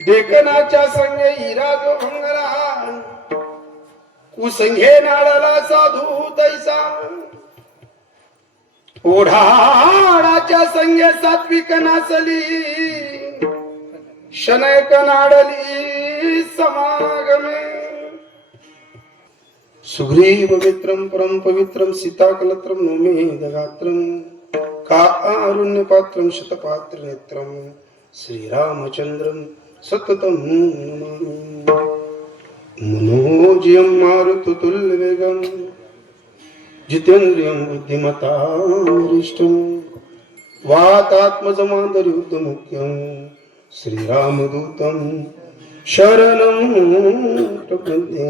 देखनाच्या संगे हिरा जो भंगरा कुसंगे नाळाला साधू तैसा ओढाडाच्या संगे सात्विक नाचली शनैक नाडली समागमे सुग्रीव मित्रम परम पवित्रम सीताकलत्रम नोमेदगात्रम कारुण्यपात्रम शतपात्र नेत्रम श्रीरामचंद्रम सततम नमामि मनोजयं मारुततुल्यवेगं जितेन्द्रियं बुद्धिमतां वरिष्ठं वातात्मजमान्तर्युद्धमुख्यं श्रीरामदूतं शरणं प्रपद्ये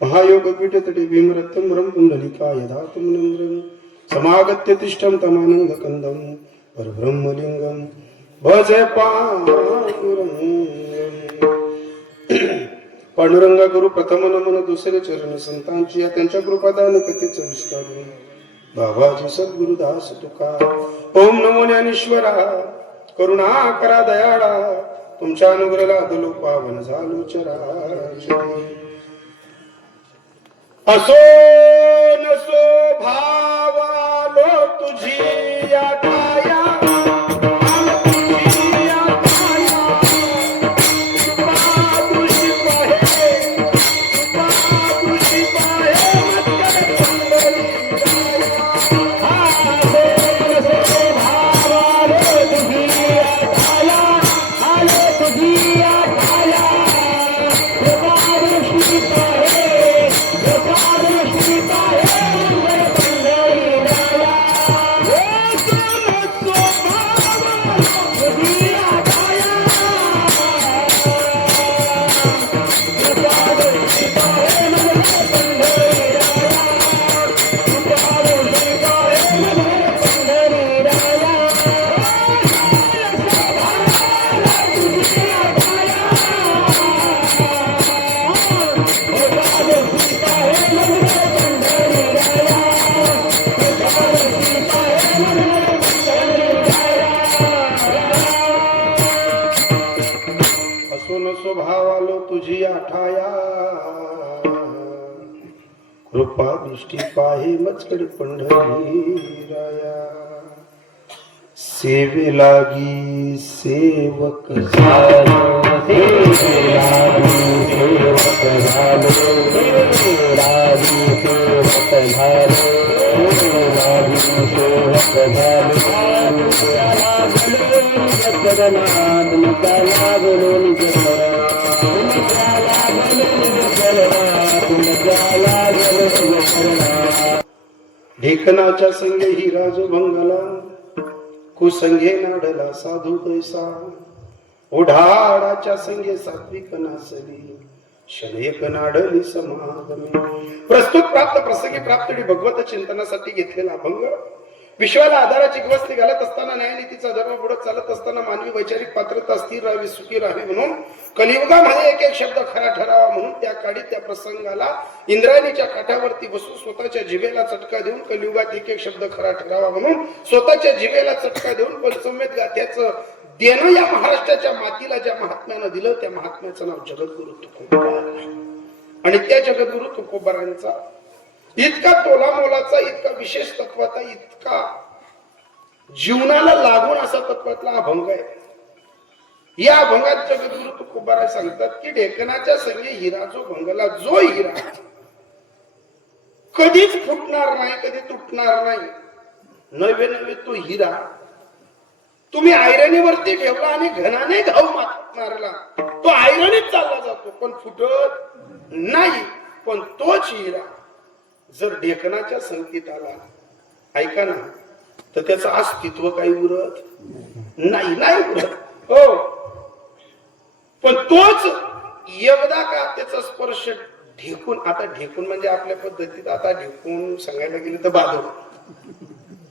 महायोगपीठतटे भीमरत्नं ब्रह्मपुण्डलिका यदातं नन्द्रं समागत्य तिष्ठं तमानन्दकन्दं परब्रह्मलिङ्गं भजे पांडुरंगा गुरु प्रथम नमन दुसरे चरण संतांची या त्यांच्या कृपादान कथेचं विस्तारून बाबाजी सद्गुरुदास तुका ओम नमो ज्ञानेश्वरा करुणा करा दयाळा तुमच्या अनुग्रहाला दलो पावन झालो चराचरी असो नसो भावालो तुझी या काया स्वभावालो तुझी आठाया कृपा दृष्टी पाहे मचकड पंढरी राया सेवे लागी सेवक झालो सेवे लागी सेवक झालो सेवे लागी सेवक झालो सेवे लागी सेवक झालो जगन्नाथ तुमचा लागलो निजकरा ढेकनाच्या संगे हिरा जो भंगला कुसंगे नाडला साधू तैसा ओढाडाच्या संगे सात्विक नाचली शनेक नाडली समागमे प्रस्तुत प्राप्त प्रसंगी प्राप्त भगवत चिंतनासाठी घेतलेला अभंग विश्वाला आधाराची व्यवस्था घालत असताना न्यायनीतीचा धर्म पुढे चालत असताना मानवी वैचारिक पात्रता स्थिर राहावी सुखी राहावी म्हणून कलियुगामध्ये एक एक शब्द खरा ठरावा म्हणून त्या काळी त्या प्रसंगाला इंद्रायणीच्या काठावरती बसून स्वतःच्या जिभेला चटका देऊन कलियुगात एक एक शब्द खरा ठरावा म्हणून स्वतःच्या जिभेला चटका देऊन पंचमेध गाथ्याचं देणं या महाराष्ट्राच्या मातीला ज्या महात्म्यानं दिलं त्या महात्म्याचं नाव जगद्गुरु तुकोबार आणि त्या जगद्गुरु तुकोबारांचा इतका तोला मोलाचा इतका विशेष तत्वाचा इतका जीवनाला लागून असा तत्वातला अभंग आहे या अभंगात जगद्गुरु तुकोबारा सांगतात की ढेकनाच्या संगे हिरा जो भंगला जो हिरा कधीच फुटणार नाही कधी तुटणार नाही नवे नवे तो हिरा तुम्ही आयरणीवरती ठेवला आणि घनाने घाव मारला तो आयरणीत चालला जातो पण फुटत नाही पण तोच हिरा जर ढेकनाच्या संगतीत आला ऐका ना तर त्याचं अस्तित्व काही उरत नाही नाही उरत हो पण तोच एकदा का त्याचा स्पर्श ढेकून आता ढेकून म्हणजे आपल्या पद्धतीत आता ढेकून सांगायला गेलं तर बादूड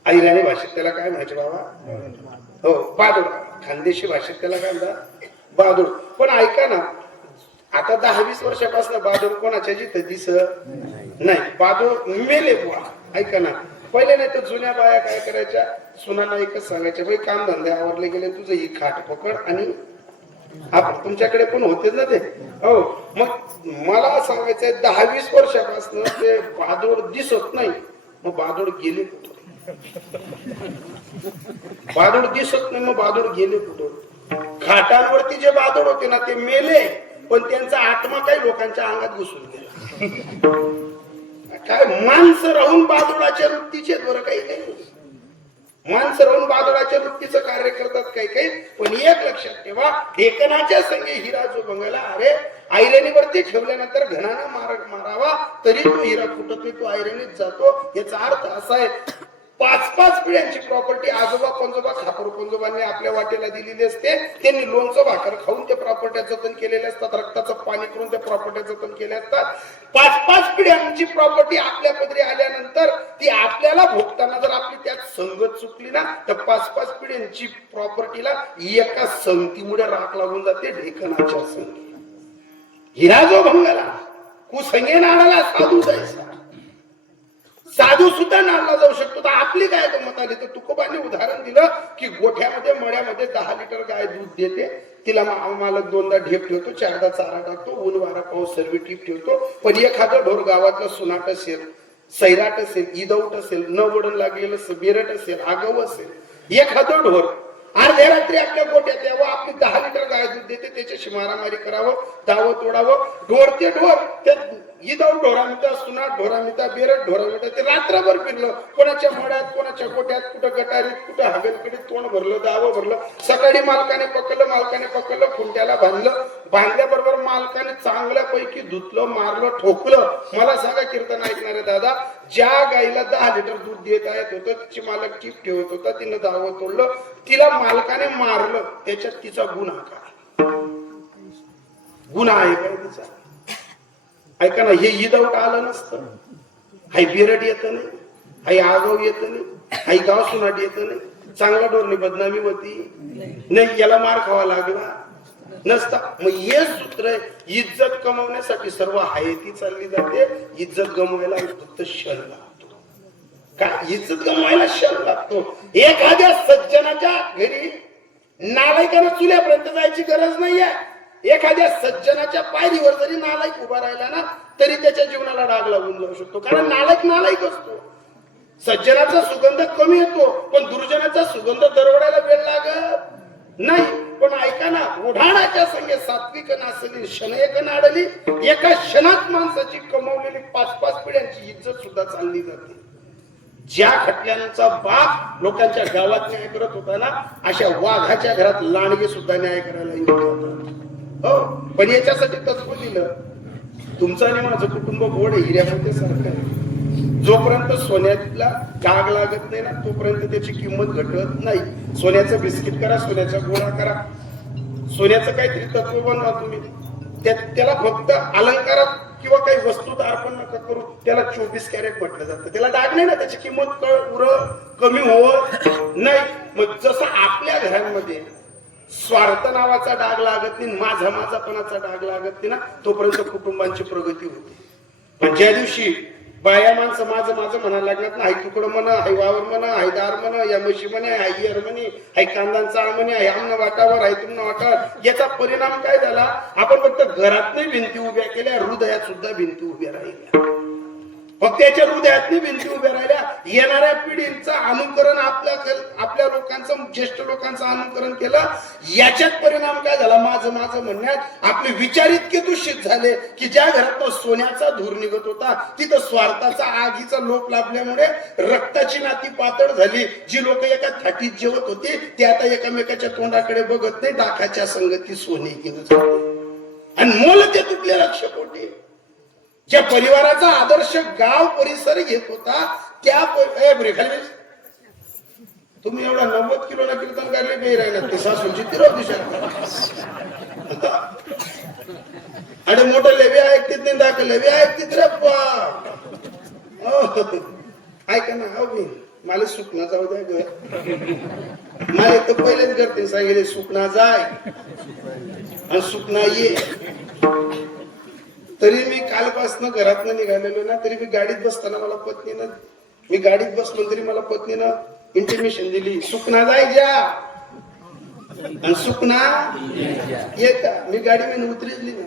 आईराणी भाषेत त्याला काय म्हणायचे बाबा हो बादूड खानदेशी भाषेत त्याला काय म्हणतात बादूड पण ऐका ना आता 10-20 वर्षापासून बादूड कोणाच्या जिथं दिस नाही बादूड मेले बुवा ऐका ना पहिले नाही तर जुन्या बाया काय करायच्या सुनांना एकच सांगायच्या भाई काम धंदे आवरले गेले तुझं ही खाट पकड आणि आपण तुमच्याकडे पण होतेच ना ते. हो, मग मला सांगायचंय 10-20 वर्षापासून ते बादोड दिसत नाही. मग बादोड गेले कुठं? बादोड दिसत नाही, मग बादोड गेले कुठं? घाटांवरती जे बादोड होते ना ते मेले, पण त्यांचा आत्मा काही लोकांच्या अंगात घुसून गेला. काय माणसं राहून बादोडाच्या वृत्तीचे बरं काही नाही. माणसं राहून बादोडाच्या वृत्तीचं कार्य करतात काही काही. पण एक लक्षात ठेवा, ढेकणाच्या संगे हिरा जो बंगाला, अरे ऐरणीवरती ठेवल्यानंतर घणानं मारावा तरी तो हिरा फुटत नाही, तो ऐरणीत जातो. याचा अर्थ असा आहे, 5-5 पिढ्यांची प्रॉपर्टी आजोबा पंजोबा खापर पंजोबांनी आपल्या वाटेला दिलेली असते. त्यांनी लोणचं भाकर खाऊन त्या प्रॉपर्ट्या जतन केलेल्या असतात, रक्ताचं पाणी करून त्या प्रॉपर्ट्या जतन केल्या असतात. 5-5 पिढ्यांची प्रॉपर्टी आपल्या पदरी आल्यानंतर ती आपल्याला भोगताना जर आपली त्यात संगत चुकली ना, तर 5-5 पिढ्यांची प्रॉपर्टीला एका संगतीमुळे राख लागून जाते. ढेकणाच्या संगती हिरा जो भंगाला, कुसंगे नाडाला साधू जायचा. साधू सुद्धा नाडला जाऊ शकतो. तर आपली काय गंमत आली, तर तुकोबांनी उदाहरण दिलं की गोठ्यामध्ये मळ्यामध्ये 10 लिटर गाय दूध देते. तिला मालक 2दा ढेप ठेवतो, 4दा चारा टाकतो, ऊन वारा पाऊस सर्व टीप ठेवतो. पण एखादं ढोर गावातलं सुनाट असेल, सैराट असेल, ईदौट असेल, न वडण लागलेलं बेरट असेल, आगाऊ असेल, एखादं ढोर अर्ध्या रात्री आपल्या गोठ्यात यावं, आपली 10 लिटर गाय दूध देते, त्याच्याशी मारामारी करावं, दावं तोडावं. ढोर ते ढोर, त्या ईदौट ढोरामिता, सुनाट ढोरामिता, बेरट ढोरामिता, ते रात्रभर फिरलं. कोणाच्या मड्यात, कोणाच्या गोठ्यात, कुठं गटारीत, कुठं हवेलकडे तोंड भरलं, दावं भरलं. सकाळी मालकाने पकडलं, खुंट्याला बांधल्याबरोबर मालकाने चांगल्यापैकी धुतलं, मारलं, ठोकलं. मला सांगा कीर्तन ऐकणारे दादा, ज्या गाईला 10 लिटर दूध देत येत होतं, तिची मालक टीप ठेवत होता, तिनं दावं तोडलं, तिला मालकाने मारलं, त्याच्यात तिचा गुन्हा काय? गुन्हा आहे काय तिचा? ऐका ना, हे ईदौट आलं नसतं, हाय बिरड येत नाही, हाय आगाव येत नाही, हाय गाव सुनाट येत नाही, चांगला डोरणी बदनामी होती नाही, याला मार खावा लागला नसता. मग हे सूत्र आहे, इज्जत कमवण्यासाठी सर्व हायती चालली जाते. इज्जत गमवायला फक्त क्षण लागतो. काय इज्जत गमवायला क्षण लागतो? एखाद्या सज्जनाच्या घरी नालायकानं चुल्यापर्यंत जायची गरज नाहीये. एखाद्या सज्जनाच्या पायरीवर जरी नालायक उभा राहिला ना, तरी त्याच्या जीवनाला डाग लागून जाऊ शकतो. कारण नालायक असतो. सज्जनाचा सुगंध कमी येतो, पण दुर्जनाचा सुगंध दरवडायला वेळ लागत नाही. पण ऐका ना, ओढाणाच्या संगे सात्विक नासली, शनयक नाडली. एका क्षणात माणसाची कमवलेली 5-5 पिढ्यांची इज्जत सुद्धा चालली जाते. ज्या खटल्यांचा बाप लोकांच्या गावात न्याय करत होता ना, अशा वाघाच्या घरात लांडगे सुद्धा न्याय करायला येत होता. हो, पण याच्यासाठी तत्व दिलं, तुमचं आणि माझं कुटुंब गोड हिऱ्यामध्ये सारखं आहे. जोपर्यंत सोन्याला डाग लागत नाही ना, तोपर्यंत त्याची किंमत घटत नाही. सोन्याचं बिस्किट करा, सोन्याचा गोळा करा, सोन्याचं काहीतरी तत्व बनवा तुम्ही. त्याला फक्त अलंकारात किंवा काही वस्तूत अर्पण नका करू. त्याला 24 कॅरेट म्हटलं जातं. त्याला डाग नाही ना, त्याची किंमत कमी होत नाही. मग जसं आपल्या घरांमध्ये स्वार्थ नावाचा डाग लागत नाही, माझापणाचा डाग लागत नाही ना, तोपर्यंत कुटुंबांची प्रगती होते. पण ज्या दिवशी बाया माणसं माझं म्हणायला लागणार ना, हाय तुकडं म्हणा, हाय वावर म्हणा, हाय दार म्हणा, या म्हशी म्हणे, हाय इयर म्हणे, हाय कांदांचा म्हणे, हाय आमना वाटावर, हाय तुमना वाटावर, याचा परिणाम काय झाला? आपण फक्त घरात नाही भिंती उभ्या केल्या, हृदयात सुद्धा भिंती उभ्या राहिल्या. फक्त त्याच्या हृदयातनी भिंती उभ्या राहिल्या. येणाऱ्या पिढींचं अनुकरण आपल्या लोकांचं, ज्येष्ठ लोकांचं अनुकरण केलं. याच्यात परिणाम काय झाला? माझं म्हणण्यात आपले विचार इतके दूषित झाले की ज्या घरात तो सोन्याचा धूर निघत होता, तिथं स्वार्थाचा आगीचा लोप लाभल्यामुळे रक्ताची नाती पातळ झाली. जी लोक एका थाटीत जेवत होती ते आता एकमेकाच्या तोंडाकडे बघत नाही, दाखाच्या संगती सोने घेऊन आणि मोल ते तुटले लक्षपोटी. ज्या परिवाराचा आदर्श गाव परिसर घेत होता त्या तुम्ही एवढा 90 किलो ना कीर्तन काढले बे राहिला ते सासूची तिरव दिशा. आणि मोठं लेबे ऐकतीत नाही, दाखल लेबे ऐकतीत रे. ऐका ना, हो मी मला सुकना जाऊ द्या ग. मला तर पहिलेच करते सांगितले, सुकना जाय आणि सुकना ये. तरी मी कालपासनं घरातनं निघालेलो ना, तरी मी गाडीत बसताना मला पत्नीनं, मी गाडीत बसलो तरी मला पत्नीनं इंटिमेशन दिली, सुकना जाय ज्या. आणि सुकना येता. मी गाडी मी उतरली ना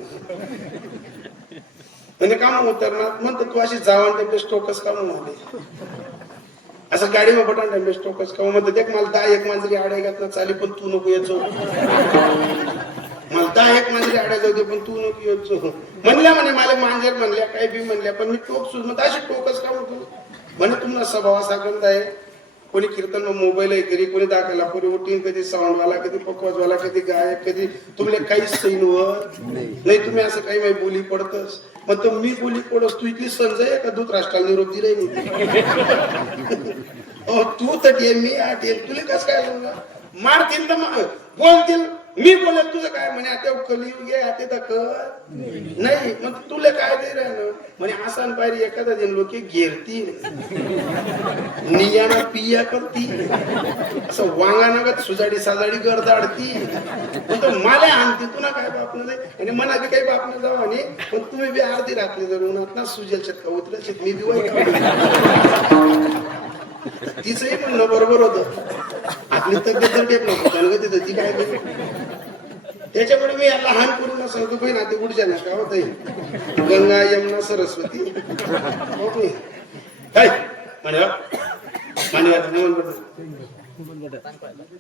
म्हणजे काम उतरणार म्हणतो तू अशी जावं टेम्पे स्टोकस का म्हणून आले असं गाडीवर बटन टेम्पे स्टोकस का म्हणतो देख मला 10 एक मांजरी आड्या घातला चाली पण तू नको येत जाऊ. मला 10 एक मांजरी आड्या जाऊ दे पण तू नको येत जाऊ म्हणल्या म्हणे मला मांजर म्हणल्या काय बी म्हणल्या पण मी टोक सुद्धा म्हणतो अशी टोकस का म्हणतो म्हणे तुम्हाला स्वभाव असा ग्रंथ आहे. कोणी कीर्तन मोबाईल आहे कधी कोणी दाखवला कोणी उठीन कधी साऊंडवाला कधी पकवाजवाला कधी गायक कधी तुम्हाला काहीच सैन नाही. तुम्ही असं काही माहिती बोली पडतच मग तो मी बोली पडस तू इथली संजय आहे का दूत राष्ट्राला निरोप दिलाय तू तर मी आठ तुला कस काय मारतील तर बोलतील मी बोलेल तुझं काय म्हणे आता कलियुग आहे आता तर कर नाही मग तुला काय दे राहिलं म्हणे आसान पायरी एखादा दिन लोक घेरतील नियाना पिया करतील असं वांगानागत सुजाडी साजाडी गरदाडती पण तो मला आणते तुला काय बापन नाही आणि मना बी काही बापन जाऊ आणि पण तुम्ही बी आरती राखली जर उन्हात ना सुजेल शेत उतरेल शेत मी बी तिचंही म्हणणं बरोबर होतं आपली तब्येत तर डेव्हलप होत तिथं ती काय त्याच्यामुळे मी याला लहान करून सांगतो बहीण नाते उडच्या ना का होत गंगा यमुना सरस्वती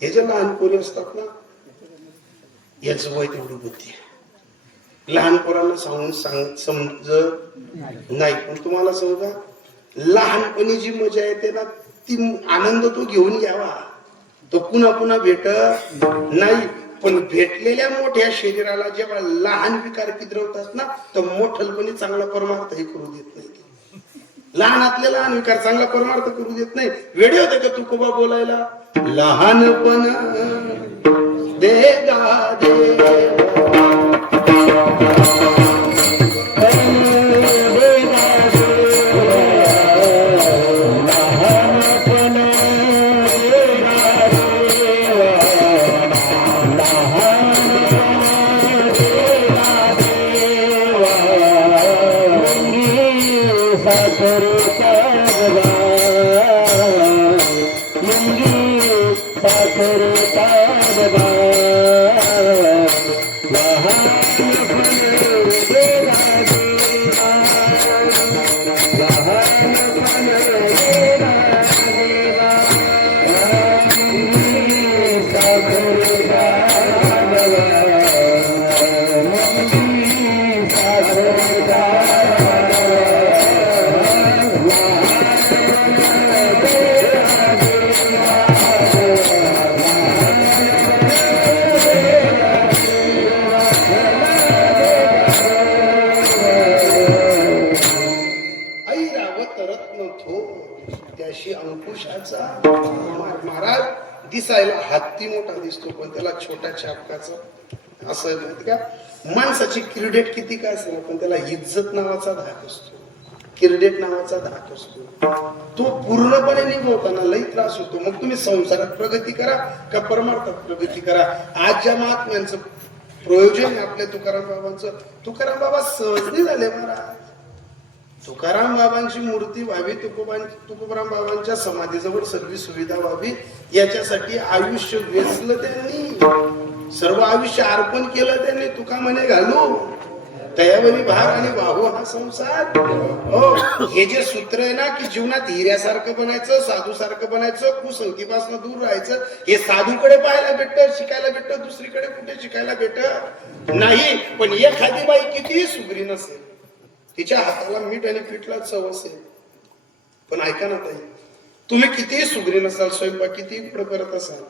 हे जे लहान पोरी असतात ना याच वय तेवढी बुद्धी लहान पोरांना सांगून समज नाही पण तुम्हाला सांगा लहानपणी जी मजा येते ना ती आनंद तो घेऊन घ्यावा तो पुन्हा पुन्हा भेट नाही पण भेटलेल्या मोठ्या शरीराला जेव्हा लहान विकार किद्रवतात ना तर मोठलपणी चांगला परमार्थही करू देत नाही. लहानातले लहान विकार चांगला परमार्थ करू देत नाही. वेळे होते का तुकोबा बोलायला लहानपण देगा देवा महाराज दिसायला हत्ती मोठा दिसतो पण त्याला छोट्या छापकाचं असं माहिती का माणसाची क्रिडेट किती काय असेल पण त्याला इज्जत नावाचा धाक असतो. किरडेट नावाचा धाक असतो तो पूर्णपणे निभवताना लई त्रास होतो. मग तुम्ही संसारात प्रगती करा का परमार्थात प्रगती करा. आज ज्या महात्म्यांचं प्रयोजन आपल्या तुकाराम बाबांचं तुकाराम बाबा सहज नाही झाले महाराज. तुकाराम बाबांची मूर्ती व्हावी तुकोबाराम बाबांच्या समाधीजवळ सर्व सुविधा व्हावी याच्यासाठी आयुष्य वेचलं त्यांनी सर्व आयुष्य अर्पण केलं त्यांनी. तुका म्हणे घालू तयावरी भार आणि वाहू हा संसार. हो हे जे सूत्र आहे ना की जीवनात हिऱ्यासारखं बनायचं साधू सारखं बनायचं कुसंगतीपासून दूर राहायचं हे साधूकडे पाहायला भेटत शिकायला भेटत दुसरीकडे कुठे शिकायला भेटत नाही. पण एखादी बाई कितीही सुगरी नसेल तिच्या हाताला मीठ आणि पीठला चव असेल पण ऐका ना ताई तुम्ही कितीही सुगरी नसाल स्वयंपाक कितीही पुढे करत असाल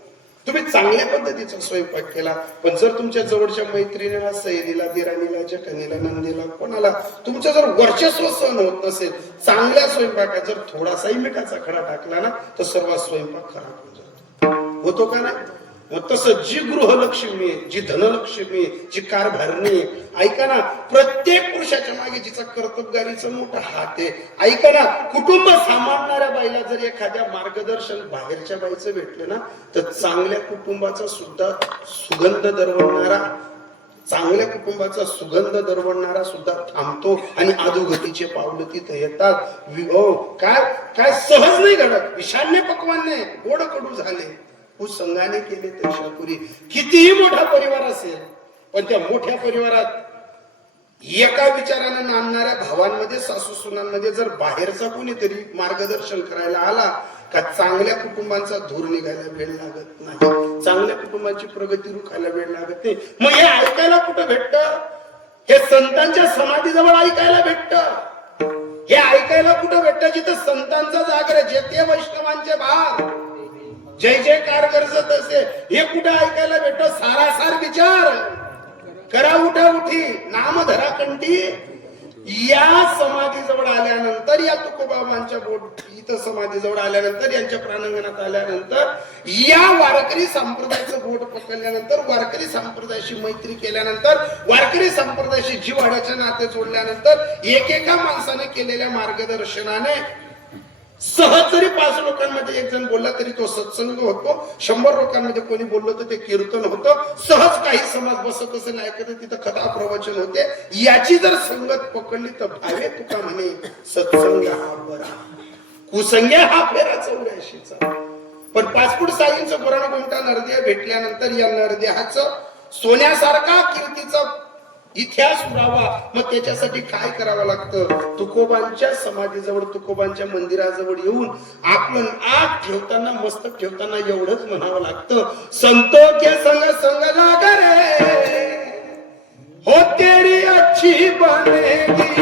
तुम्ही चांगल्या पद्धतीचा स्वयंपाक केला पण जर तुमच्या जवळच्या मैत्रिणीला सैलीला दिराणीला जठणीला नंदीला कोणाला तुमचं जर वर्चस्व सहन होत नसेल चांगल्या स्वयंपाकात जर थोडासाही मिठाचा खडा टाकला ना तर सर्व स्वयंपाक खराब होऊन जातो. होतो का नाही. मग तसं जी गृहलक्ष्मी जी धनलक्ष्मी जी कारभारणी ऐका ना प्रत्येक पुरुषाच्या मागे जिचा कर्तबगारीचा मोठा हात आहे. ऐका ना कुटुंब सांभाळणाऱ्या बाईला जर एखाद्या मार्गदर्शन बाहेरच्या बाईचं भेटलं ना तर चांगल्या कुटुंबाचा सुद्धा सुगंध दरवळणारा चांगल्या कुटुंबाचा सुगंध दरवळणारा सुद्धा थांबतो आणि अधोगतीचे पावलं तिथं येतात. काय काय सहज नाही घडत. ईशान्य पक्वान्ने गोड कडू झाले कुसंगाने केले तशापुरी. कितीही मोठा परिवार असेल पण त्या मोठ्या परिवारात एका विचारानं नांदणाऱ्या भावांमध्ये सासू सुनांमध्ये जर बाहेरचा कोणीतरी मार्गदर्शन करायला आला का चांगल्या कुटुंबांचा धूर निघायला वेळ लागत नाही, चांगल्या कुटुंबाची प्रगती रुखायला वेळ लागत नाही. मग हे ऐकायला कुठं भेटत? हे संतांच्या समाधीजवळ ऐकायला भेटत. हे ऐकायला कुठं भेटत? जिथं संतांचा जागर, जेते वैष्णवांचे भार जय जयकार गरजत असे, हे कुठे ऐकायला भेटत? सारासार विचार करा उठा उठी नाम धरा कंठी. या समाधीजवळ आल्यानंतर, या तुकोबाबांच्या इथं समाधीजवळ आल्यानंतर, यांच्या प्राणांगणात आल्यानंतर, या वारकरी संप्रदायाचं बोट पकडल्यानंतर, वारकरी संप्रदायाशी मैत्री केल्यानंतर, वारकरी संप्रदायाशी जीवाड्याच्या नाते जोडल्यानंतर, एकेका माणसाने केलेल्या मार्गदर्शनाने सहज जरी 5 लोकांमध्ये एक जण बोलला तरी तो सत्संग होतो. 100 लोकांमध्ये कोणी बोललो तर ते कीर्तन होतं. सहज काही समाज बसत असेल ऐकत तिथं कथा प्रवचन होते. याची जर संगत पकडली तर भावे तुका म्हणे सत्संग हा बरा, कुसंग्या हा फेरा 84चा. पण 5 फूट साईंचं पुराण गोमटा नरदेह भेटल्यानंतर या नरदेहाचं सोन्यासारखा कीर्तीचा इतिहास उरावा. मग त्याच्यासाठी काय करावं लागतं? तुकोबांच्या समाधीजवळ, तुकोबांच्या मंदिराजवळ येऊन आपण आत ठेवताना, मस्तक ठेवताना एवढंच म्हणावं लागतं, संतो के संग संग लागा रे, हो तेरी अच्छी बनेगी.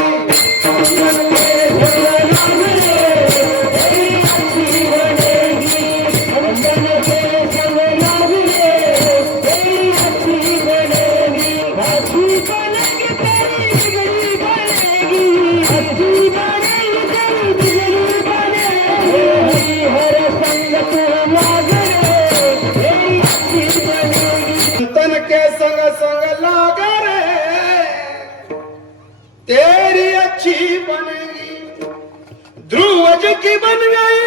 तेरी अच्छी बनेगी. ध्रुव जी की बन गई,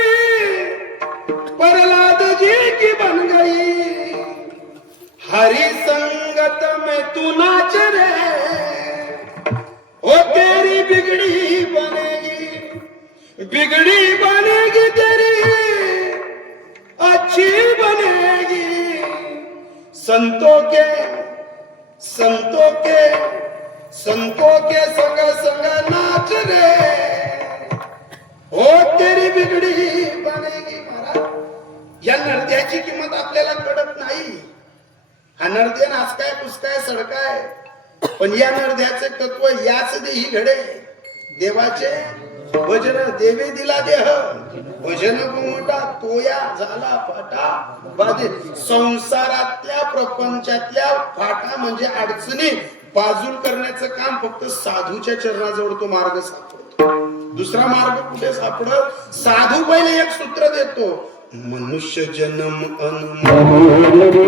प्रहलाद जी की बन गई, हरि संगत में तू नाच रे, ओ तेरी बिगड़ी बनेगी, बिगड़ी बनेगी तेरी अच्छी बनेगी. संतों के संग संग नाच रे, हो तेरी बिगड़ी बनेगी. महाराज, या नरद्याची किंमत आपल्याला कळत नाही. हा नरद्या नाचकाय पुसकाय सडकाय, पण या नरद्याचे तत्व याच देही घडे. देवाचे भजन देवे दिला देह, भजन गुमटा तोया झाला फाटा बाधे. संसारातल्या प्रपंचातल्या फाटा म्हणजे अडचणी बाजूल करण्याचं काम फक्त साधूच्या चरणाजवळ तो मार्ग सापडतो. दुसरा मार्ग कुठे सापडत? साधू पहिले एक सूत्र देतो, मनुष्य जन्म अनमोल रे,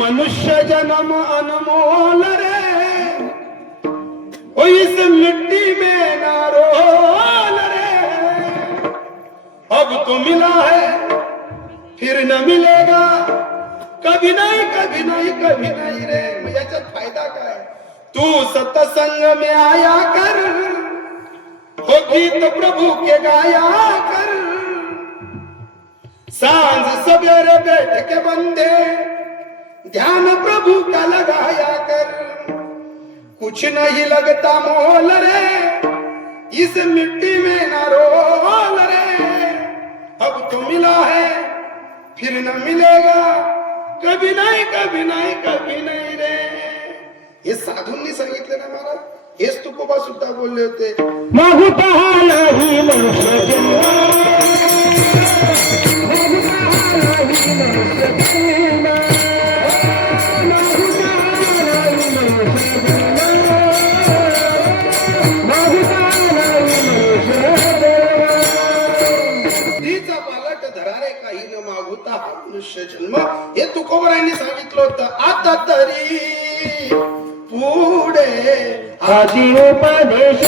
मनुष्य जन्म अनमोल रे, ओ इस मिट्टी में ना रोल रे, अब तो मिला है फिर न मिलेगा, कभी नहीं कभी नहीं कभी नहीं रे. मग याच्यात फायदा काय? तू सत्संग में आया कर, हो गीत प्रभु के गाया कर, सांझ सवेरे बैठ के बंदे ध्यान प्रभु का लगाया कर. कुछ नहीं लगता मोल रे, इस मिट्टी में ना रोल रे, अब तो मिला है फिर न मिलेगा, कभी नहीं कभी नहीं कभी नहीं रे. हे साधूंनी सांगितलं ना महाराज. हेच तुकोबा सुद्धा बोलले होते, मनुष्य जन्म. हे तुकोबरायांनी सांगितलं होतं. आता तरी पुढे हाती उपदेश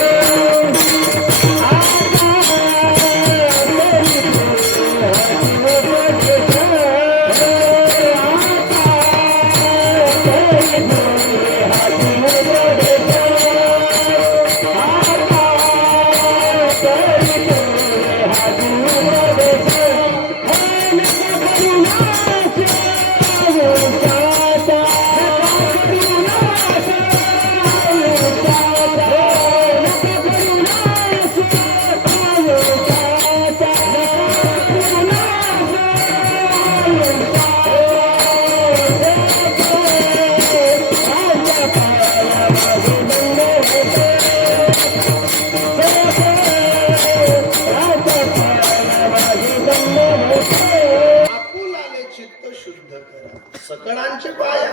आपुलाले चित्त शुद्ध करा सकळांचे पाया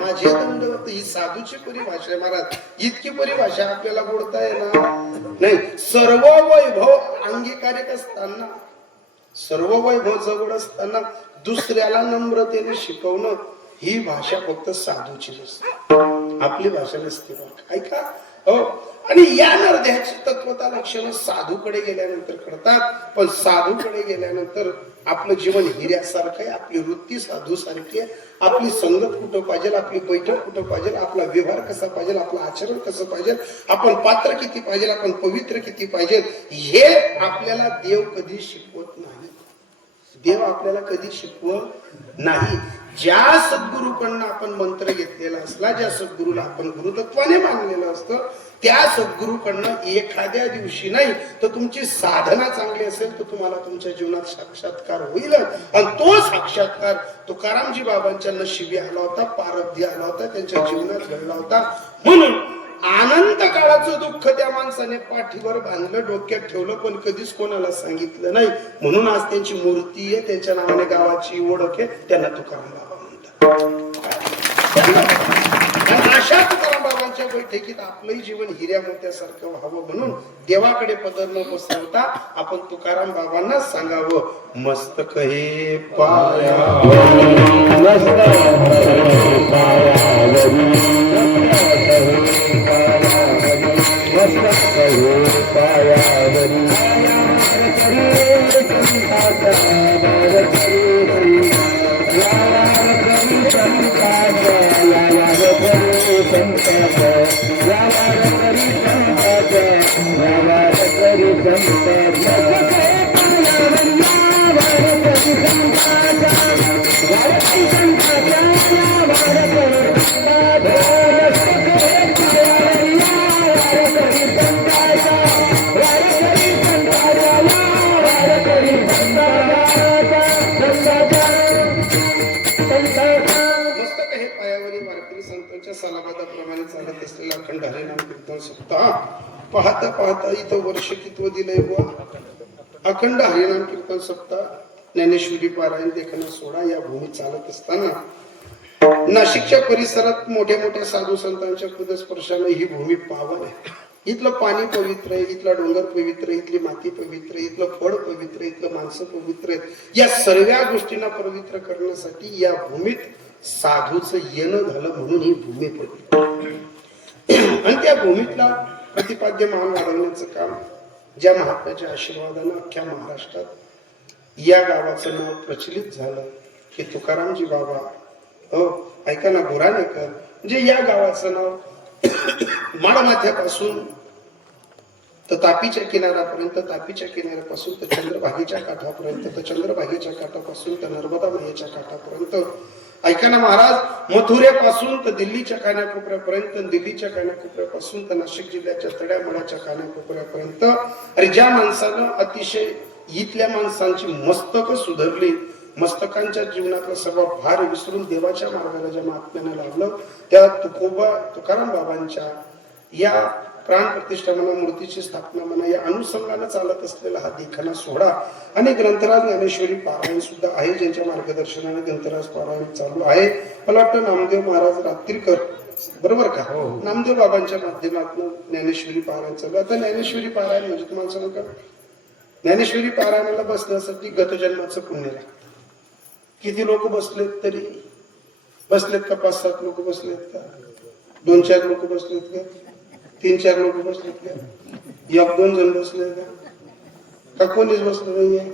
माझे दंडवत ही साधूची परिभाषा आहे महाराज. इतकी परिभाषा आपल्याला बोलता येणार नाही. सर्व वैभव अंगीकारिक असताना सर्व वैभव जवळ असताना दुसऱ्याला नम्रतेने शिकवणं ही भाषा फक्त साधूची नसते, आपली भाषा नसते. ऐका हो. आणि या नरध्याची तत्वता लक्षणं साधूकडे गेल्यानंतर कळतात. पण साधूकडे गेल्यानंतर आपलं जीवन हिऱ्यासारखं आहे, आपली वृत्ती साधू सारखी आहे. आपली संगत कुठं पाहिजे, आपली बैठक कुठं पाहिजे, आपला व्यवहार कसा पाहिजे, आपलं आचरण कसं पाहिजे, आपण पात्र किती पाहिजे, आपण पवित्र किती पाहिजे, हे आपल्याला देव कधी शिकवत नाही. देव आपल्याला कधी शिकवत नाही. ज्या सद्गुरूकडनं आपण मंत्र घेतलेला असला, ज्या सद्गुरूला आपण गुरुतत्वाने मानलेलं असतं, त्या सद्गुरूकडनं एखाद्या दिवशी नाही तर तुमची साधना चांगली असेल तर तुम्हाला तुमच्या जीवनात साक्षात्कार होईल. आणि तो साक्षात्कार तुकारामजी बाबांच्या नशिबी आला होता, पारब्धी आला होता, त्यांच्या जीवनात घडला होता. म्हणून अनंत काळाचं दुःख त्या माणसाने पाठीवर बांधलं, डोक्यात ठेवलं, पण कधीच कोणाला सांगितलं नाही. म्हणून आज त्यांची मूर्ती आहे, त्यांच्या नावाने गावाची ओळख आहे, त्यांना तुकाराम बाबा म्हणतात. अशा तुकाराम बाबांच्या बैठकीत आपलंही जीवन हिऱ्या मोत्यासारखं व्हावं म्हणून देवाकडे पदर न बसवता आपण तुकाराम बाबांना सांगावं, मस्तक हे पाया सलाबादाप्रमाणे चालत असलेला अखंड हरिनाम कीर्तन सुद्धा पाहता पाहता इथं वर्ष कितवं दिलंय बुवा. अखंड हरिनाम कीर्तन सप्ताह, ज्ञानेश्वरी पारायण, देखणा सोहळा या भूमीत चालत असताना नाशिकच्या परिसरात मोठ्या मोठ्या साधू संतांच्या पदस्पर्शाने ही भूमी पावन आहे. इथलं पाणी पवित्र आहे, इथला डोंगर पवित्र आहे, इथली माती पवित्र आहे, इथलं फळ पवित्र आहे, इथलं माणसं पवित्र आहेत. या सर्व गोष्टींना पवित्र करण्यासाठी या भूमीत साधूचं येणं झालं, म्हणून ही भूमी पवित्र. आणि त्या भूमीतला प्रतिपाद्य मान वाढवण्याचं काम ज्या महात्म्याच्या आशीर्वादानं अख्ख्या महाराष्ट्रात या गावाचं नाव प्रचलित झालं की तुकारामजी बाबा. हो ऐका ना, बोराणेकर म्हणजे या गावाचं नाव माळमाथ्यापासून तर तापीच्या किनाऱ्यापर्यंत, तापीच्या किनाऱ्यापासून तर चंद्रभागेच्या काठापर्यंत, तर चंद्रभागेच्या काठापासून तर नर्मदा मायेच्या काठापर्यंत. ऐका ना महाराज, मथुरेपासून तर दिल्लीच्या कानाकोपऱ्यापर्यंत, दिल्लीच्या कानाकोपऱ्यापासून तर नाशिक जिल्ह्याच्या तड्यामळाच्या कानाकोपऱ्यापर्यंत. अरे ज्या माणसानं अतिशय इथल्या माणसांची मस्तक सुधारली, मस्तकांच्या जीवनातला सर्व भार विसरून देवाच्या मार्गाला ज्या महात्म्यानं लावलं, त्या तुकाराम बाबांच्या या प्राण प्रतिष्ठा म्हणा, मूर्तीची स्थापना म्हणा, या अनुषंगाने चालत असलेला हा देखणा सोहळा. आणि ग्रंथराज ज्ञानेश्वरी पारायण सुद्धा आहे, ज्यांच्या मार्गदर्शनाने ग्रंथराज पारायण चालू आहे. मला वाटतं नामदेव महाराज रात्रीकर, बरोबर का, नामदेव बाबांच्या माध्यमातून ज्ञानेश्वरी पारायण चालू. आता ज्ञानेश्वरी पारायण म्हणजे तुम्हाला सांगू का, ज्ञानेश्वरी पारायणाला बसण्यासाठी गतजन्माचं पुण्य लागतं. किती लोक बसलेत तरी बसलेत का? 5-7 लोक बसलेत का? 2-4 लोक बसलेत का? 3-4 लोक बसलेत का? 1-2 जण बसले का कोणीच बसलं नाहीये?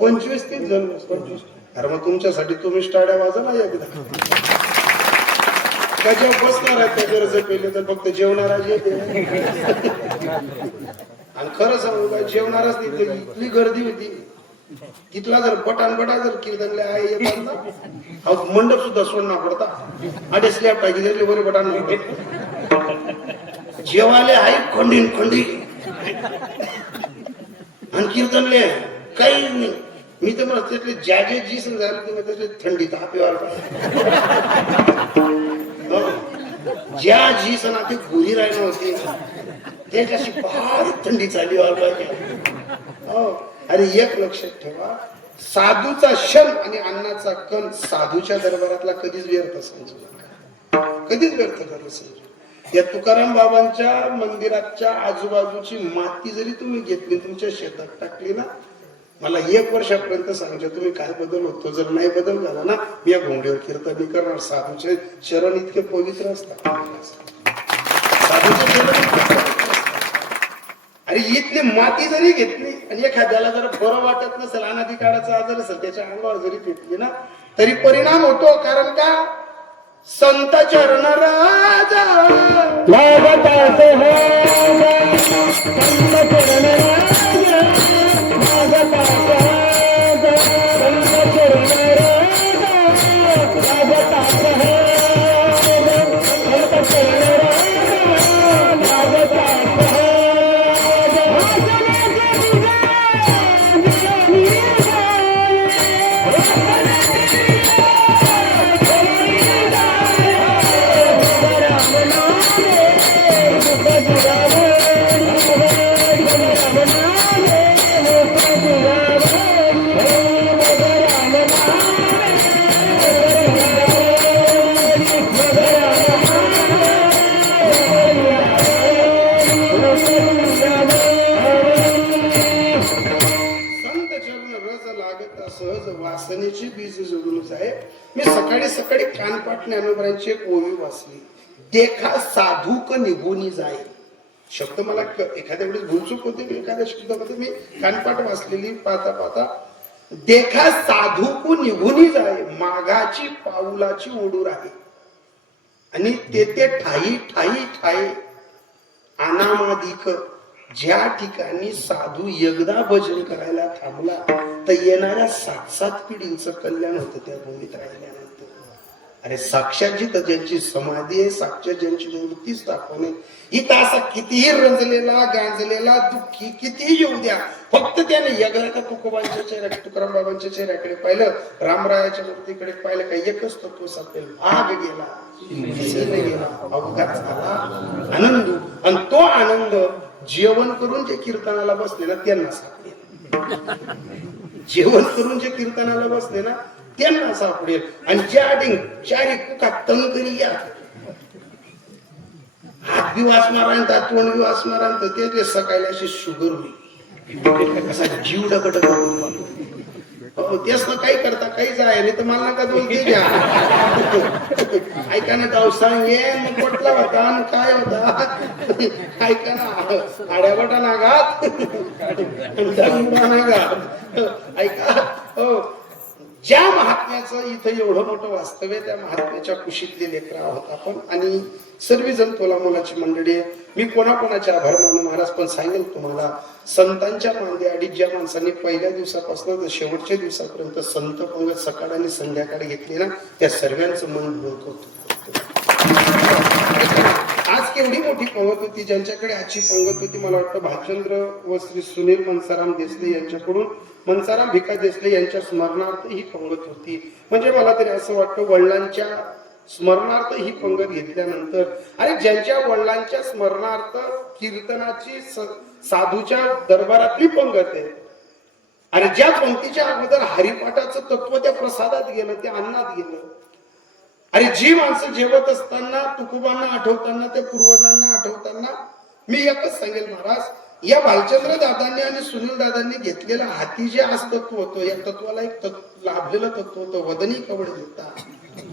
25-30 जण बसले. अरे मग तुमच्यासाठी तुम्ही टाळ्या वाजा ना एकदा. त्याच्या बसणार आहे त्या गरज पहिले तर फक्त जेवणारा येते. आणि खरं सांगू का जेवणारच नाही इतकी गर्दी होती. तिथला जर बटा जर कीर्तनले आहे मंडप सुद्धा सोडणं पडता. आणि स्लॅब टाकी दिले बरे बटान जेवाले आहे खंडी आणि कीर्तनले काही नाही. मी तर मला त्यातले ज्या जी झालं ते त्यातले थंडी तापी ज्या जी सण ते गोरी राहिलं होते त्याच्याशी फार थंडी चालली पाहिजे. अरे एक लक्षात ठेवा साधूचा क्षण आणि अन्नाचा कण साधूच्या दरबारातला कधीच व्यर्थ समजू नका. कधीच व्यर्थ करू समजू. या तुकाराम बाबांच्या मंदिराच्या आजूबाजूची माती जरी तुम्ही घेतली तुमच्या शेतात टाकली ना मला 1 वर्षापर्यंत सांगतो तुम्ही काय बदल होतो. जर नाही बदल झाला ना मी या घोंगडीवर कीर्तन करणार. साधूचे चरण इतके पवित्र असतात. साधूचे चरण अरे इथली माती जरी घेतली आणि एखाद्याला जर बरं वाटत नसेल अनादी काळाचा आजार असेल त्याच्या अंगावर जरी पेटली ना तरी परिणाम होतो. कारण का संत चरण राजा लागत आहे संत चरण राजा लागत आहे संत चरण राजा लागत आहे संत चरण राजा लागत आहे. सहज वासनेची बीज जोडूनच आहे. मी सकाळी कानपाट ज्ञानोबरांची एक ओवी वाचली. देखा साधूक निघून जाय. शब्द मला एखाद्या वेळेस भूलचूक होते एखाद्या शब्दामध्ये मी कानपाट वाचलेली पाहता देखा साधूक निघून जाय मागाची पाऊलाची ओढूर आहे आणि ते ठाई अनामादिक ज्या ठिकाणी साधू एकदा भजन करायला थांबला तर येणाऱ्या 7-7 पिढींचं कल्याण होतं त्या भूमीत राहिल्यानंतर. अरे साक्षात जिथं ज्यांची समाधी आहे साक्षात ज्यांची मूर्ती स्थापन आहे इथं असा कितीही रंजलेला गांजलेला दुःखी कितीही येऊ द्या फक्त त्याने एकदा का तुकोबांच्या चेहऱ्याकडे तुकाराम बाबांच्या चेहऱ्याकडे पाहिलं रामरायाच्या मूर्तीकडे पाहिलं काही एकच तत्व सापडेल. आग गेला अवघात झाला आनंद आणि तो आनंद जेवण करून जे कीर्तनाला बसले ना त्यांना सापडेल. जेवण करून जे कीर्तनाला बसले ना त्यांना सापडेल. आणि ज्या चारी कुका तंग करी या हात बी वाचणार आणतात तोंड बी वाचणार आणतं ते सकाळी अशी शुगर होईल जीव डकट तेच ना काही करता काही जाय नाही तर मला नका दोन ते घ्या ऐका ना गाव सांगे मग पटला होता काय होता ऐका ना आड्यावाटा नागात ऐका हो ज्या महात्म्याचं इथं एवढं मोठं वास्तव आहे त्या महात्म्याच्या कुशीतले लेकर आहोत आपण आणि सर्वजण तोला मुलाची मंडळी आहे. मी कोणाकोणाचे आभार मानू महाराज पण सांगेल तुम्हाला संतांच्या मांदी आडीत ज्या माणसांनी पहिल्या दिवसापासून तर शेवटच्या दिवसापर्यंत संत पंगत सकाळ आणि संध्याकाळी घेतली ना त्या सर्वांचं मन भरकवतो. आज केवढी मोठी पंगत होती ज्यांच्याकडे आजची पंगत होती मला वाटतं भालचंद्र व श्री सुनील मनसाराम देसले यांच्याकडून मनसाराम भिका देसले यांच्या स्मरणार्थ ही पंगत होती. म्हणजे मला तरी असं वाटतं वडिलांच्या स्मरणार्थ ही पंगत घेतल्यानंतर अरे ज्यांच्या वडिलांच्या स्मरणार्थ कीर्तनाची साधूच्या दरबारातली पंगत आहे अरे ज्या पंक्तीच्या अगोदर हरिपाठाचं तत्व त्या प्रसादात गेलं त्या अन्नात गेलं. अरे जी माणसं जेवत असताना तुकोबांना आठवताना त्या पूर्वजांना आठवताना मी एकच सांगेल महाराज या भालचंद्र दादांनी आणि सुनील दादांनी घेतलेलं हाती जे आज तत्व होतं या तत्वाला एक लाभलेलं तत्व होतं वदनी कवड देता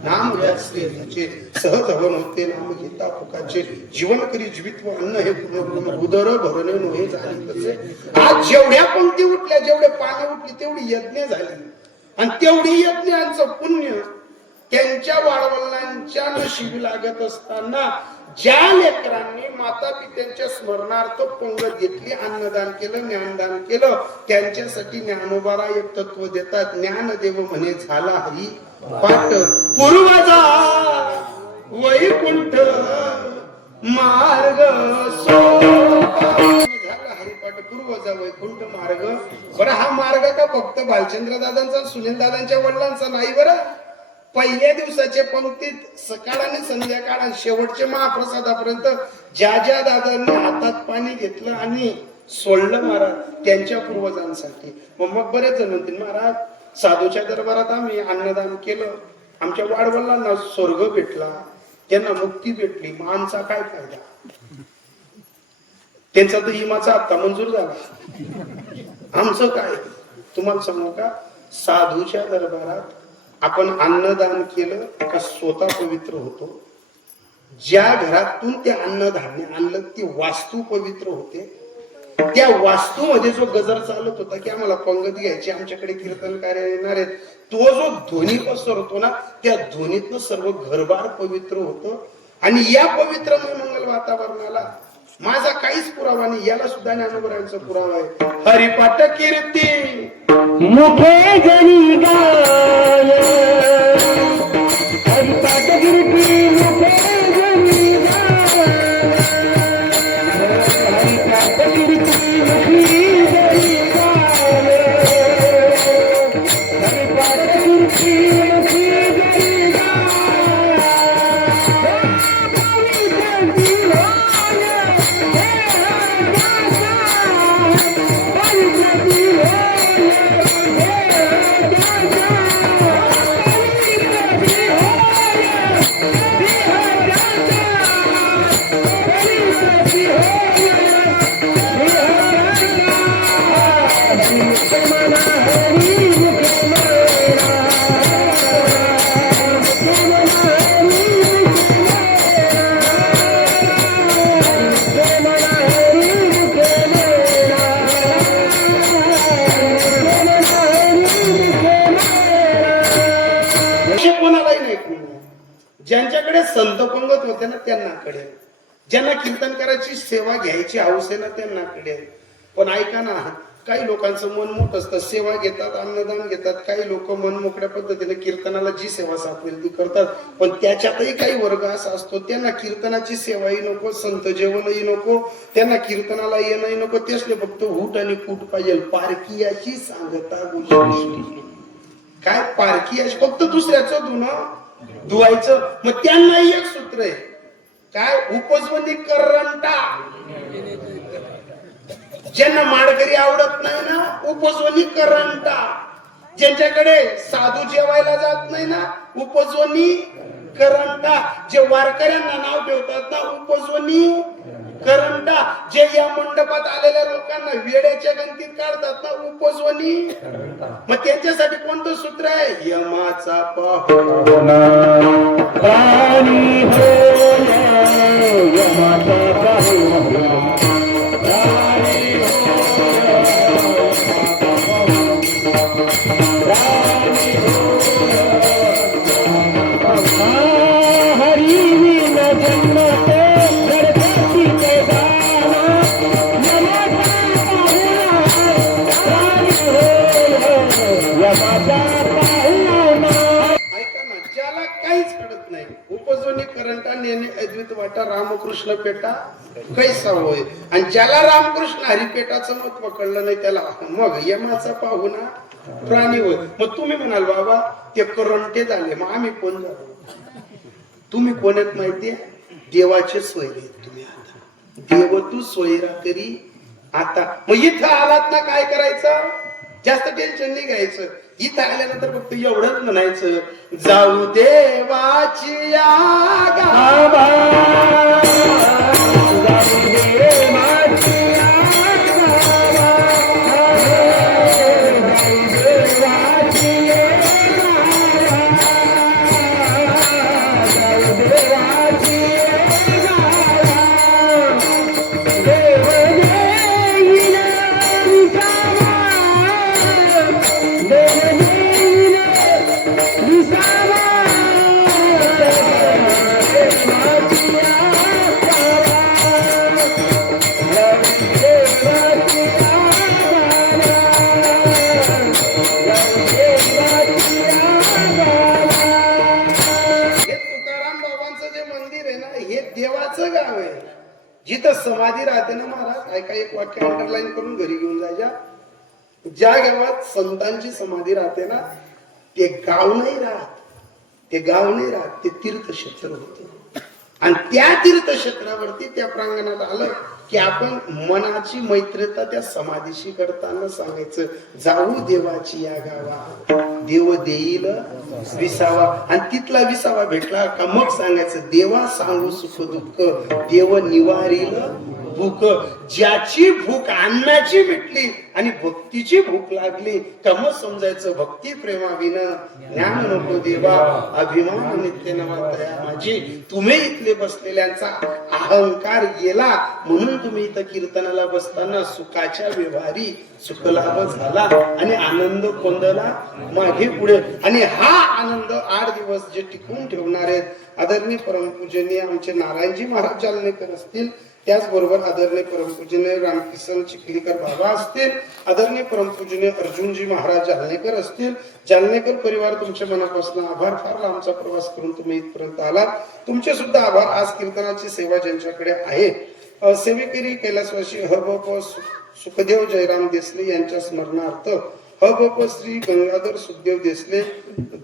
नाम व्यासते तुझे सहज हवन होते नाम घेता फुकाचे जीवन करी जीवित्व अन्न हे पूर्ण उदर भरणे नोहे झाले तसे आज जेवढ्या पंक्ती उठल्या जेवढे पाने उठली तेवढी यज्ञ झाली आणि तेवढी यज्ञांचं पुण्य त्यांच्या वाडवडिलांच्या नशिबी लागत असताना ज्या लेकरांनी माता पित्यांच्या स्मरणार्थ पंगत घेतली अन्नदान केलं ज्ञानदान केलं त्यांच्यासाठी ज्ञानोबारा एक तत्व देतात ज्ञानदेव म्हणे झाला हरी पाठ पूर्वजा वैकुंठ मार्ग झाला हरिपाठ पूर्वजा वैकुंठ मार्ग बरं हा मार्ग का फक्त भालचंद्र दादांचा सुनील दादांच्या वडिलांचा नाही बरं पहिल्या दिवसाच्या पंक्तीत सकाळ आणि संध्याकाळ आणि शेवटच्या महाप्रसादापर्यंत ज्या ज्या दादांनी हातात पाणी घेतलं आणि सोडलं महाराज त्यांच्या पूर्वजांसाठी मग बरेच जण म्हणतील महाराज साधूच्या दरबारात आम्ही अन्नदान केलं आमच्या वाडवडिलांना स्वर्ग भेटला त्यांना मुक्ती भेटली मग आमचा काय फायदा त्यांचा तर इमाचा हप्ता मंजूर झाला आमचं काय तुम्हाला सांगू का साधूच्या दरबारात आपण अन्नदान केलं का स्वतः पवित्र होतो ज्या घरातून ते अन्नधान्य आणलं ती वास्तू पवित्र होते त्या वास्तूमध्ये जो गजर चालत होता की आम्हाला पंगत घ्यायची आमच्याकडे कीर्तनकार येणार आहेत तो जो ध्वनी पसरतो ना त्या ध्वनीतनं सर्व घरबार पवित्र होतं आणि या पवित्र मंगल वातावरणाला माझा काहीच पुरावा नाही याला सुद्धा ज्ञानोबरांचा पुरावा आहे हरिपाठ कीर्ती मुखे जनी गाय हरिपाठ कीर्ती मुखे जनी गाय हरिपाठ कीर्ती मुखी जनी गाय हरिपाठ कीर्ती मुखी जनी ज्यांच्याकडे संत पंगत होते ना त्यांना कळेल ज्यांना कीर्तन करायची सेवा घ्यायची हौस आहे ना त्यांना कळेल पण ऐका ना काही लोकांचं मन मोठ असतं सेवा घेतात अन्नदान घेतात काही लोक मन मोकळ्या पद्धतीने कीर्तनाला जी सेवा सापडेल ती करतात पण त्याच्यातही काही वर्ग असा असतो त्यांना कीर्तनाची सेवाही नको संत जेवणही नको त्यांना कीर्तनाला येणंही नको त्यासले फक्त हूट आणि कूट पाहिजे पारखियाची सांगता काय पारखियाची फक्त दुसऱ्याचं धुणं धुवायचं मग त्यांनाही एक सूत्र आहे काय उपस्वनी करंटा ज्यांना माडकरी आवडत नाही ना उपस्वनी करंटा ज्यांच्याकडे साधू जेवायला जात नाही ना उपस्वनी करंटा जे वारकऱ्यांना नाव ठेवतात ना उपस्वनी करंटा जे या मंडपात आलेल्या लोकांना वेड्याच्या गणतीत काढतात ना उपस्वनी मग त्यांच्यासाठी कोणतं सूत्र आहे यमाचा पाहुणा प्राणी हो यमाचा पाहुणा रामकृष्ण पेटा कैसा होय आणि ज्याला रामकृष्ण हरिपेटाचं महत्व कळलं नाही त्याला मग यमाचा पाहुणा प्राणी होय मग तुम्ही म्हणाल बाबा ते करंटे झाले मग आम्ही कोण झालो तुम्ही कोण आहेत माहितीये देवाचे सोयरे तुम्ही आता देव तू सोयरा करी आता मग इथं आलात ना काय करायचं जास्त टेन्शन नाही घ्यायचं इथं आल्यानंतर फक्त एवढंच म्हणायचं जाऊ देवाची गावा जिथं समाधी राहते ना महाराज, ऐका एक वाक्य अंडरलाईन करून घरी घेऊन जायच्या. ज्या गावात संतांची समाधी राहते ना, ते गाव नाही राहत, ते गाव नाही राहत, ते तीर्थक्षेत्र होते. आणि त्या तीर्थक्षेत्रावरती त्या प्रांगणात आलं की आपण मनाची मैत्रीता त्या समाधीशी करताना सांगायचं, जाऊ देवाची या गावा, देव देईल विसावा. आणि तिथला विसावा भेटला का मग सांगायचं, देवा सांगू सुख दुःख, देव निवारील भूक. ज्याची भूक अन्नाची मिटली आणि भक्तीची भूक लागली का मग समजायचं, भक्ती प्रेमाविन ज्ञान नको देवा, अभिमान नित्य नवतया माझी. तुम्ही इथले बसलेल्यांचा अहंकार गेला म्हणून तुम्ही इथं कीर्तनाला बसताना सुखाच्या व्यवहारी सुखलाभ झाला आणि आनंद कोंदला मागे पुढे. आणि हा आनंद 8 दिवस जे टिकवून ठेवणार आहेत, आदरणीय परमपूजनीय आमचे नारायणजी महाराज जालनेकर असतील, त्याचबरोबर आदरणीय परमपूजनीय रामकिसन चिखलीकर बाबा असतील, आदरणीय परमपूजनीय अर्जुनजी महाराज जालनेकर असतील. जालनेकर परिवार, तुमच्या मनापासून आभार. फार लांबचा प्रवास करून तुम्ही इथपर्यंत आलात, तुमचे सुद्धा आभार. आज कीर्तनाची सेवा ज्यांच्याकडे आहे, सेवेकरी कैलासवासी हबप सुखदेव जयराम देसले यांच्या स्मरणार्थ हबप श्री गंगाधर सुखदेव देसले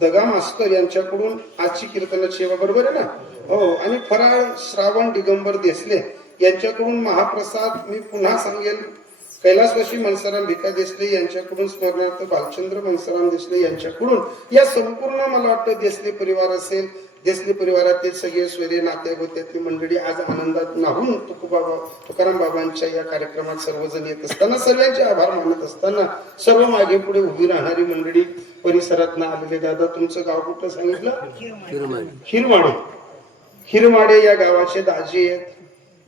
दगा मास्टर यांच्याकडून आजची कीर्तनाची सेवा, बरोबर आहे ना? हो. आणि फराळ श्रावण दिगंबर देसले यांच्याकडून महाप्रसाद. मी पुन्हा सांगेल, कैलासवासी मनसाराम भिका देसले यांच्याकडून स्मरणार्थ बालचंद्र मनसाराम देसले यांच्याकडून. या संपूर्ण मला वाटतं देसले परिवार असेल, देसले परिवारातील सगळे स्वैरे नातेगोत्यातली मंडळी आज आनंदात नाहून तुकाराम बाबांच्या या कार्यक्रमात सर्वजण येत असताना, सर्वांचे आभार मानत असताना, सर्व मागे पुढे उभी राहणारी मंडळी, परिसरात आलेले दादा, तुमचं गाव कुठं सांगितलं? हिरमाडे. हिरमाडे या गावाचे दाजी आहेत.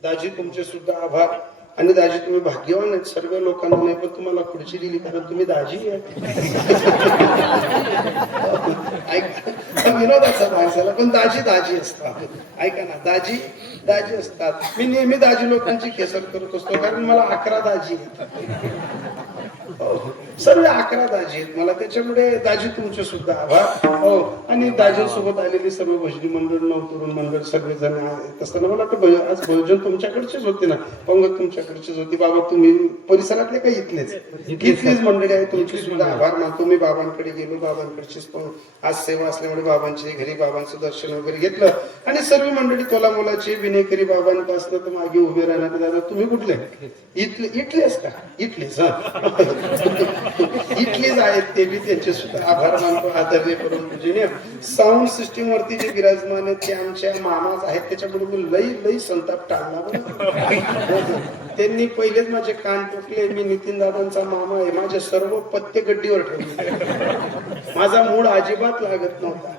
दाजी तुमचे सुद्धा आभार. आणि दाजी तुम्ही भाग्यवान आहेत, सर्व लोकांना नाही पण तुम्हाला खुर्ची दिली कारण तुम्ही दाजी आहेत. ऐका, विनोदाचा माणसाला पण दाजी दाजी असतात. ऐका ना, दाजी दाजी असतात. मी नेहमी दाजी लोकांची केसर करत असतो कारण मला 11 दाजी येतात. सर्व 11 दाजी आहेत मला, त्याच्यामुळे दाजी तुमचे सुद्धा आभार. हो. आणि दाजींसोबत आलेली सर्व भजनी मंडळ, नवतरुण मंडळ सगळेजण येत असताना मला वाटतं आज भजन तुमच्याकडचेच होते ना, पंगत तुमच्याकडचीच होती. बाबा तुम्ही परिसरातले काही इथलेच मंडळी आहे, तुमचे सुद्धा आभार मानतो. मी बाबांकडे गेलो, बाबांकडचीच आज सेवा असल्यामुळे बाबांच्या घरी बाबांचं दर्शन वगैरे घेतलं. आणि सर्व मंडळी तोला मोलाची विनेकरी बाबांपासून तर मागे उभे राहणार. दादा तुम्ही कुठले? इथलेच का? इथलेच. इथलेच आहेत ते बी, त्यांचे सुद्धा आभार मानतो. आदरणीय परमपूजनीय साऊंड सिस्टीम वरती जे विराजमान आहेत ते आमच्या मामाच आहेत, त्याच्यामुळे लई संताप टाळला. त्यांनी पहिलेच माझे कान टोकले. मी नितीन दादांचा मामा आहे, माझे सर्व पत्ते गड्डीवर ठेवले. माझा मूड अजिबात लागत नव्हता,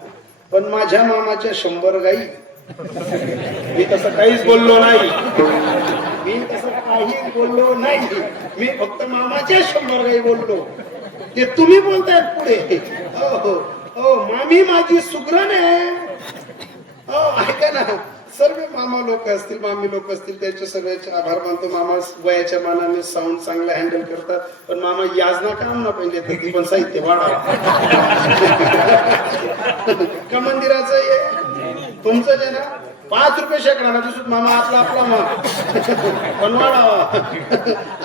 पण माझ्या मामाच्या 100 गाई. मी तसं काहीच बोललो नाही, मी तसं काहीच बोललो नाही. मी फक्त मामाच्या 100 गाई बोललो. ते तुम्ही बोलतायत पुढे. हो हो, मामी माझी सुगरण आहे. हो, ऐका ना, सर्व मामा लोक असतील, मामी लोक असतील, त्यांचे सगळ्याचे आभार मानतो. मामा वयाच्या मानाने साऊंड चांगला हँडल करतात, पण मामा याजना काम ना पहिले ती पण साहित्य वाढा. का मंदिराचं हे तुमचं जे ना 5 रुपये शेकडा ना दिसत मामा आपला मग पण वाढावा.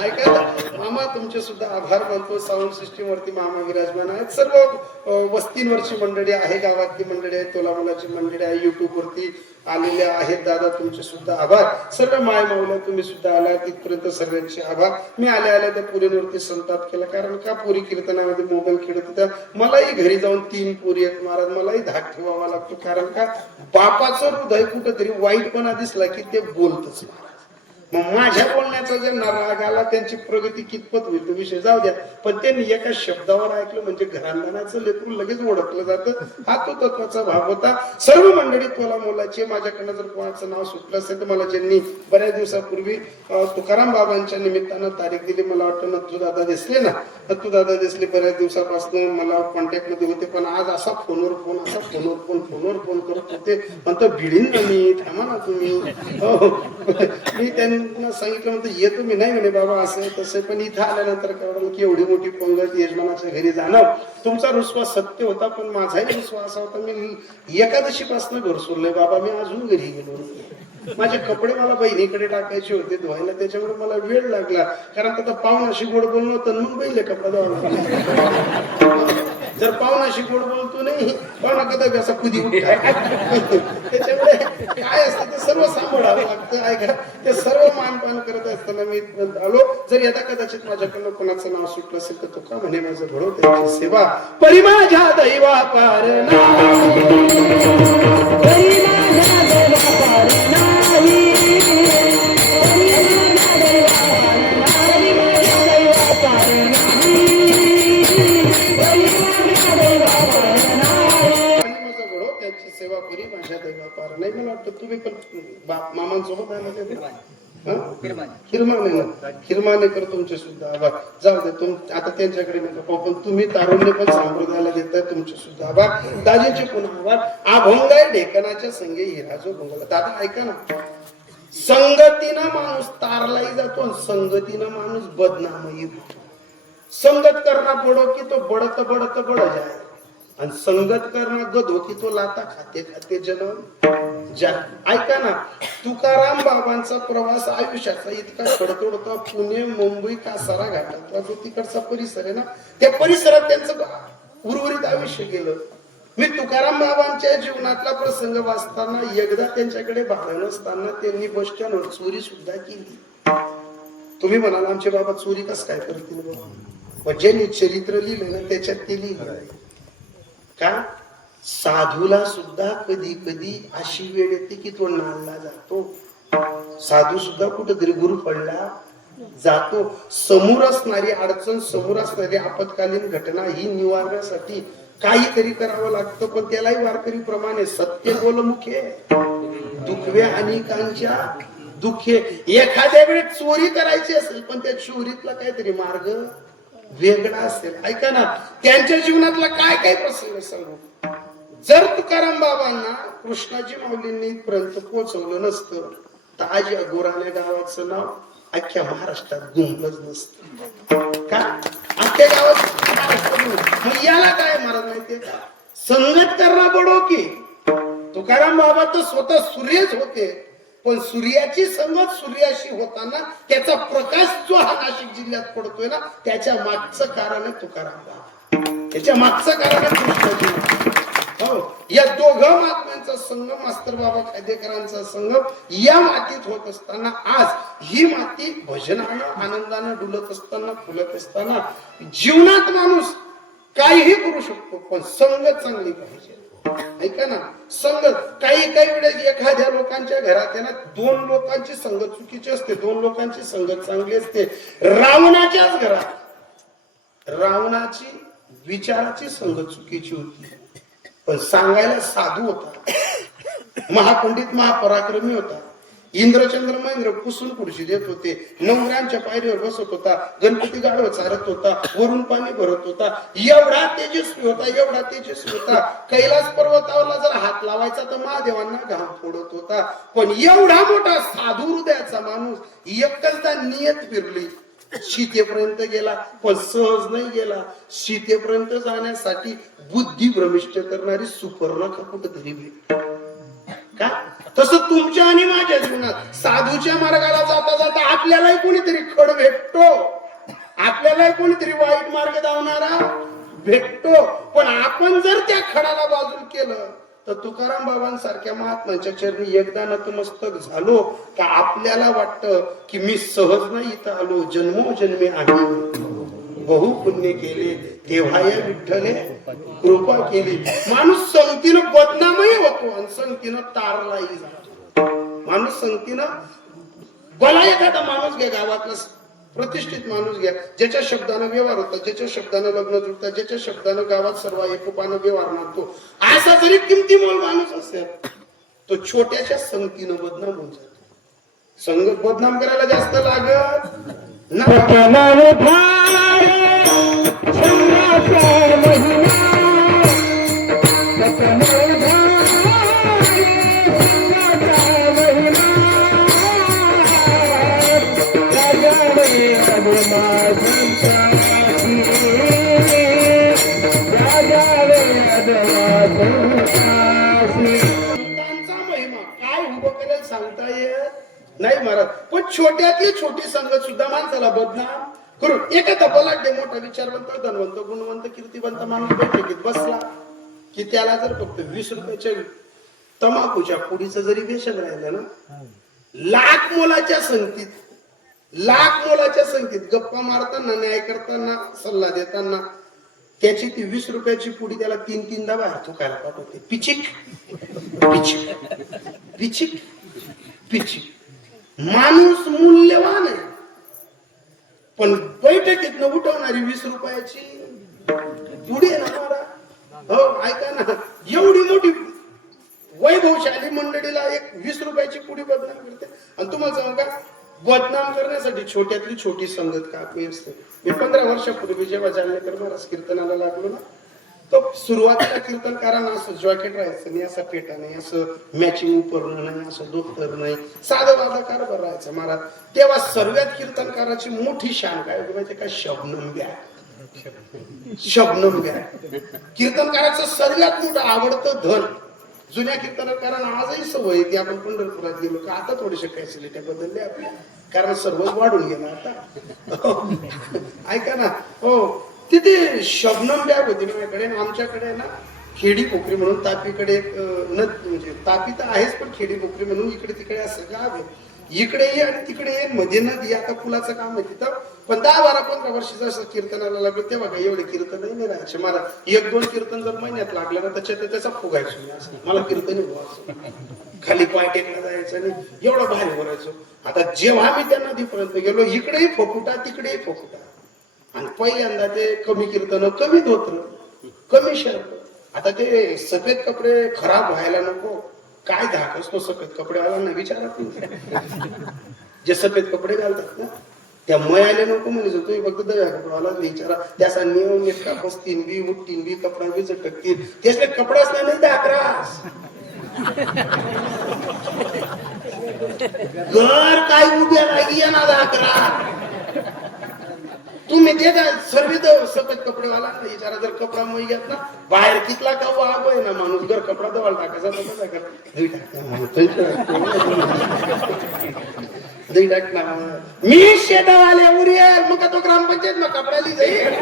ऐका मामा तुमचे सुद्धा आभार मानतो. साऊंड सिस्टीम वरती मामा विराजमान आहेत. सर्व वस्तींवरची मंडळी आहे, गावातली मंडळी आहे, तोलामोलाची मंडळी आहे, युट्यूब वरती आलेल्या आहेत. दादा तुमचे सुद्धा आभार. सर्व माय माऊला तुम्ही सुद्धा आला, तिथपर्यंत सर्वांचे आभार. मी आल्या त्या पुरीवरती संताप केला, कारण का पुरी कीर्तनामध्ये मोबाईल खेळत होत्या. मलाही घरी जाऊन 3 पुरी आहेत महाराज, मलाही धाक ठेवावा लागतो. कारण का बापाचं हृदय कुठंतरी वाईटपणा दिसला की ते बोलतच. मग माझ्या बोलण्याचा जे राग आला, त्यांची प्रगती कितपत होईल तो विषय जाऊ द्या, पण त्यांनी एका शब्दावर ऐकलं म्हणजे घरांगणाचं लेकरू लगेच ओळखलं जातं. हा तो तत्वाचा भाग होता. सर्व मंडळी तोला मोलाचे. माझ्याकडनं जर कोणाचं नाव सुटलं असेल तर मला ज्यांनी बऱ्याच दिवसापूर्वी तुकाराम बाबांच्या निमित्तानं तारीख दिली, मला वाटतं नत्थू दादा दिसले ना, नत्थू दादा दिसले बऱ्याच दिवसापासून मला कॉन्टॅक्ट मध्ये होते, पण आज असा फोनवर फोन करत होते. म्हणतो भिडीन ना मी, थांबा ना तुम्ही. मी त्यांना सांगितलं, म्हणतो येतो मी. नाही म्हणे बाबा असं तसं, पण इथं आल्यानंतर कळलं की एवढी मोठी पंगत यजमानाच्या घरी जाणार. तुमचा रुसवा सत्य होता, पण माझाही रुसवा असा होता, मी एकादशी पासून घर सोडलंय बाबा, मी अजून घरी गेलो. माझे कपडे मला बहिणीकडे टाकायचे होते धुवायला, त्याच्यामुळे मला वेळ लागला. कारण आता पाहुणाशी गोड बोलणं होतं, मग बहिले कपडे धुवायला. जर पाहुणाशी गोड बोलतो नाही, पाहुणा कदा असा खुदी उठता. त्याच्यामुळे काय असतं ते सर्व सांभाळावं लागतं. ऐका, ते सर्व मानपान करत असताना मी आलो. जर यदा कदाचित माझ्याकडनं कोणाचं नाव सुटलं असेल तर तुका म्हणे माझं घडो त्याची सेवा परी माझ्या दैवा पार त्याची सेवा करी माझ्या दैवा पार नाही. मला वाटतं तुम्ही पण मामांसोबत आले हिरमाने कर तुमचे सुद्धा आभार. जाऊ दे आता त्यांच्याकडे नका पाहू, पण तुम्ही तारुण्य पण संप्रदायाला देताय, तुमचे सुद्धा आभार. दाजींचे पुन्हा आभार. अभंग आहे ढेकणाच्या संगे हिराजो भंगला. दादा ऐका ना, संगतीनं माणूस तारलाही जातो आणि संगतीनं माणूस बदनामही होतो. संगत करना पडो की तो बडत बडत बड जाय, आणि संगत करणं गदो की तो लाता खाते खाते जन्म जा. ऐका ना, तुकाराम बाबांचा प्रवास आयुष्याचा इतका खडतोड होता. पुणे मुंबई कासारा घाटातला जो तिकडचा परिसर आहे ना, त्या परिसरात त्यांचं उर्वरित आयुष्य गेलं. मी तुकाराम बाबांच्या जीवनातला प्रसंग वाचताना एकदा त्यांच्याकडे भाडं नसताना त्यांनी बस स्टँडवर चोरी सुद्धा केली. तुम्ही म्हणाल आमचे बाबा चोरी कस काय करतील, पण ज्यांनी चरित्र लिहिलं ना त्याच्यात ते लिहिलं का साधूला सुद्धा कधी कधी अशी वेळ येते की तो नालला जातो. साधू सुद्धा कुठेतरी गुरु पडला जातो. समोर असणारी अडचण, समोर असणारी आपत्कालीन घटना ही निवारण्यासाठी काहीतरी करावं लागतं. पण त्यालाही वारकरी प्रमाणे सत्य बोल मुखे दुखवे अनेकांच्या दुःखे. एखाद्या वेळेस चोरी करायची असेल पण त्या चोरीतला काहीतरी मार्ग वेगळा असेल. ऐका ना, त्यांच्या जीवनातला काय काय प्रसंग सांगू. जर तुकाराम बाबांना कृष्णाजी माऊलींनी पर्यंत पोहोचवलं नसतं तर आज या गोराणे गावाचं नाव अख्ख्या महाराष्ट्रात गुंगलच नसतं. का अख्ख्या गावात महाराष्ट्रात मग याला काय महाराज माहितीये का, संगत करणं पडो की. तुकाराम बाबा तर स्वतः सूर्यच होते, पण सूर्याची संगत सूर्याशी होताना त्याचा प्रकाश जो हा नाशिक जिल्ह्यात पडतोय ना, त्याच्या मागचं कारण आहे तुकाराम बाबा, त्याच्या मागचं कारण आहे कृष्णाजी. हो, या दोघं महात्म्यांचा संगम, मास्तर बाबा खादेकरांचा संगम या मातीत होत असताना आज ही माती भजनानं आनंदानं डुलत असताना फुलत असताना जीवनात माणूस काहीही करू शकतो, पण संगत चांगली पाहिजे. ऐका ना, संगत काही वेळेस एखाद्या लोकांच्या घरात आहे ना, दोन लोकांची संगत चुकीची असते, दोन लोकांची संगत चांगली असते. रावणाच्याच घरात रावणाची विचाराची संगत चुकीची होती, पण सांगायला साधू होता, महापंडित महापराक्रमी होता. इंद्रचंद्र महेंद्र पुसून खुर्ची देत होते, नवग्रांच्या पायरीवर बसत होता, गणपती गाढव चारत होता, वरून पाणी भरत होता. एवढा तेजस्वी होता, एवढा तेजस्वी होता. कैलास पर्वतावरला जर हात लावायचा तर महादेवांना घाम फोडत होता. पण एवढा मोठा साधू हृदयाचा माणूस एकलता नियत फिरली, सीतेपर्यंत गेला, पण सहज नाही गेला. सीतेपर्यंत जाण्यासाठी बुद्धी भ्रमिष्ट करणारी सुपर्णखा कुठेतरी भेटली. का तसं तुमच्या आणि माझ्या जीवनात साधूच्या मार्गाला जाता जाता आपल्यालाही कोणीतरी खड भेटतो, आपल्यालाही कोणीतरी वाईट मार्ग दावणारा भेटतो. पण आपण जर त्या खडाला बाजूला केलं तर तुकाराम बाबांसारख्या महात्म्यांच्या चरणी एकदा नतमस्तक झालो का आपल्याला वाटतं की मी सहज नाही इथं आलो, जन्मोजन्मी आहे बहु पुण्य केले, तेव्हा या विठ्ठले कृपा केली. माणूस संगतीनं बदनामही होतो आणि संगतीनं तारलाही जातो. माणूस संगतीनं भला एखादा माणूस घ्या, गावातला प्रतिष्ठित माणूस घ्या, ज्याच्या शब्दानं व्यवहार होता, ज्याच्या शब्दानं लग्न जुळतात, ज्याच्या शब्दानं गावात सर्व एकोपानं व्यवहार मानतो, असा जरी किमतीमोल माणूस असेल तो छोट्याशा संगतीनं बदनाम होऊन जातो. संगत बदनाम करायला जास्त लागत महिमा काय उभं करेल सांगता येत नाही महाराज. पण छोट्यातली छोटी संगत सुद्धा माणसाला बदनाम करून एका तपलाट मोठा विचारवंत धनवंत गुणवंत कीर्तिवंत माणूस बैठकीत बसला की त्याला जर फक्त 20 रुपयाच्या तमाखूच्या पुडीचं जरी व्यसन राहिलं ना, लाख मोलाच्या संगतीत गप्पा मारताना, न्याय करताना, सल्ला देताना त्याची ती 20 रुपयाची पुडी त्याला 3-3दा बाहेर थुकायला पाठवते. पिचिक पिचिक पिचिक पिचिक. माणूस मूल्यवान आहे, पण बैठकीत न उठवणारी 20 रुपयाची पुडी आहे ना मला. हो ऐका ना, एवढी मोठी वैभवशाली मंडळीला एक 20 रुपयाची पुडी बदनाम करते. आणि तुम्हाला सांगू का, बदनाम करण्यासाठी छोट्यातली छोटी संगत का असते. मी 15 वर्षापूर्वी जेव्हा जालनेकर महाराज कीर्तनाला लागलो ना, तो सुरुवातीला कीर्तनकारांना असं जॉकेट राहायचं नाही, असा पेटा नाही, असं मॅचिंग उपरणं नाही, असं दोतर नाही, साधं वाधा कारभार राहायचं महाराज. तेव्हा सर्वात कीर्तनकाराची मोठी शान काय होती माहिती का? शबनम बॅग. शबनम बॅग कीर्तनकाराचं सर्वात मोठं आवडतं धन. जुन्या कीर्तनकारांना आजही सवय की आपण पंढरपुरात गेलो का आता थोडीशा फॅसिलिटी बदलल्या आपल्या, कारण सर्वच वाढून गेलं आता. ऐका ना, हो तिथे शबनम बॅग होती माझ्याकडे. आमच्याकडे ना खेडी पोखरी म्हणून तापीकडे एक म्हणजे तापी तर आहेच, पण खेडी पोखरी म्हणून इकडे तिकडे असं गाव आहे. इकडे ये आणि तिकडे ये, मध्ये नदी. आता पुलाचं काम आहे तिथं. पण 10-12-15 वर्ष जसं कीर्तनाला लागलं तेव्हा काय एवढे कीर्तन नाही राहायचे मला. 1-2 कीर्तन जर महिन्यात लागलं ना त्याचा फुगायचो मी. असं मला कीर्तन खाली पाय टेकला जायचं नाही, एवढं बाहेर बोलायचो. आता जेव्हा मी त्या नदीपर्यंत गेलो, इकडेही फोकुटा तिकडेही फोकुटा. आणि पहिल्यांदा ते कमी कीर्तन, कमी धोत्र, कमी शर्ट. आता ते सफेद कपडे खराब व्हायला नको, काय धाक असतो सफेद कपडेवाल्यांना विचारा. जे सफेद कपडे घालतात ना त्या मयाले नको म्हणजे तुम्ही फक्त दव्या कपडावाला विचारा. त्याचा नियम इतका बसतीन बी उठतीन बी कपडा बी चटकतील. त्यासले कपडाच नाही धाकरास घर काय उभ्या लागी ना धाकरा. तुम्ही ते सर्व सफेद कपडेवाला विचारा. जर कपडा मग घेत ना बाहेर कितला का वाग आहे ना माणूस, घर कपडा जवळ टाकायचा मी शेतावाल्या उरेल मग तो ग्रामपंचायत मग कपड्याली जाईल.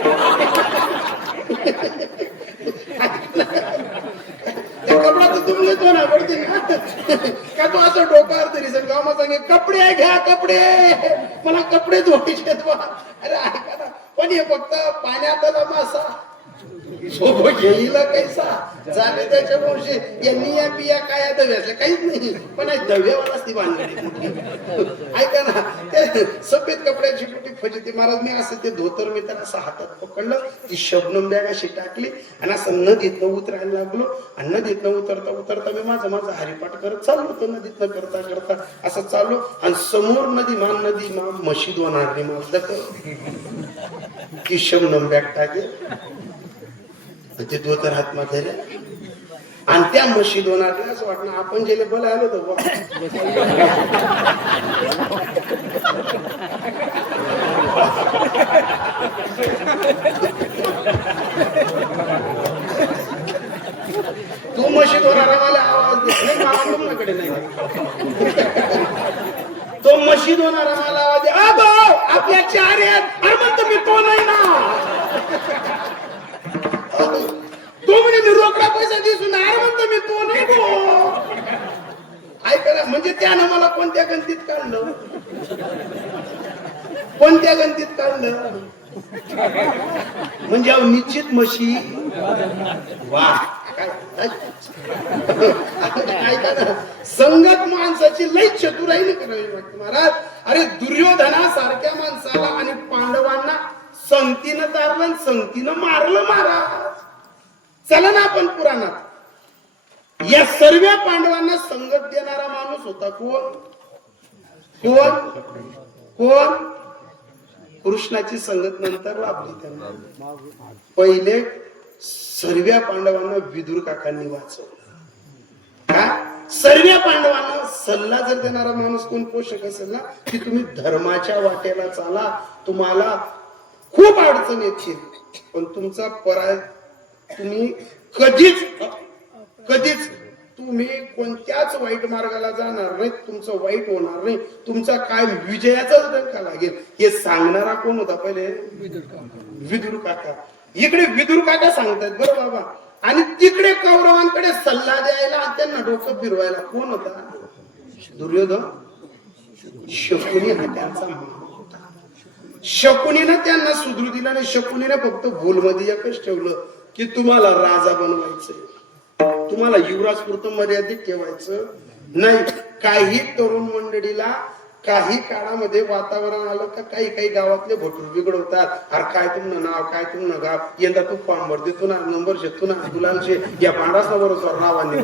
कपडा तर तुम्ही येतो ना पडते का तो असं डोकार तरी सर गाव सांगे कपडे घ्या कपडे, मला कपडे धुवायचे. अरे ऐका ना, पण हे फक्त पाण्यात आला मासा सोबत घेईला कैसा झाले त्याच्या वंशी यांनी या बिया काय दव्यातल्या काहीच नाही, पण दव्यावालाच ती बांधली. ऐका ना, ते सफेद कपड्याची कुठे फजिती महाराज. मी असं ते धोतर मी त्याला असं हातात पकडलं, ती शबनम बॅग अशी टाकली आणि असं नदीतनं उतरायला लागलो. आणि नदीतनं उतरता उतरता मी माझा हरिपाठ करत चाललो होतो. नदीतनं करता करता असं चाललो आणि समोर नदी मा मशीद होणार नाही माझं की शबनम बॅग टाके ते धोतर हातमध्ये आणि त्या मशीद होणार असं वाटणं आपण जे बोला आलो होतो. तू मशीद होणारा मला आवाज नाही, तो मशीद होणारा मला आवाज आपल्या 4 आहेत. अरे म्हणतो मी तो नाही ना, तो म्हणे मी रोकडा पैसा दिसून अरे म्हणतो मी तो नाही गो. ऐका म्हणजे त्यानं मला कोणत्या गणतीत काढलं, कोणत्या गणतीत काढलं म्हणजे निश्चित मशी वा. ऐका ना, संगत माणसाची लई चतुराईने करावी लागते महाराज. अरे दुर्योधनासारख्या माणसाला आणि पांडवांना संगतीनं तारलं, संगतीनं मारलं महाराज. चला ना आपण पुराणात या सर्व पांडवांना संगत देणारा माणूस होता कोण? कोण कोण? कृष्णाची संगत नंतर लाभली त्यांना. पहिले सर्व पांडवांना विदुर काकांनी वाचवलं. का? सर्व पांडवांना सल्ला जर देणारा माणूस कोण पोषक असेल ना की तुम्ही धर्माच्या वाटेला चाला, तुम्हाला खूप अडचण येतील, पण तुमचा पराय तुम्ही कधीच तुम्ही कोणत्याच वाईट मार्गाला जाणार नाही, तुमचं वाईट होणार नाही, तुमचा काय विजयाचाच डंका लागेल. हे सांगणारा कोण होता पहिले? विदुर काका. इकडे विदुर काका सांगतात बरं बाबा, आणि तिकडे कौरवांकडे सल्ला द्यायला आणि त्यांना डोकं फिरवायला कोण होता? दुर्योधन. शकुनी हा त्यांचा मामा होता. शकुनीनं त्यांना सुधरू दिला नाही. शकुनीने फक्त भूलमध्ये एकच ठेवलं की तुम्हाला राजा बनवायचंय, तुम्हाला युवराज पुरतं मर्यादित ठेवायचं नाही. काही तरुण मंडळीला काही काळामध्ये वातावरण आलं का काही काही गावातले भटूर बिघडवतात. अरे काय तुमनं नाव, काय तुमनं गाव, यंदा तू फॉर्म भर देतो ना, नंबर शेततो ना, गुलालशे या पांढरासना बरोबर रावांनी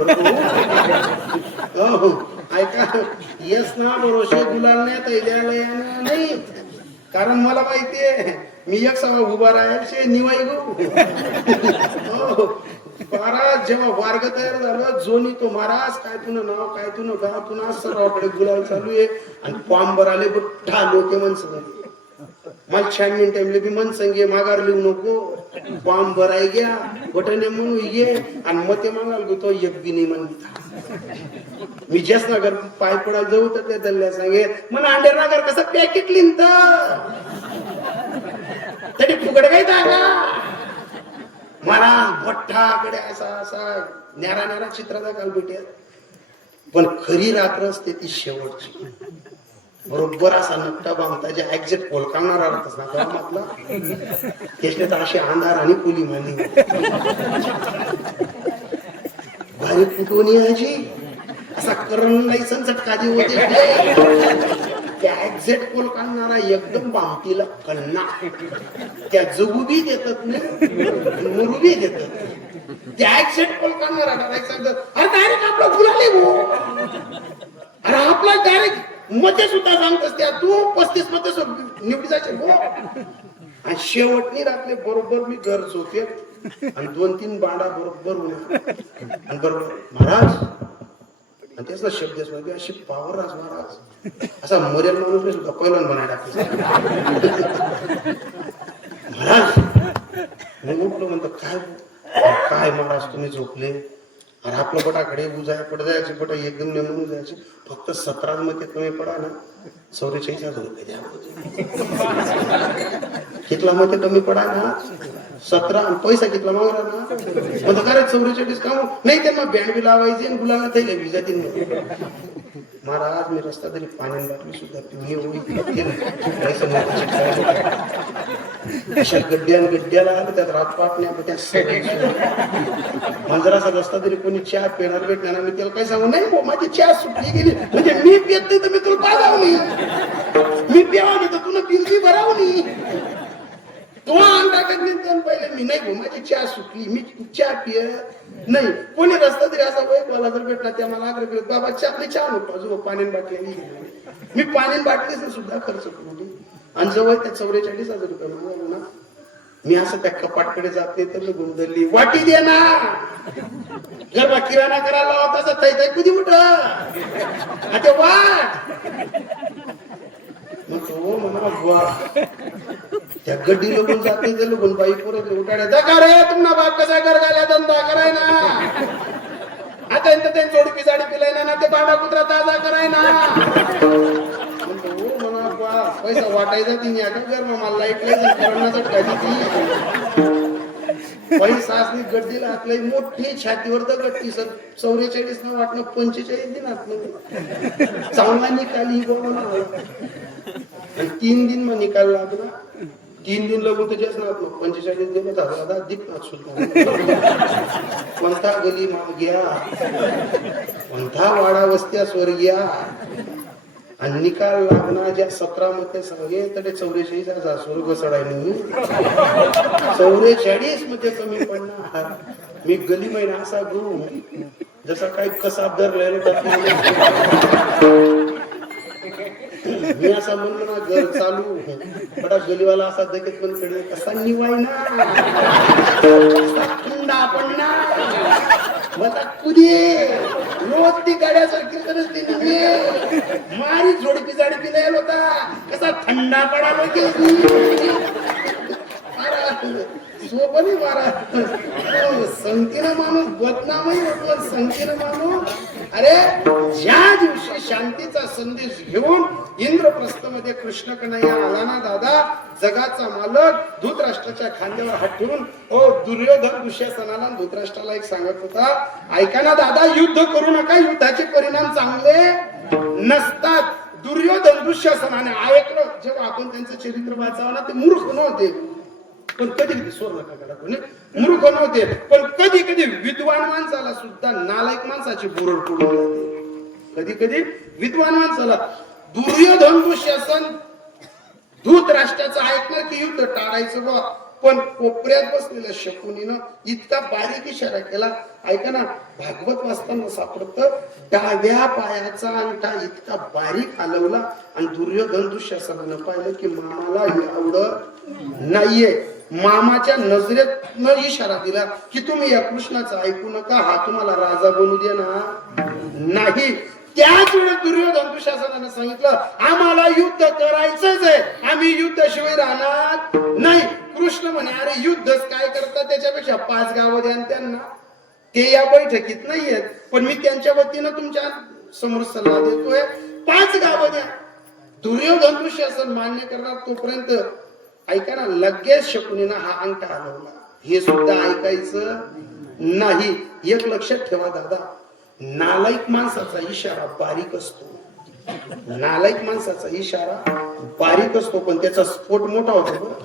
ऐका, येस ना बरोबर गुलाल नाही, कारण मला माहितीये मी एक सवा उभा राहायचे निवाई गो. महाराज जेव्हा वर्ग तयार झालं, जोनी तो महाराज काय तुनं नाव, काय तुनं गाव, तुना सर्वाकडे गुलाल चालू आहे आणि फॉर्म भराले बुठ्ठा लोके मनसंग मला 96 टाइमले बी मनसंगे माघार लिहू नको, फॉर्म भराय घ्या बटने म्हणून ये आणि मते मागाल गो तो एक बी नाही म्हणता. मी जस नगर पाय पडायला जाऊ तर त्या दल्ल्या सांगे मला अंडेर नगर कसं पॅकेट लिहित तरी फुकट काय जागा मला भट्टाकडे असा असा न्यारा न्यारा चित्राचा काल भेटेल. पण खरी रात्र असते ती शेवटची. बरोबर असा नकटा बांधता जे एक्झॅक्ट पोल काढणार राहतच ना गावातला त्याच्यात तर अशी अंधार आणि कुली मांडली भारी कुठून यायची असा करंगाई संचट कादी होते. त्या एक्झॅक्ट पोल काढणारा एकदम बामतीला कन्ना त्या जगू बी देतात नाही मरू बी देतात. त्या एक्झॅक्ट पोल काढणारा डायरेक्ट सांगतात अरे डायरेक्ट आपला गुलाले भो, अरे आपला डायरेक्ट मते सुद्धा सांगतस त्या तू 35 मते निवडी जायचे भो. आणि शेवटनी रात्री बरोबर मी घर झोपे आणि 2-3 बांडा बरोबर होणार आणि बरोबर महाराज आणि त्याच ना शब्द अशी पावर राज महाराज असा मरेल माणूस मी सुद्धा पहिला बनाय टाकले महाराज. मग उठलो म्हणतो काय काय महाराज तुम्ही झोपले, अरे आपलं बटाकडे उजाय पड जायचे बटा एकदम नेमून जायचे, फक्त 17 मध्ये कमी पडा ना 44,000 रुपये द्या. कितला मध्ये कमी पडा ना 17 पैसा कितला मागला ना म्हणतो काय 44 काम नाही ते मग बँड बी लावायची आणि गुलाला थैले बी जातील. महाराज मी रस्ता तरी पाणी बाटली सुद्धा अशा गड्ड्याला आलं त्यात रात पाटण्या मला जरा असा रस्ता तरी कोणी चहा पेणार भेटणार मी त्याला काय सांगू नाही माझी चहा सुटली गेली म्हणजे मी पेत नाही तर मी तुला पाजाव नाही, मी पेवा नाही तर तुला बिल बी भराव नाही, तो अंडा पहिले मी नाही भाऊ माझी चहा सुटली मी चहा पिय नाही. कोणी रस्ता तरी असा मला जर भेटला त्या मला आग्रह करत बाबा आपली चहा नको अजून पाणी बाटली मी पाणी बाटलीच सुद्धा खर्च करू आणि जवळ त्या 44,000 रुपये मागवलं ना मी असं त्या कपाटकडे जाते तर मी गुंडली वाटी दे ना जर किराणा करायला होता असं थै कुदी कुठं आता वाट मग तो म्हणा बुवा त्या गड्डी लोकून जाते ते लोकून बाई परत उठाड्या दका रे तुम्हाला बाप कसा कर घाल्या धंदा कराय ना आता ते जोडी पिसाडी पिलाय ना ते बाबा कुत्रा ताजा कराय ना पैसा वाटायचा तिने आता कर मला लाईट पैसा असली गड्डीला आपल्या मोठी छातीवर तर गड्डी सर 44 ना वाटणं 45 दिन चांगला निकाल ही बाबा 3 दिन मग निकाल लागला 3 दिन लगून तर जास्त ना 45 दिवस दादा दीपनाथ सुद्धा कोणता गली माग्या कोणता वाडा वस्त्या स्वर्गीया आणि निकाल लागणार ज्या 17 मध्ये सांगे तर 44,000 स्वर्ग सडाय नाही 44 मध्ये कमी पडणार. मी गली महिना असा घेऊ जसा काही कसाब धरलेला मी असा म्हणलो ना घर चालू बडा गलीवाला असा देखत पण कडे कसा निवाय ना थंडा पडणार मता कुदे रोज ती गाड्यासारखी करत ती मारी जोडी पिजाडी पिलायला होता कसा थंडा पडालो की सोबनी मारा संगतीनं माणूस बदनामही होतो संगतीनं माणूस. अरे ज्या दिवशी शांतीचा संदेश घेऊन इंद्रप्रस्थमध्ये कृष्ण कन्हैया आला ना दादा, जगाचा मालक धृतराष्ट्राच्या खांद्यावर हात ठेवून दुर्योधन दुःशासनाला धृतराष्ट्राला एक सांगत होता, ऐका ना दादा, युद्ध करू नका, युद्धाचे परिणाम चांगले नसतात. दुर्योधन दुःशासनाने ऐकलं. जेव्हा आपण त्यांचं चरित्र वाचावं ना, ते मूर्ख नव्हते, पण कधी कधी सोड नका करा कोणी, मूर्ख नव्हते, पण कधी कधी विद्वान माणसाला सुद्धा नालायक माणसाची बुरड पडून जाते. कधी कधी विद्वान माणसाला दुर्योधन दुःशासन धृतराष्ट्राचं ऐकणार की युद्ध टाळायचं बा, पण कोपऱ्यात बसलेल्या शकुनीनं इतका बारीक इशारा केला. ऐका ना, भागवत वाचताना सापडतं, डाव्या पायाचा अंगठा इतका बारीक हलवला आणि दुर्योधन दुःशासनानं पाहिलं की मामाला हे आवडत नाहीये. मामाच्या नजरेतनं इशारा दिला की तुम्ही या कृष्णाचं ऐकू नका, हा तुम्हाला राजा बनू देणार नाही. त्याच वेळेस दुर्योधन दुःशासनानं सांगितलं, आम्हाला युद्ध करायचंच आहे, आम्ही युद्धाशिवाय राहणार नाही. कृष्ण म्हणे, अरे युद्धच काय करतात, त्याच्यापेक्षा 5 गावं द्या त्यांना, ते या बैठकीत नाहीयेत, पण मी त्यांच्या वतीनं तुमच्या समोर सल्ला देतोय, 5 गावं द्या. दुर्योधन दुःशासन मान्य करणार तोपर्यंत ऐका ना, लगेच शकुनीनं हा अंगठा हलवला. हे सुद्धा ऐकायचं नाही. एक लक्षात ठेवा दादा, नालायक माणसाचा इशारा बारीक असतो, नालायक माणसाचा इशारा बारीक असतो, पण त्याचा स्फोट मोठा होतो.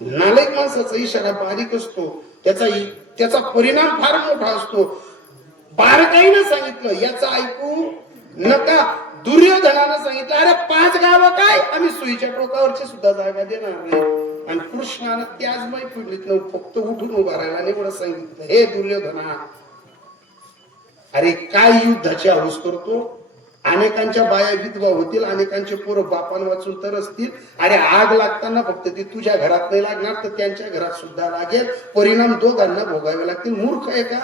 नालायक माणसाचा इशारा बारीक असतो, त्याचा परिणाम फार मोठा असतो. बारकाईनं सांगितलं, याचं ऐकू नका. दुर्योधनानं सांगितलं, अरे 5 गावं काय, आम्ही सुईच्या टोकावरची सुद्धा जागा देणार नाही. आणि कृष्णानं त्याच मैफिलीतनं फक्त उठून उभा राहिला आणि एवढं सांगितलं, हे दुर्योधना, अरे काय युद्धाची हौस करतो, अनेकांच्या बाया विधवा होतील, अनेकांचे पोरं बापान वाचून तर असतील. अरे आग लागताना फक्त ती तुझ्या घरात नाही लागणार, तर त्यांच्या घरात सुद्धा लागेल, परिणाम दोघांना भोगावे लागतील. मूर्ख आहे का?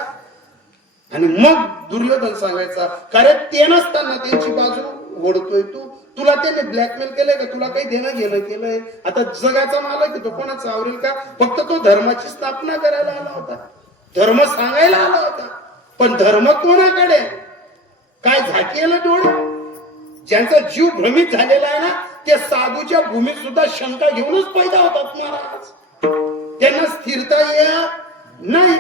आणि मग दुर्योधन सांगायचा, कारण ते नसताना त्यांची बाजू ओढतोय तू, तुला त्याने ब्लॅकमेल केलंय का, तुला काही देणं घेणं केलंय? आता जगाचा मालक तो कोणाचा आवरेल का? फक्त तो धर्माची स्थापना करायला आला होता, धर्म सांगायला आला होता, पण धर्म कोणाकडे? काय झाकेलं डोळे? ज्यांचा जीव भ्रमित झालेला आहे ना, त्या साधूच्या भूमीत सुद्धा शंका घेऊनच पैदा होतात महाराज, त्यांना स्थिरता येत नाही.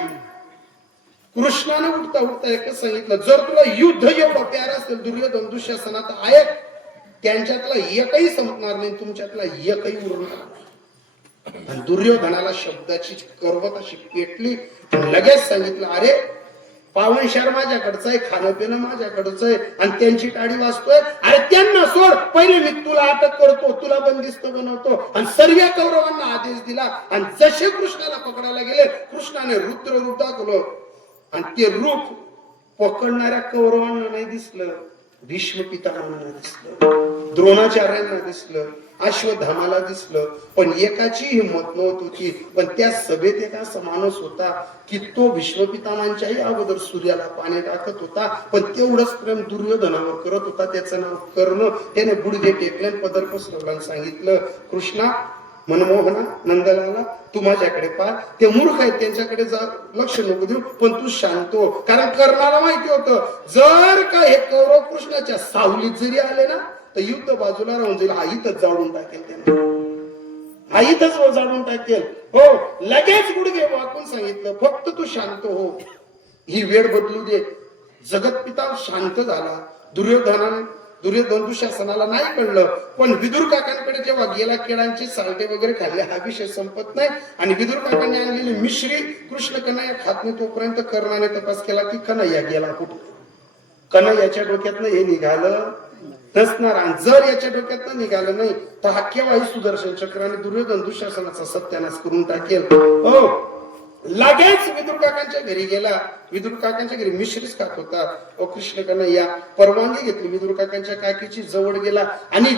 कृष्णानं उठता उठता एकच सांगितलं, जर तुला युद्ध एवढं प्यार असेल दुर्योधन दुःशासनात आहे, त्यांच्यातला एकही संपणार नाही, तुमच्यातला एकही उरणार नाही. आणि दुर्योधनाला शब्दाची करवत अशी पेटली, लगेच सांगितलं, अरे पावनशहर माझ्याकडचं आहे, खाणं पिणं माझ्याकडचं आहे, आणि त्यांची टाळी वाजतोय, अरे त्यांना सोड, पहिले मी तुला अटक करतो, तुला बंदिस्त बनवतो. आणि सर्व कौरवांना आदेश दिला, आणि जसे कृष्णाला पकडायला गेले, कृष्णाने रुद्र रूप दाखवलं, आणि ते रूप पकडणाऱ्या कौरवांना नाही दिसलं, भीष्म पितामहांना दिसलं, द्रोणाचार्यांना दिसलं, अश्वत्थामाला दिसलं, पण एकाची हिंमत नव्हती होती. पण त्या सभेत एक असा माणूस होता की तो भीष्म पितामहांच्याही अगोदर सूर्याला पाणी टाकत होता, पण तेवढंच प्रेम दुर्योधनावर करत होता, त्याचं नाव कर्ण. त्याने गुडघे टेकले, पदर पसरवला, सांगितलं, कृष्णा, मनमोहना, नंदलाला, तू माझ्याकडे पाह, ते मूर्ख आहेत, त्यांच्याकडे जा, लक्ष नको देऊ, पण तू शांत हो. कारण कर्णाला माहिती होतं, जर का हे कौरव कृष्णाच्या सावलीत जरी आले ना, तर युद्ध बाजूला राहून जाईल, हा इथंच जाळून टाकेल त्यांना, हा इथंच जाळून टाकेल. हो, लगेच गुडघे वाकून सांगितलं, फक्त तू शांत हो, ही वेळ बदलू दे. जगतपिता शांत झाला. दुर्योधन दुःशासनाला नाही कळलं, पण विदुर काकांकडे जेव्हा गेला, केळांचे सालटे वगैरे खाल्ले, हा विषय संपत नाही. आणि विदुर काकांनी आणलेली मिश्री कृष्ण कन्हैया खात नाही तोपर्यंत कर्णाने तपास केला की कन्हैया गेला कुठे. कन्हैयाच्या डोक्यातनं हे निघालं नसणार, आणि जर याच्या डोक्यातनं निघालं नाही तर हा केव्हाही सुदर्शन चक्राने दुर्योधन दुःशासनाचा सत्यानाश करून टाकेल. हो, लगेच विदुर काकांच्या घरी गेला. विदुर काकांच्या घरी मिश्रीच खात होता. कृष्ण कन्हैया परवानगी घेतली, विदुर काकांच्या काकीची जवळ गेला, आणि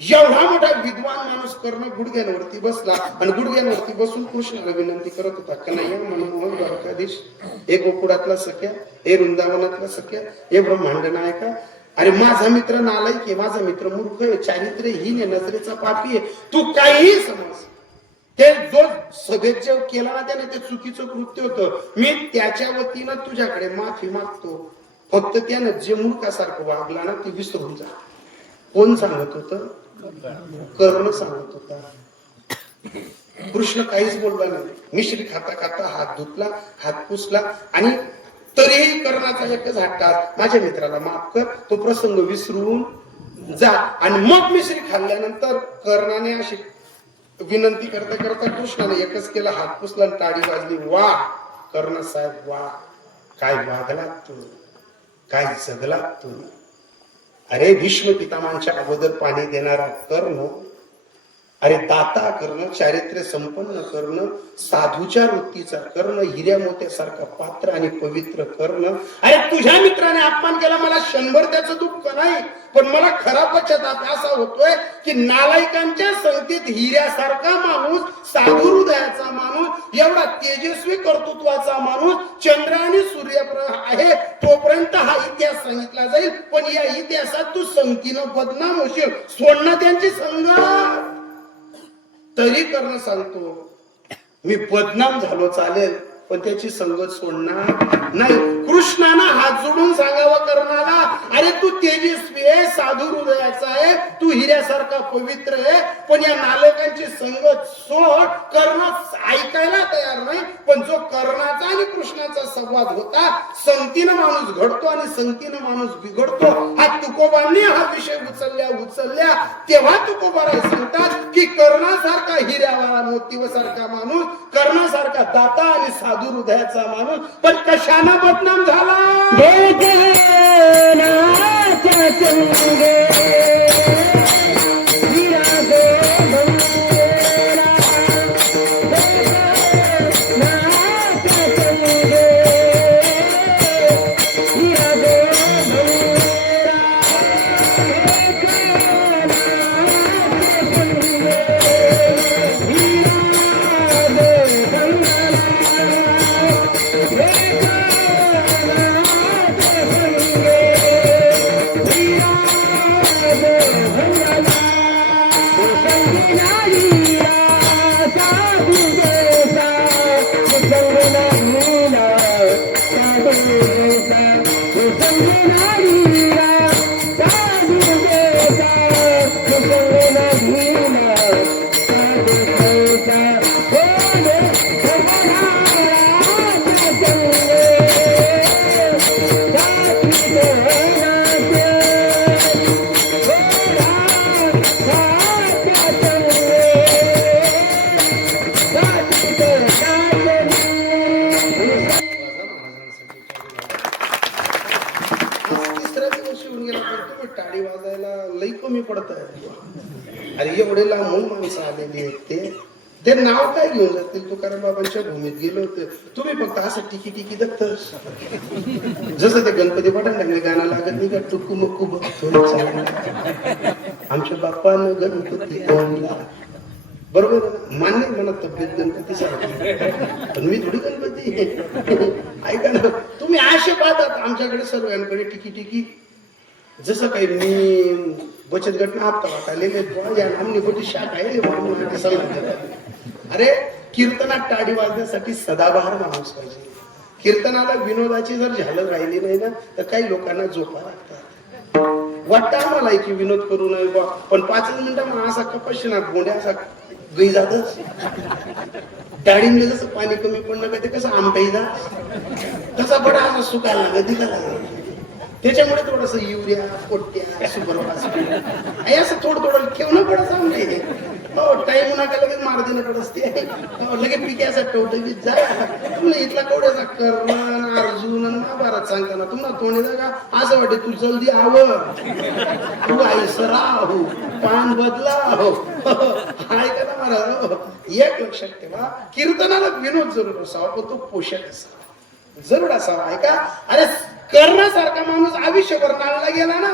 एवढा मोठा विद्वान माणूस कर्ण गुडघ्यांवरती बसला, आणि गुडघ्यांवरती बसून कृष्णाला विनंती करत होता, कन्हैया, मनमोहन, द्वारकाधीश, हे गोकुळातला सख्या, हे वृंदावनातला सख्या, हे ब्रह्मांड नायका, अरे माझा मित्र नालायक आहे, माझा मित्र मूर्ख आहे, चारित्र्यहीन आहे, नजरेचा पापी आहे, तू काहीही समज, ते जो सभेत जे केला ना त्याने ते चुकीचं कृत्य होतं. मी त्याच्या वतीनं तुझ्याकडे माफी मागतो. फक्त त्यानं जे मूर्खासारखं वागला ना ते विसरून जा. कोण सांगत होत? कर्ण सांगत होता. कृष्ण काहीच बोलला नाही. मिश्री खाता खाता हात धुतला, हात पुसला आणि तरीही कर्णाचा एकच हट्ट, माझ्या मित्राला माफ कर, तो प्रसंग विसरून जा. आणि मग मिश्री खाल्ल्यानंतर कर्णाने अशी विनंती करता करता कृष्णाने एकच केला, हात पुसला आणि टाळी वाजली. वा कर्ण साहेब वा, काय वागलात तू, काय जगलात तू. अरे भीष्म पितामहांच्या अगोदर पाणी देणारा कर्ण, अरे दाता कर्ण, चारित्र्य संपन्न कर्ण, साधूच्या वृत्तीचा कर्ण, हिऱ्या मोत्यासारखा पात्र आणि पवित्र कर्ण. अरे तुझ्या मित्राने अपमान केला, मला 100 त्याचं दुःख नाही, पण मला खरा पश्चाताप असा होतोय की नालायकांच्या संगतीत हिऱ्यासारखा माणूस, साधू हृदयाचा माणूस, एवढा तेजस्वी कर्तृत्वाचा माणूस, चंद्र आणि सूर्य आहे तोपर्यंत हा इतिहास सांगितला जाईल. पण या इतिहासात तू संगतीनं बदनाम होशील. सोडणं त्यांची संगत. तरी कर्ण सांगतो मी बदनाम झालो चालेल, पण त्याची संगत सोडणार नाही. कृष्णानं हात जोडून सांगावं कर्णाला, अरे तू तेजस्वी आहे, साधू हृदयाचा आहे, तू हिऱ्यासारखा पवित्र आहे, पण या नालकांची संगत सोड. कर्ण ऐकायला तयार नाही. पण जो कर्णाचा आणि कृष्णाचा संवाद होता, संगतीनं माणूस घडतो आणि संगतीनं माणूस बिघडतो. हा तुकोबांनी हा विषय उचलल्या तेव्हा तुकोबाराय सांगतात की कर्णासारखा हिऱ्यावाला मोतीसारखा माणूस, कर्णासारखा दाता आणि साधू हृदयाचा माणूस पण कशानं बदनाम झाला? टाळी वाजायला लई कमी पडत आहे. अरे एवढे लांबून माणसं आलेली आहेत. ते नाव काय घेऊन जातील? तुकाराम बाबांच्या भूमीत गेलो होते. तुम्ही फक्त असं टिकी टिकी दत्त, जसं ते गणपती पाठांना गाणं लागत नाही का, टुकू मक्कू बघतो आमच्या बाप्पानं गणपती आणला. बरोबर आहे, मान्य मला तब्येत गणपती सारखी, पण मी थोडी गणपती. ऐका ना, तुम्ही असे पाहतात आमच्याकडे सर्वांकडे टिकी टिकी, जसं काही मी बचत गटना हप्ता वाटालेले शाखा आहे. अरे कीर्तनात टाळी वाजण्यासाठी सदाबहार माणूस पाहिजे. कीर्तनाला विनोदाची जर झालर राहिली नाही ना तर काही लोकांना झोपा लागतात. वाटतं आम्हाला की विनोद करू नये बा, पण 5 मिनिटं असा कपाशी ना गोंड्या असा गई जातच. डाळिंबले जसं पाणी कमी पडणं का ते कसं आमटाईदा तसा बडा असा सुकायला लागत दिला. त्याच्यामुळे थोडस युरिया, पोट्या, सुपरफास्ट असं थोडं ठेवणं पडत आमचे. हो, टाइम नका लगेच मार देणं पडत ते लगेच पिक्याचा टवटवीत जा. तुला इथला कवड्याचा कर्ण अर्जुन आणि महाभारत सांगताना तुम्हाला तोंडी जागा असं वाटते तू जल्दी आवर, तू आईसरा हो, पान बदला हो. ऐका ना महाराज, एक लक्षात ठेवा, कीर्तनाला विनोद जरूर असावा, पण तो पोषक असावा, जरूर असावा. ऐका, अरे कर्णासारखा माणूस आयुष्यभर नाळला गेला ना,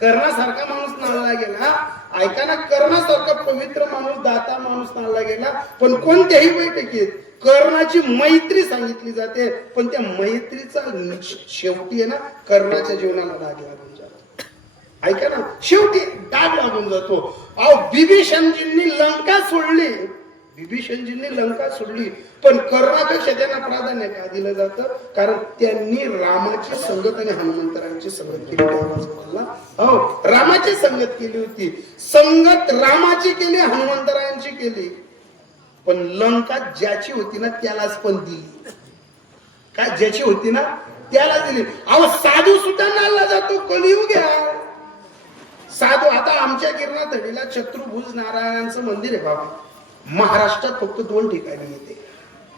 कर्णासारखा माणूस नाळला गेला. ऐका ना, कर्णासारखा पवित्र माणूस, दाता माणूस नाळला गेला. पण कोणत्याही बैठकीत कर्णाची मैत्री सांगितली जाते, पण त्या मैत्रीचा शेवटी आहे ना कर्णाच्या जीवनाला डाग लागून जातो. ऐका ना, शेवटी डाग लागून जातो. अहो, बिभीषणजींनी लंका सोडली विभीषणजींनी लंका सोडली, पण कर्णापेक्षा त्यांना प्राधान्य का दिलं जातं? कारण त्यांनी रामाची संगत आणि हनुमंतरायांची संगत केली. हो, रामाची संगत केली होती. संगत रामाची केली, हनुमंतरायांची केली, पण लंका ज्याची होती ना त्यालाच पण दिली. काय ज्याची होती ना त्याला दिली. अहो साधू सुद्धा नालला जातो, कलियुग आहे. साधू आता आमच्या गिरणातडीला चतुर्भुज नारायणांचं मंदिर आहे बाबा. महाराष्ट्रात फक्त 2 ठिकाणी येते.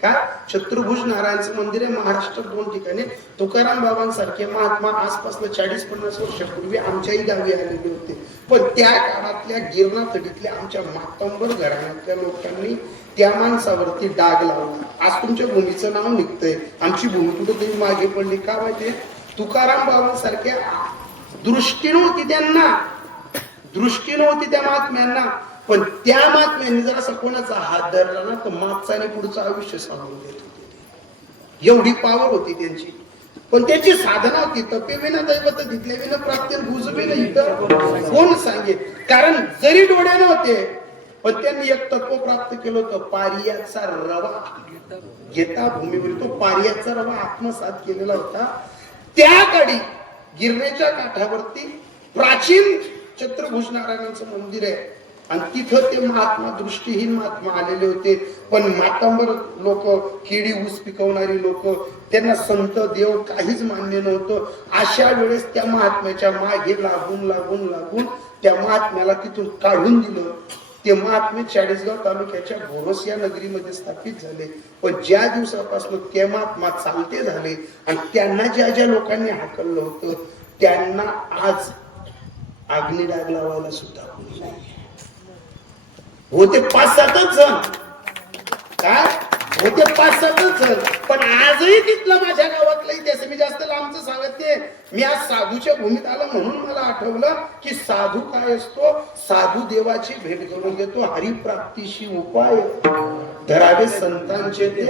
काय चतुर्भुज नारायणचं मंदिर आहे महाराष्ट्रात 2 ठिकाणी. तुकाराम बाबांसारखे महात्मा आसपासला 40-50 वर्षापूर्वी आमच्याही गावी आलेले होते, पण त्या काळातल्या गिरणातडीतल्या आमच्या मातंबर घराण्यातल्या लोकांनी त्या माणसावरती डाग लावला. आज तुमच्या भूमीचं नाव निघतंय, आमची भूमी कुठेतरी मागे पडली. का माहितीये? तुकाराम बाबांसारख्या दृष्टी नव्हती त्यांना, दृष्टी नव्हती त्या महात्म्यांना, पण त्या महात्म्यांनी जर असं कोणाचा हात धरला ना तर मागचा आणि पुढचं आयुष्य सांगून देत होते. एवढी पावर होती त्यांची. पण त्याची साधना होती तपेविना दैवत तिथल्या विना प्राप्ती भुजविना इथं कोण सांगे. कारण जरी डोळे नव्हते पण त्यांनी एक तत्व प्राप्त केलं होतं, पारियाचा रवा. गीता भूमीवर तो पारियाचा रवा आत्मसात केलेला होता. त्या काळी गिरणेच्या काठावरती प्राचीन चतुर्भुज नारायणांचं मंदिर आहे आणि तिथं ते महात्मा दृष्टीहीन महात्मा आलेले होते. पण मातंबर लोक, केळी ऊस पिकवणारी लोक, त्यांना संत देव काहीच मान्य नव्हतं. अशा वेळेस त्या महात्म्याच्या मागे लागून लागून लागून त्या महात्म्याला तिथून काढून दिलं. ते महात्मे 40गाव तालुक्याच्या बोरस या नगरीमध्ये स्थापित झाले. पण ज्या दिवसापासून ते महात्मा चालते झाले आणि त्यांना ज्या ज्या लोकांनी हाकललं होतं त्यांना आज अग्निडाग लावायला सुद्धा कोणी नाही. होते 5-7 जण, काय होते 5-7 जण, पण आजही तिथलं माझ्या गावातलं इतिहास. मी जास्त लांबचं सांगते. मी आज साधूच्या भूमीत आलो म्हणून मला आठवलं की साधू काय असतो. साधू देवाची भेट करून देतो. हरिप्राप्तीशी उपाय धरावे संतांचे ते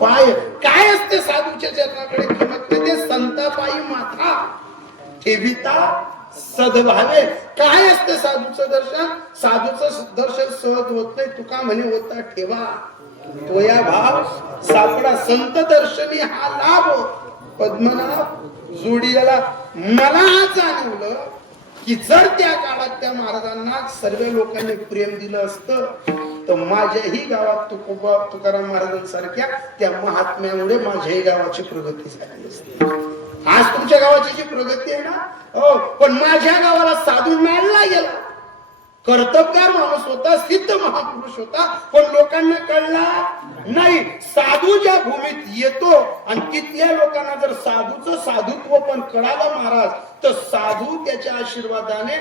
पाय. काय असते साधूच्या चरणाकडे किंमत? ते संतापायी माथा ठेविता सद्भावे. काय असते साधूचं दर्शन? साधूचं दर्शन सहज होत नाही. तुका म्हणे होता ठेवा तोया भाव सापडा. संत दर्शनी हा लाभ पद्मनाभ जोडीला. मला आज जाणवलं की जर त्या काळात त्या महाराजांना सर्व लोकांनी प्रेम दिलं असतं तर माझ्याही गावात तुकाराम महाराजांसारख्या त्या महात्म्यामुळे माझ्याही गावाची प्रगती झाली असते. आज तुमच्या गावाची जी प्रगती आहे ना, हो, पण माझ्या गावाला साधू नाळला गेला. कर्तबगार माणूस होता, सिद्ध महापुरुष होता, पण लोकांना कळला नाही. साधू ज्या भूमीत येतो आणि तिथल्या लोकांना जर साधूचं साधुत्व पण कळालं महाराज, तर साधू त्याच्या आशीर्वादाने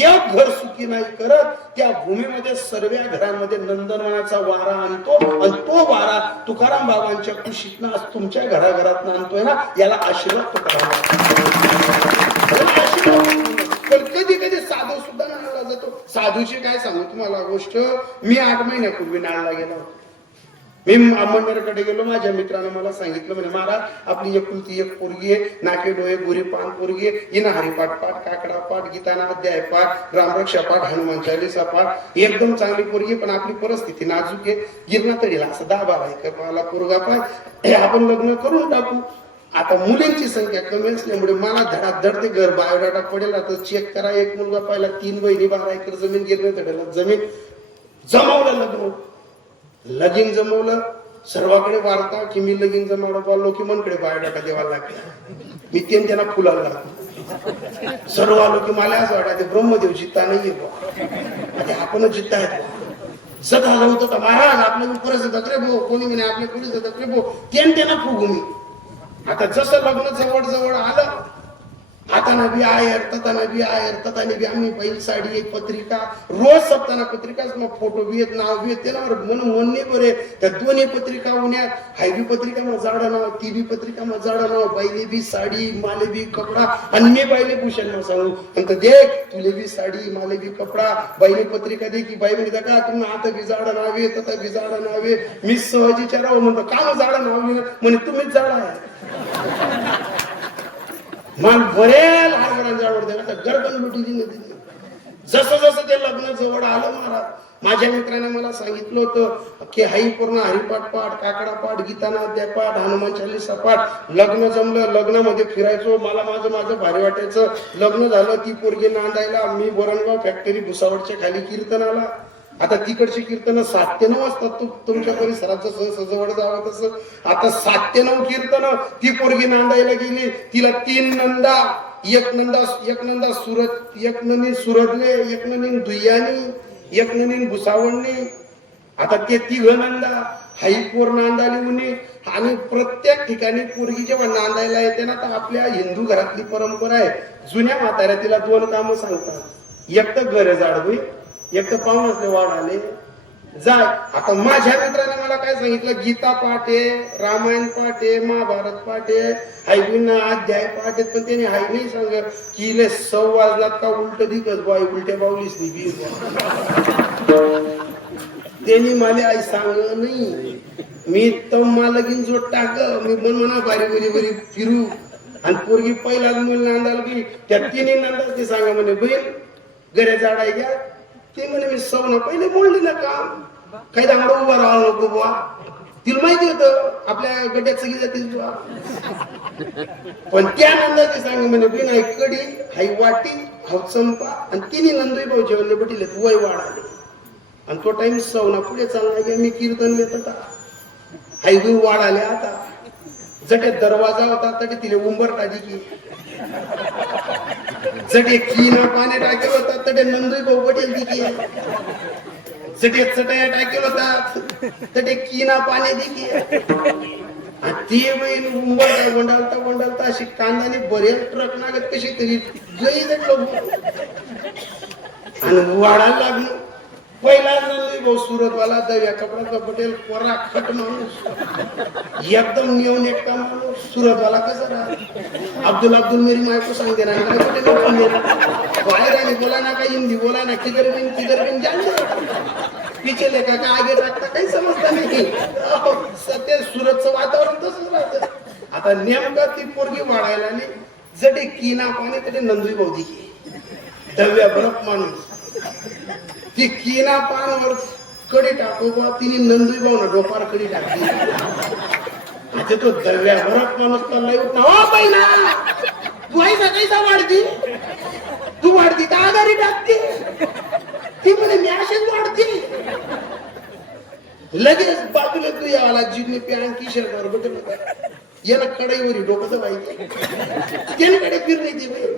एक घर सुखी नाही करत, त्या भूमीमध्ये सर्व घरांमध्ये नंदनवनाचा वारा आणतो. आणि तो वारा तुकाराम बाबांच्या कुशीतनं आज तुमच्या घराघरात आणतोय ना, याला आशीर्वाद तुकाराम. पण कधी कधी साधू सुद्धा नाळला जातो. साधूची काय सांगू तुम्हाला गोष्ट. मी 8 महिन्यापूर्वी नाळला गेलो होतो. मी अमरनेरकडे गेलो. माझ्या मित्रानं मला सांगितलं, म्हणे महाराज आपली एकुलती एक पोरगी आहे, नाके डोळे गोरी पान पोरगी आहे, हिनं हरिपाठ पाठ, काकडा पाठ, गीताना अध्याय पाठ, रामरक्षा पाठ, हनुमान चालीसा पाठ, एकदम चांगली पोरगी. पण आपली परिस्थिती नाजूक आहे. गिरणातडीला असं 10-12 एकर मला पोरगा पाय, आपण लग्न करून टाकू. आता मुलींची संख्या कमी असल्यामुळे मला धडाधड ते घर बायोडाटा पडेल. आता चेक करा, एक मुलगा पाहिला, 3 बहिणी, 12 एकर जमीन. गिरणातडीला जमीन जमावलं. लगीन जमवलं. सर्वाकडे वार्ता की मी लगीन जमावलं बोललो की मनकडे बायोडाटा द्यावा लागला. मी त्यांना फुलाला लागलो. सर्व आलो की मला असं वाटायचं ब्रह्मदेव जित्ता नाहीये, आपणच जित्ता आहे. जत आलं होतं का महाराज आपल्या परत जातात रे भाऊ, कोणी म्हणे आपल्या पुढे जातात रे भाऊ, त्यांना फुगू मी. आता जसं लग्न जवळ जवळ आलं, हाताना बी आयर, तताना बी आयर, तताने बी आम्ही बैल साडी, एक पत्रिका, रोज सप्ताना पत्रिकाच, मग फोटो बी येत, नाव बी येत. त्याला मन नाही बरे. त्या 2 पत्रिका उन्यात, हायबी पत्रिका मग जाडं नाव, ती बी पत्रिका मग जाडं नाव, बैले बी साडी, माले बी कपडा. आणि मी बाईले भूषण नाव सांगू म्हणतो, देख तुले बी साडी, माले बी कपडा, बाईने पत्रिका दे की बाई म्हणे का तुम्ही आता बी जाडं नावे, तथा बी जाडं नावे. मी सहज विचारावं म्हणतो, का मग जाडं नाव म्हणे तुम्हीच जाडा आहे. मन बरेल आवडते गर्दन लुटी. जसं जसं ते लग्न जवळ आलं महाराज, माझ्या मित्राने मला सांगितलं होतं की हाई पूर्ण हरिपाठ पाठ, काकडा पाठ, गीतानाध्याय पाठ, हनुमान चालीसा पाठ. लग्न जमलं, लग्नामध्ये फिरायचो, मला माझं भारी वाटायचं. लग्न झालं, ती पोरगी नांदायला, मी बोरणगाव फॅक्टरी भुसावळच्या खाली कीर्तनाला. आता तिकडची कीर्तन 7 ते 9 वाजतात. तुमच्या परिसरात जसं सजवड जावं तसं आता 7 ते 9 कीर्तन. ती पोरगी नांदायला गेली, तिला 3 नंदा, एक नंदा सुरत, एक नंदी सुरतले, एक नंदी दुयानी, एक नंदी भुसावळनी. आता ते 3 नंदा हाई पोर नांदाली उनी. आणि प्रत्येक ठिकाणी पोरगी जेव्हा नांदायला येते ना, तर आपल्या हिंदू घरातली परंपरा आहे, जुन्या म्हाताऱ्या तिला 2 कामं सांगतात. एक तर घर जाडवी, एक तर पाहुण्यातले वाढ आले जाय. आता माझ्या मित्राने मला काय सांगितलं, गीता पाठ आहे, रामायण पाठ आहे, महाभारत पाठ आहे, हायबींना अध्याय पाठ आहेत. पण त्याने हाय नाही सांग की ले 100 वाजलात का उलट दिकत बॉय उलट्या बावलीस नाही. त्यांनी मला आई सांग नाही, मी तर मला लगीन जोड टाक, मी पण म्हणा बारी बरी फिरू. आणि पोरगी पहिला नांदाला गेली, त्या 3 नंदा ते सांगा म्हणे बहीण घरे जाडाय घ्या. ते म्हणे मी सवना पहिले बोलली ना काम, काही दांगडा उभा राहा नको बुवा. तिला माहिती होतं आपल्या गड्यात सगळी जातील बुवा. पण त्या नंदाचे सांग म्हणे बहीण हाय कडी, हाय वाटी, हाव चंपा. आणि 3 नंदोई भाऊ जेवले बटीले वय वाढ आले. आणि तो टाइम सवना पुढे चालला की मी कीर्तन येत होता, हायगुई वाढ आले. आता जटे दरवाजा होता तटे तिले उंबर टाजी की, जटे कीना पाणी टाकेल होता तटे नंदोई भाऊ पटेल की, जटे चटया टाकेल होता तटे कीना पाणी दिकी. ते बैल उंबर वंडालता अशी कांदाने बरेच ट्रक नागत कशी तरी गई जटलो आणि वाढायला लागलो. पहिला भाऊ सुरतवाला दव्या कपड्याचा पटेल, कोरा खट माणूस, एकदम नियम नेटका माणूस. सुरतवाला कसा राहा अब्दुल मेरी माय को सांगते ना बाहेर आणि बोला ना का हिंदी बोला ना, किधर बिन जानते पीछे लेखा का आगे टाकता काही समजता नाही. सध्या सुरतचं वातावरण तसंच राहतं. आता नेमका ती पोरगी वाढायला आली, जटे किना पाणी तटे नंदुई भाऊदी दव्या बरफ माणूस. ती किना पानवर कडी टाकू बा, तिने नंदुई भाऊ ना डोपार कडी टाकली. आता तो दव्या बरफ माणूस चाललाय उठला, हो पहिला तू आहे कैसा वाढती, तू वाढती तर आधारी टाकते. ती म्हणे मी अशीच वाढते. लगेच बाजूला तू यावाला जिने प्यान किशोर बटल होता, याला कडाईवरी डोकं पाहिजे, त्याने कडे फिरली ती बाई.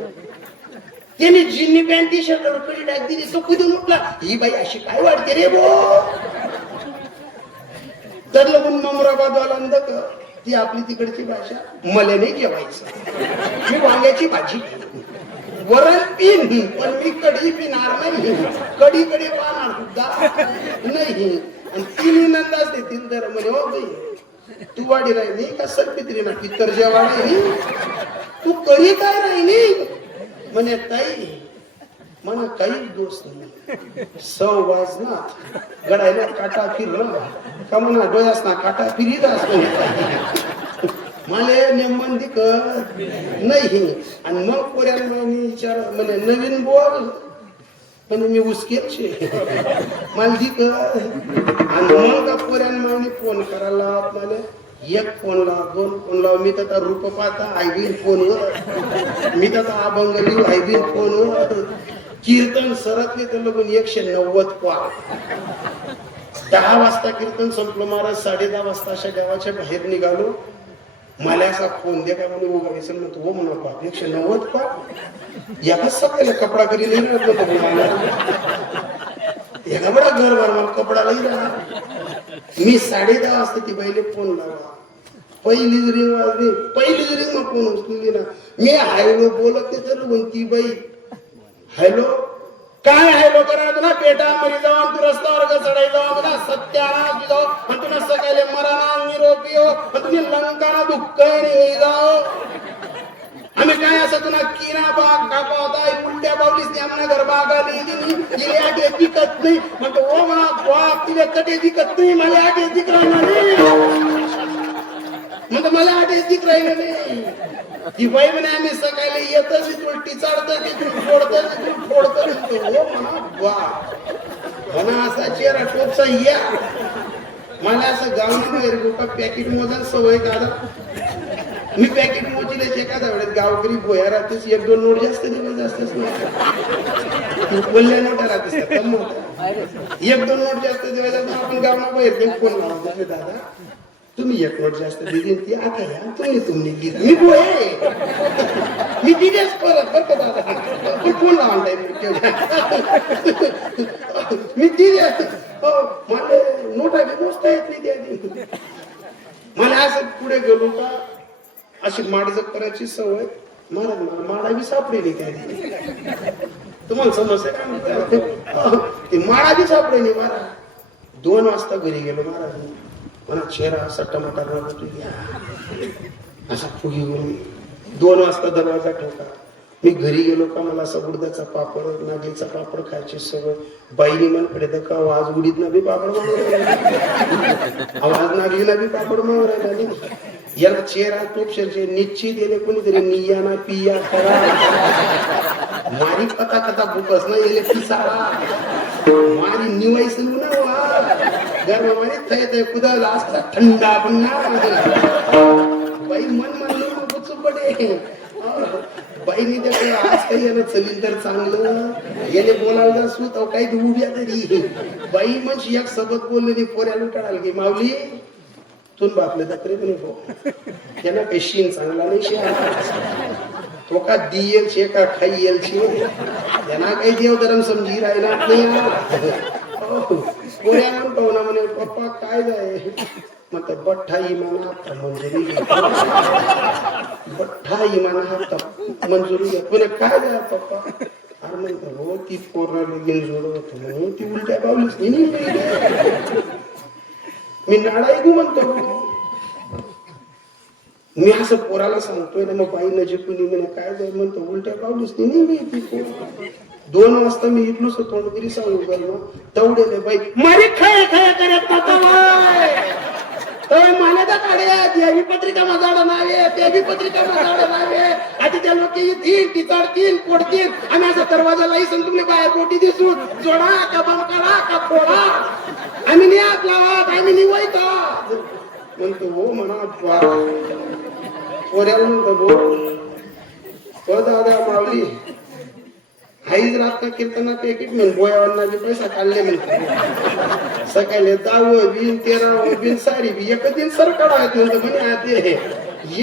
त्याने जिन्नी पॅन्ट टी शर्ट कडी टाक दिली. तो कुठून उठला, ही बाई अशी काय वाढते रे बो. तर लगून ममराबाद वाला ती आपली तिकडची भाषा, मला नाही जेवायचं, मी वांग्याची भाजी वरण पिन, पण मी कढी पिणार नाही, कढी पाहणार सुद्धा नाही. आणि 3 नंदाच देतील तर म्हणे हो बाई तू वाढी राहिली का सरपित्री ना पितर जेवा राहिली, तू करी काय राहिली म्हणे ताई. म्हणे काहीच दोष नाही, 100 वाजनात गडायला काटा फिरलं का म्हणा डोळ्यास ना काटा फिरीत असतो मला नेमन दिकत नाही. आणि मग पोऱ्यांना विचार म्हणे नवीन बोल, पण मी उसकेल मला दिकत. आणि मग का पोऱ्यांना फोन करायला मला, 1 फोन लाव, 2 फोन लाव. मी तर रूप पाहता आयबीन फोनवर, मी तर अभंग लिहू आयबीन फोनवर. कीर्तन सरतले तर लगून 190 पाठ. 10 वाजता कीर्तन संपलं. महाराज 10:30 वाजता अशा गावाच्या बाहेर निघालो. मला असा फोन दे काय म्हणून उगा विसर म्हणतो हो म्हणून पाठ 190 पाठ. यालाच सकाळी कपडा करी नाही राहत होतो मला, एका बडा घर भर मला कपडा नाही राहणार. मी 10:30 वाजता ती बाईले फोन लावा, पहिलीच रिंग वाजली, पहिलीच रिंग मग फोन उचलली ना. मी हॅलो बोलत नाही तर ती बाई हॅलो काय हॅलो करा ना पेटा मरी जाऊ, तू रस्त्यावर का चढाई जाऊ ना सत्यानाश जाऊ, आणि तुला सकाळी मराना निरोपी हो, तुम्ही लंकाना दुःख नाही जाओ. आम्ही काय असं तुला किना बाग कापा होता उलट्या बावलीस आम्हाला घर बागाली गेली आटे दिकत नाही म्हणतो ओ म्हणा बाप तिला कटे दिकत नाही, मला आटे दिक राहणार नाही म्हणतो, मला आटे दिक राहिलं नाही. ती बाई म्हणे आम्ही सकाळी येतच उलटी चढतं तिथून फोडतं तिथून फोडतं. हो म्हणा वा म्हणा असा चेहरा टोपचा या मला असं गावना बाहेर गोका पॅकेट मोजायला सवय दादा मी पॅकेट मोजीले एखाद्या वेळेस गावकरी बोया राहतेस एक दोन नोट जास्त दिवस जास्तच नाही बोलल्या नोटा राहतेस कम नोटा एक दोन नोट जास्त दिवस आपण गावना बाहेर फोन लावतो दादा तुम्ही एक नोट जास्त दिली ती आता या तुम्ही दिली मी बोय मी दिलेच परत बरं दादा पण फोन लावून मी दिले मला नोटा मोजता येत नाही त्या मला असं पुढे गेलो का अशी माडजप करायची सवय मला माडा बी सापडेली काय तुम्हाला समजते का ते माडा बी सापडेली मला 2 वाजता घरी गेलो महाराज मला चेहरा असा टमाटा असा फुगी करून 2 वाजता दरवाजा ठोका मी घरी गेलो का मला असा उडदाचा पापड नागलीचा पापड खायची सवय बाईनी मनकडे का आवाज उडीत ना बी पापड आवाज नागलीला बी पापड मागरायला याला चेहरा तोपशे निश्चित येले कोणीतरी निया ना पिया करा मारी कथा कथा भूकस ना येले पिसारा मारी निवायसन ना वा गर्म मारी थय थय कुदाला असता थंडा पण ना बाई मन म्हणलं बुचू पडे बाईनी त्या आज काही यानं चलील तर चांगलं याने बोलायला सुत काही उभ्या तरी बाई म्हणजे एक सबक बोलले नाही पोऱ्याला टाळाल की माऊली तुन बापले तरी पण हो त्यांना काही शीन चांगला नाही शे तो का दियल शे का खाईल शे त्यांना काही देवधर्म समजी राहिला नाही पोऱ्या म्हणतो ना म्हणे पप्पा काय जाय मग बठ्ठा इमाना मंजुरी बठ्ठा इमाना मंजुरी पुणे काय जाय पप्पा अरे म्हणतो हो ती पोरला लगीन जोड होत म्हणून ती उलट्या पावलीच नाही मी नाडा ऐकू म्हणतो मी असं पोराला सांगतोय ना मग बाई नजीकुनी म्हणे काय जाय म्हणतो उलट्या पावलीच नाही मी ती 2 वाजता मी इथलंच तोंडगिरी सांगू बरं तेवढे बाई मारी खय खय करत मला तर काढे पत्रिका माझा नावे त्या पत्रिका माझा नावे आधी त्या लोक येतील ती चढतील पोडतील आणि असा दरवाजा लाईसन तुम्ही बाहेर पोटी दिसून जोडा का बंद करा का फोडा आम्ही नाही आत लावत आम्ही निवाय का म्हणतो हो म्हणा पोऱ्याला म्हणतो हो दादा माऊली हाईच रात कीर्तना पैकीच म्हण बोयावांना पैसा काढले म्हणतो सकाळी 10 बिन 13 बिन सारी बी एक दिन सरकार आहेत म्हणतो म्हणे आते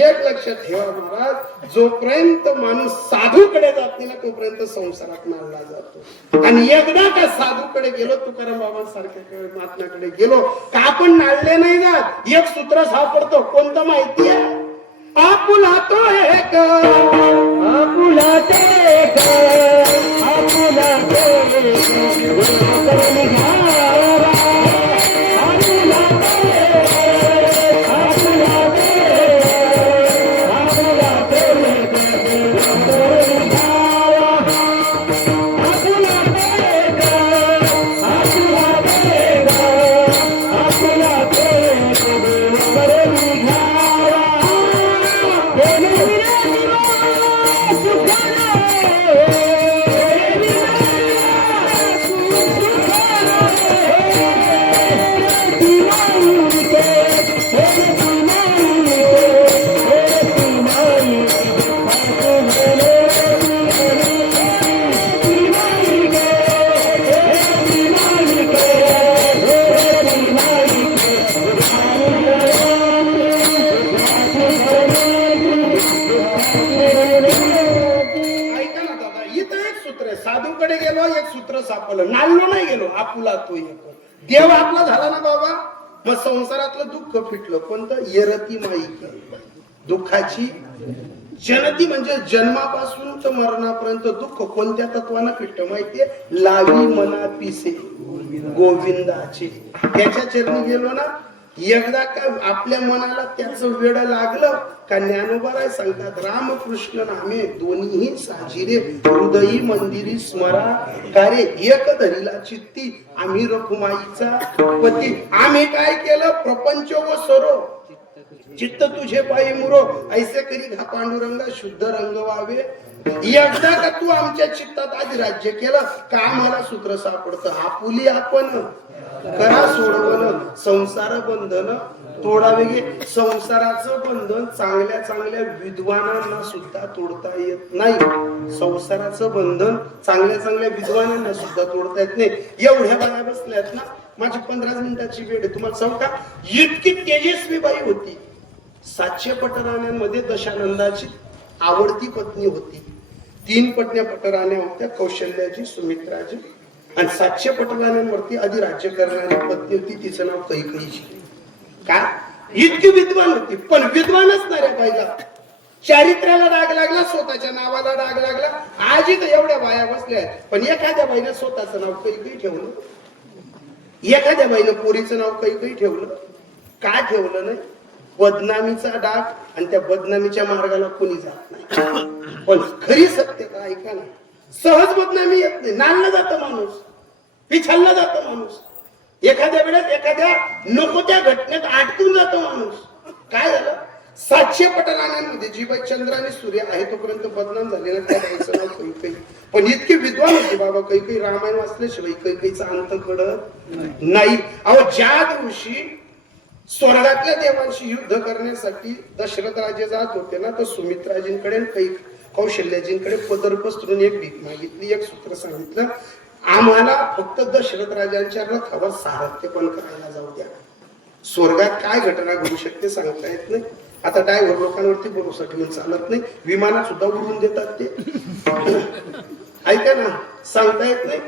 एक लक्षात ठेवा महाराज जोपर्यंत माणूस साधूकडे जात नाही तोपर्यंत संसारात मानला जातो आणि एकदा का साधूकडे गेलो तुकाराम बाबांसारख्या महात्म्याकडे गेलो का आपण नाळले नाही जात एक सूत्र सापडतो कोणतं माहिती आहे आपुला तो एक आपुला ते एक आपुला ते साधूकडे गेलो एक सूत्र सापडलं नाळलो नाही गेलो आपुला तो एक देव आपला झाला ना बाबा मग संसारातलं दुःख फिटलं कोणतं येरती माईक दुःखाची जनती म्हणजे जन्मापासून तर मरणापर्यंत दुःख कोणत्या तत्वानं फिटतं माहितीये लावी मना पिसे गोविंदाचे त्याच्या चरणी गेलो ना एकदा का आपल्या मनाला त्याचं वेड लागलं का ज्ञानोबा सांगतात रामकृष्ण नामे दोन्ही साजिरे हृदयी मंदिरी स्मरा कारे एक धरीला चित्ती आम्ही रखुमाईचा पती आम्ही काय केलं प्रपंच व सरो चित्त तुझे पायी मुरो ऐसे करी घा पांडुरंगा शुद्ध रंग व्हावे. एकदा का तू आमच्या चित्तात आधी राज्य केलं का आम्हाला सूत्र सापडतं. आपुली आपण करा सोडवण संसार बंधन तोडावे गे. संसाराचं बंधन चांगल्या चांगल्या विद्वानांना सुद्धा तोडता येत नाही. संसाराचं बंधन चांगल्या चांगल्या विद्वानांना सुद्धा तोडता येत नाही. एवढ्या बाया बसल्यात ना, माझी 15 मिनिटाची वेळ आहे. तुम्हाला सांगू का, इतकी तेजस्वी बाई होती. 700 पटराण्यांमध्ये दशानंदाची आवडती पत्नी होती. 3 पत्न्या पटराण्या होत्या, कौशल्याची, सुमित्राची, आणि 700 पटराण्यांवरती आधी राज्य करणारी पत्नी होती, तिचं नाव कैकेयीची. का इतकी विद्वान होती, पण विद्वान असणाऱ्या बाईला चारित्र्याला डाग लागला, स्वतःच्या नावाला डाग लागला. आजही तर एवढ्या बाया बसल्या आहेत, पण एखाद्या बाईनं स्वतःचं नाव कैकेयी ठेवलं, एखाद्या बाईनं पोरीचं नाव कैकेयी ठेवलं. का ठेवलं नाही? बदनामीचा डाग, आणि त्या बदनामीच्या मार्गाला कोणी जात नाही. पण खरी सत्यता ऐका ना, सहज बदनामी येत नाही. नालला जातं माणूस, पिछालला जातं माणूस, एखाद्या वेळेस एखाद्या नको त्या घटनेत अटकून जातो माणूस. काय झालं? 700 पटराण्यांमध्ये जी बाई चंद्र आणि सूर्य आहे तोपर्यंत बदनाम झाले ना, त्या बाईचं नाव कैकेयी. पण इतकी विद्वान होती बाबा कैकेयी, रामायण वाचल्याशिवाय कैकेयीचा अंत कळत नाही. अहो, ज्या दिवशी स्वर्गातल्या देवांशी युद्ध करण्यासाठी दशरथ राजे जात होते ना, तर सुमित्राजींकडे कौशल्याजींकडे पदर पसरून एक भीक मागितली, एक सूत्र सांगितलं, आम्हाला फक्त दशरथ राजांच्या रथावर सारथ्य पण करायला जाऊ द्या. स्वर्गात काय घटना घडू शकते सांगता येत नाही. आता ड्रायव्हर लोकांवरती भरोसा ठेवून चालत नाही, विमानात सुद्धा उडवून देतात ते. ऐका ना, सांगता येत नाही.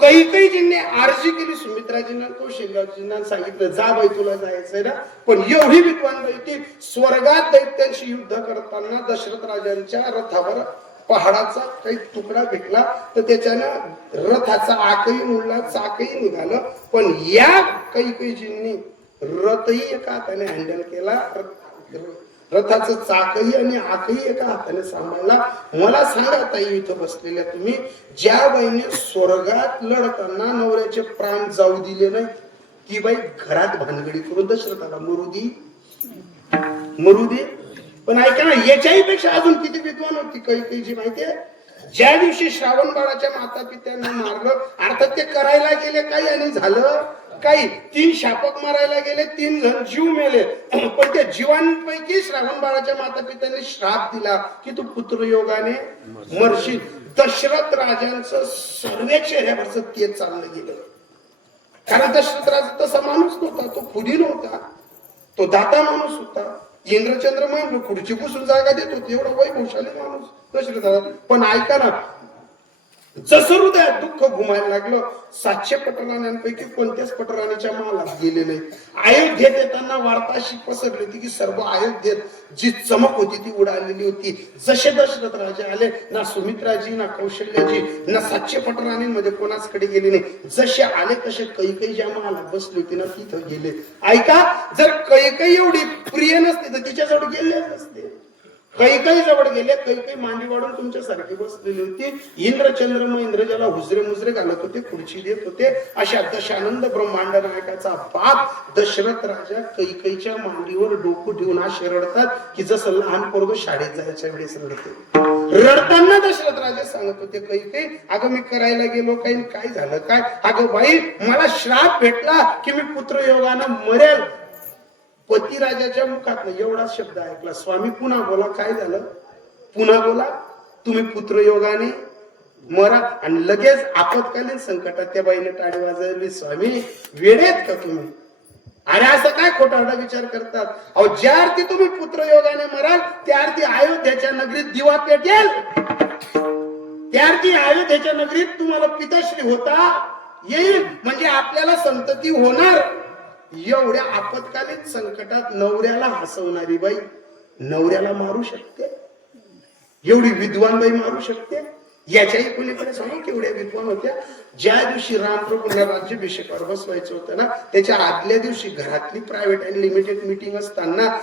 कैकेयीजींनी आरजी केली सुमित्राजींना, कौशल्याजींना सांगितलं, जा बाई तुला जायचंय ना. पण एवढी विद्वान बाई ती स्वर्गात दैत्यांशी युद्ध करताना दशरथ राजांच्या रथावर पहाडाचा काही तुकडा फेकला, तर त्याच्यानं रथाचा आकही मुडला, चाकही निघालं. पण या कैकेयीजींनी रथही एका हाताने हँडल केला, रथाचं चाकही आणि आकही एका हाताने सांभाळला. मला सांगा ताई, इथं बसलेल्या तुम्ही, ज्या बाईने स्वर्गात लढताना नवऱ्याचे प्राण जाऊ दिले नाही, ती बाई घरात भानगडी करून दशरथाला मरू दे. पण ऐका ना, याच्याही पेक्षा अजून किती विद्वान होती कैकेयीची माहितीये? ज्या दिवशी श्रावण बाळाच्या माता पित्यांना मारलं, अर्थात ते करायला गेले काही आणि झालं काही. 3 शापक मारायला गेले, 3 जण जीव मेले. पण त्या जीवांपैकी श्रावण बाळाच्या माता पित्यांनी श्राप दिला की तू पुत्रयोगाने मरशील. दशरथ राजांचं सर्व चेहऱ्यावरचं तेज चाललं गेलं. कारण दशरथ राजा तसा माणूस नव्हता, तो खुदी नव्हता, तो दाता माणूस होता. इंद्रचंद्र म्हणून खुर्ची पुसून जागा देत होते, एवढा वैभवशाली माणूस दशरथ राजा. पण ऐका ना, जसं हृदयात दुःख घुमायला लागलं, 700 पटराण्यांपैकी कोणत्याच पटराणीच्या मालात गेले नाही. अयोध्येत येताना वार्ता अशी पसरली होती की सर्व अयोध्येत जी चमक होती ती उडालेली होती. जसे दशरथ राजे आले ना, सुमित्राजी ना कौशल्याजी ना 700 पटराणींमध्ये कोणाचकडे गेले नाही. जसे आले तसे कैकेयी ज्या मालात बसली होती ना, तिथं गेले. ऐका, जर कैकेयी एवढी प्रिय नसते तर तिच्याजवळ गेले नसते. कैकेयी जवळ गेले, कैकेयी मांडी वाढून तुमच्यासारखी बसलेली होती. इंद्रचंद्र महेंद्र ज्याला हुजरे मुजरे घालत होते, खुर्ची देत होते, अशा दशानंद ब्रह्मांड नायकाचा बाप दशरथ राजा कैकेयीच्या मांडीवर डोकं ठेवून असे रडतात की जसं लहान पोरग शाळेत जायच्या वेळेस रडते. रडताना दशरथ राजा सांगत होते, कैकेयी अगं मी करायला गेलो काही, काय झालं काय? अगं बाई, मला श्राप भेटला की मी पुत्रयोगानं मरेल. पती राजाच्या मुखात एवढा शब्द ऐकला. स्वामी पुन्हा बोला, काय झालं? पुन्हा बोला, तुम्ही पुत्रयोगाने मरा. आणि लगेच आपत्कालीन संकटात त्या बाईने टाळी वाजवली, स्वामी वेळेत का तुम्ही? अरे असं काय खोटारडा विचार करतात? अहो, ज्या अर्थी तुम्ही पुत्रयोगाने मराल त्या अर्थी अयोध्येच्या नगरीत दिवा पेटेल, त्या अर्थी अयोध्येच्या नगरीत तुम्हाला पिताश्री होता येईल, म्हणजे आपल्याला संतती होणार. एवढ्या आपत्कालीन संकटात नवऱ्याला हसवणारी बाई नवऱ्याला मारू शकते? एवढी विद्वान बाई मारू शकते? याच्याही पलीकडे सांगू केवढ्या विद्वान होत्या. ज्या दिवशी रामप्रभूंना राज्याभिषेकावर बसवायचं होतं ना, त्याच्या आदल्या दिवशी घरातली प्रायव्हेट अँड लिमिटेड मीटिंग असताना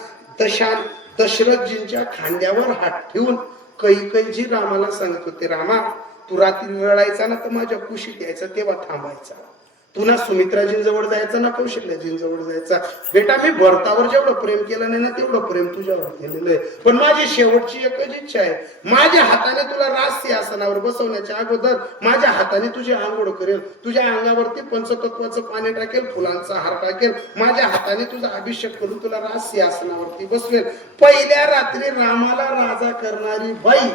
दशरथजींच्या खांद्यावर हात ठेवून कैकेयीजी रामाला सांगत होते, रामा तू रात्री रडायचा ना तर माझ्या कुशीत यायचा, तेव्हा थांबायचा. तुला सुमित्राजींजवळ जायचं ना कौशल्याजींजवळ जायचा. बेटा मी भरतावर जेवढं प्रेम केलं नाही ना तेवढं प्रेम तुझ्यावर केलेलं आहे. पण माझी शेवटची एकच इच्छा आहे, माझ्या हाताने तुला राजसी आसनावर बसवण्याच्या अगोदर माझ्या हाताने तुझी आंघोळ करेल, तुझ्या अंगावरती पंचतत्वाचं पाणी टाकेल, फुलांचा हार टाकेल, माझ्या हाताने तुझा अभिषेक करून तुला राजसी आसनावरती बसवेल. पहिल्या रात्री रामाला राजा करणारी बाई,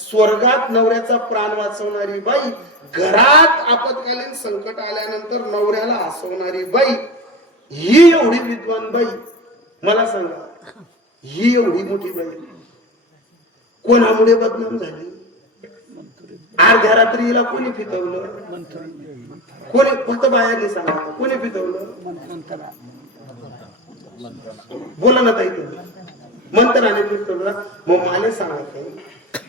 स्वर्गात नवऱ्याचा प्राण वाचवणारी बाई, घरात आपत्कालीन संकट आल्यानंतर नवऱ्याला हसवणारी बाई, ही एवढी विद्वान बाई, मला सांगा ही एवढी मोठी बाई कोणामुळे बदनाम झाली? अर्ध्या रात्री हिला कोणी फितवलं? कोणी? फक्त बाहेरने सांगा, कोणी फितवलं? बोला ना ताई तुम्ही. मंत्राने फितवलं. मग मला सांगा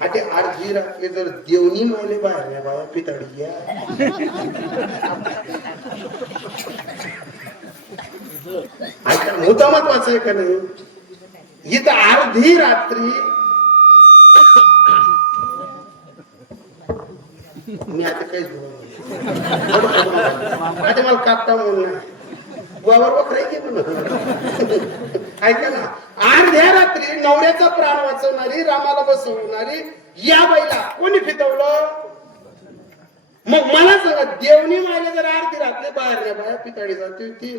आता अर्धी रात्री जर देवनी मायले बाहेर नाही बाया पिताडी घ्या, आता मुद्दा महत्वाचं आहे का नाही? इथं अर्धी रात्री मी आता काहीच आता मला कापता म्हणून वावर वखराय की म्हणून ऐका ना, अर्ध्या रात्री नवऱ्याचा प्राण वाचवणारी, रामाला बसवणारी या बाईला कोणी फितवलं? मग मला सांगा, देवनी मायला जर अर्धी रात्री बाहेर बाया पिताडी जाते ती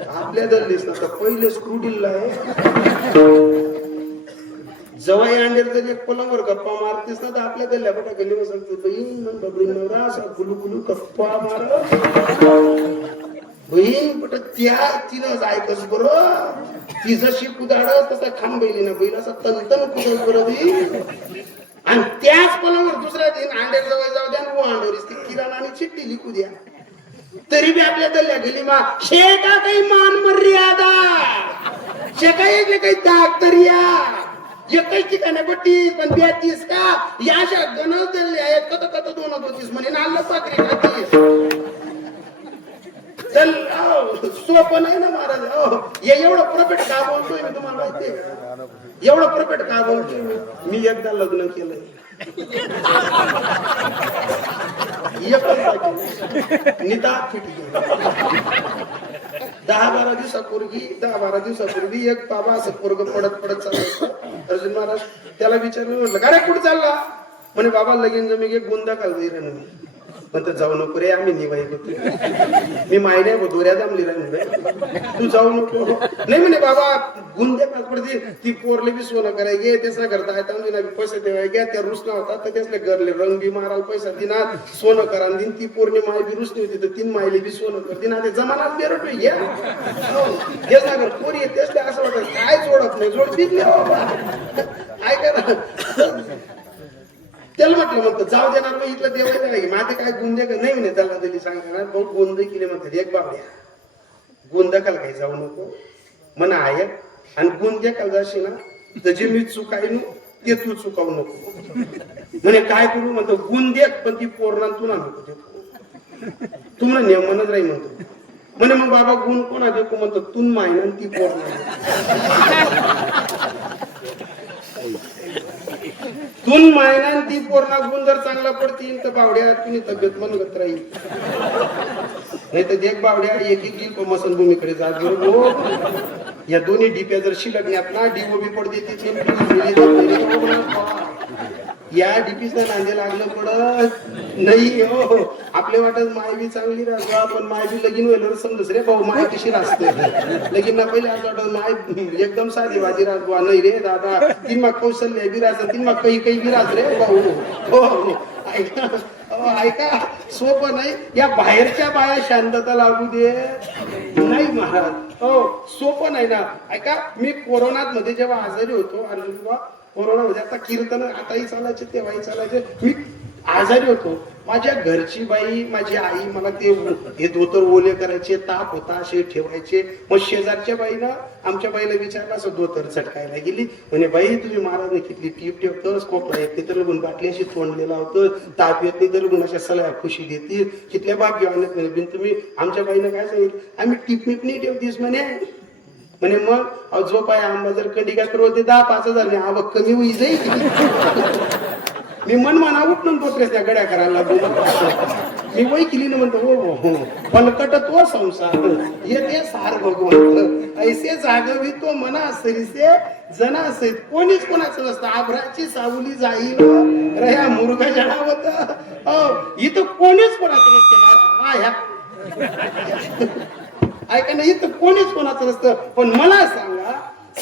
आपल्या दल्लीस ना तर पहिले स्क्रूडीला जवाई अंडेर जर एक पलंगवर गप्पा मारतीस ना तर आपल्या गल्ल्या बटा गल्ली बसते बहीण बबडी नवरा असा गुलू गुलू गप्पा मार बहीण बट त्या तिनं ऐकस बरं, ती जशी कुदाड तसा खान बैली ना बैल असा तनतन कुदल बरं. आणि त्याच पलंगवर दुसऱ्या दिन अंडेर जवळ जाऊ द्या वो अंडोरीस ती किराणा आणि चिठ्ठी लिखू द्या, तरी बी आपल्या गल्ल्या गेली मा शेका काही मान मर्यादा, शेका एक काही दाग तरिया एकच ठिकाणी बट्टीस पण बेतीस का या अशा गणच दिल्या आहेत, कत कत दोन होतीस म्हणे नाल्ल पाकरी खातीस. चल सोपं नाही ना महाराज. एवढं प्रपेट का बोलतोय मी तुम्हाला माहितीये का? एवढं प्रपेट का बोलतोय मी एकदा लग्न केलंय, निदान फिटी 10-12 दिवसापूर्वी एक बाबा असं पोरग पडत पडत चाललं अर्जुन महाराज. त्याला विचारलं, म्हटलं का रे कुठे चालला? म्हणे बाबा लगीन जमी एक गुंदा काल म्हणतो जाऊ नको रे, आम्ही निवाई होतो, मी मायने दोऱ्या दामली राहिली, तू जाऊ नको. नाही म्हणे बाबा गुंद्या काल पडते, ती पोरले बी सोनं करायचे त्याचा करता येता पैसे देवाय घ्या, त्या रुसला होता तर त्यासले घरले रंग बी मारायला पैसा दिना, सोनं करा दिन, ती पोरणी माय बी रुसली होती तर 3 मायले बी सोनं कर दिना, ते जमानात बेरट घ्या तेच ना घर पोरी तेच असं वाटत काय जोडत नाही, जोड दिले ऐका ना. त्याला म्हटलं म्हणतो जाऊ देणार मग इथलं देवायला नाही माझे काय गुंदे नाही म्हणे, त्याला दिली सांगणार भाऊ गोंद केले म्हणतात एक बाबड्या गोंदकाल काही जाऊ नको म्हणा आहे, आणि गोंद्याकाल जाशी ना तर जे मी चुकाय नु ते तू चुकावू नको म्हणे. काय करू म्हणतो गुंदेक पण ती पोरणा तू ना नको देतो, तुम्हाला नेमनच राही म्हणतो. म्हणे मग बाबा गुण कोणा देतो म्हणतो तून मायना ती पोरणा तून मायना ती पोरणा गुण जर चांगला पडतील तर बावड्या तुम्ही तब्येत मनगत राहील, नाही तर देख बावड्या एक एक मसनभूमीकडे जात बरोबर. या दोन्ही डिप्या जर शिलगण्यात ना डीओबी पडते या डीपीचा नांदे लागलं पडत नाही हो. आपल्या वाटत माय बी चांगली राहतो पण माय बी लगीन व्हायला समजस रे भाऊ माय कशी राहते लगीन ना पहिले असं वाटत माय एकदम साधी वाजी राहतो नाही रे दादा, तीन मग कौशल्य बी राहत, तीन मग काही काही बी राहत रे भाऊ. हो ऐका ऐका सोपं नाही, या बाहेरच्या बाया शांतता लागू दे नाही महाराज. हो सोपं नाही ना. ऐका मी कोरोनात मध्ये जेव्हा आजारी होतो अर्जुन कोरोना मध्ये, आता कीर्तन आताही चालायचे तेव्हाही चालायचे, मी आजारी होतो, माझ्या घरची बाई माझी आई मला ते हे धोतर ओले करायचे, ताप होता असे ठेवायचे. मग शेजारच्या बाईनं आमच्या बाईला विचारलं असं धोतर चटकायला गेली, म्हणे बाई तुम्ही महाराज नाही किती टीप ठेवतोस, खोकला येत नाही तर लगून बाटली अशी तोंडलेला होतं, ताप येत नाही तर लगून अशा सगळ्या खुशी देतील तिथल्या बाप घेऊन बिन तुम्ही. आमच्या बाईनं काय सांगितलं आम्ही टीप मीप नाही ठेवतीस म्हणे. म्हणे मग जो पाय आंबा जर कंडी काय करू ते 10-5 हजार आवक कमी होई जाईल. मी मन म्हणा उठून तोत्रेस त्या गड्या करायला लागलो. मी वय केली ना म्हणतो हो हो पलकट तो संसार येते सार भगवंत ऐसे जागवी तो मना सरीसे जना असे कोणीच कोणाचं नसतं आभराची सावली जाईल रया मुर्ग जनावत इथं कोणीच कोणाचं नसते हा ह्या ऐका ना इथं कोणीच कोणाचं नसतं पण मला सांगा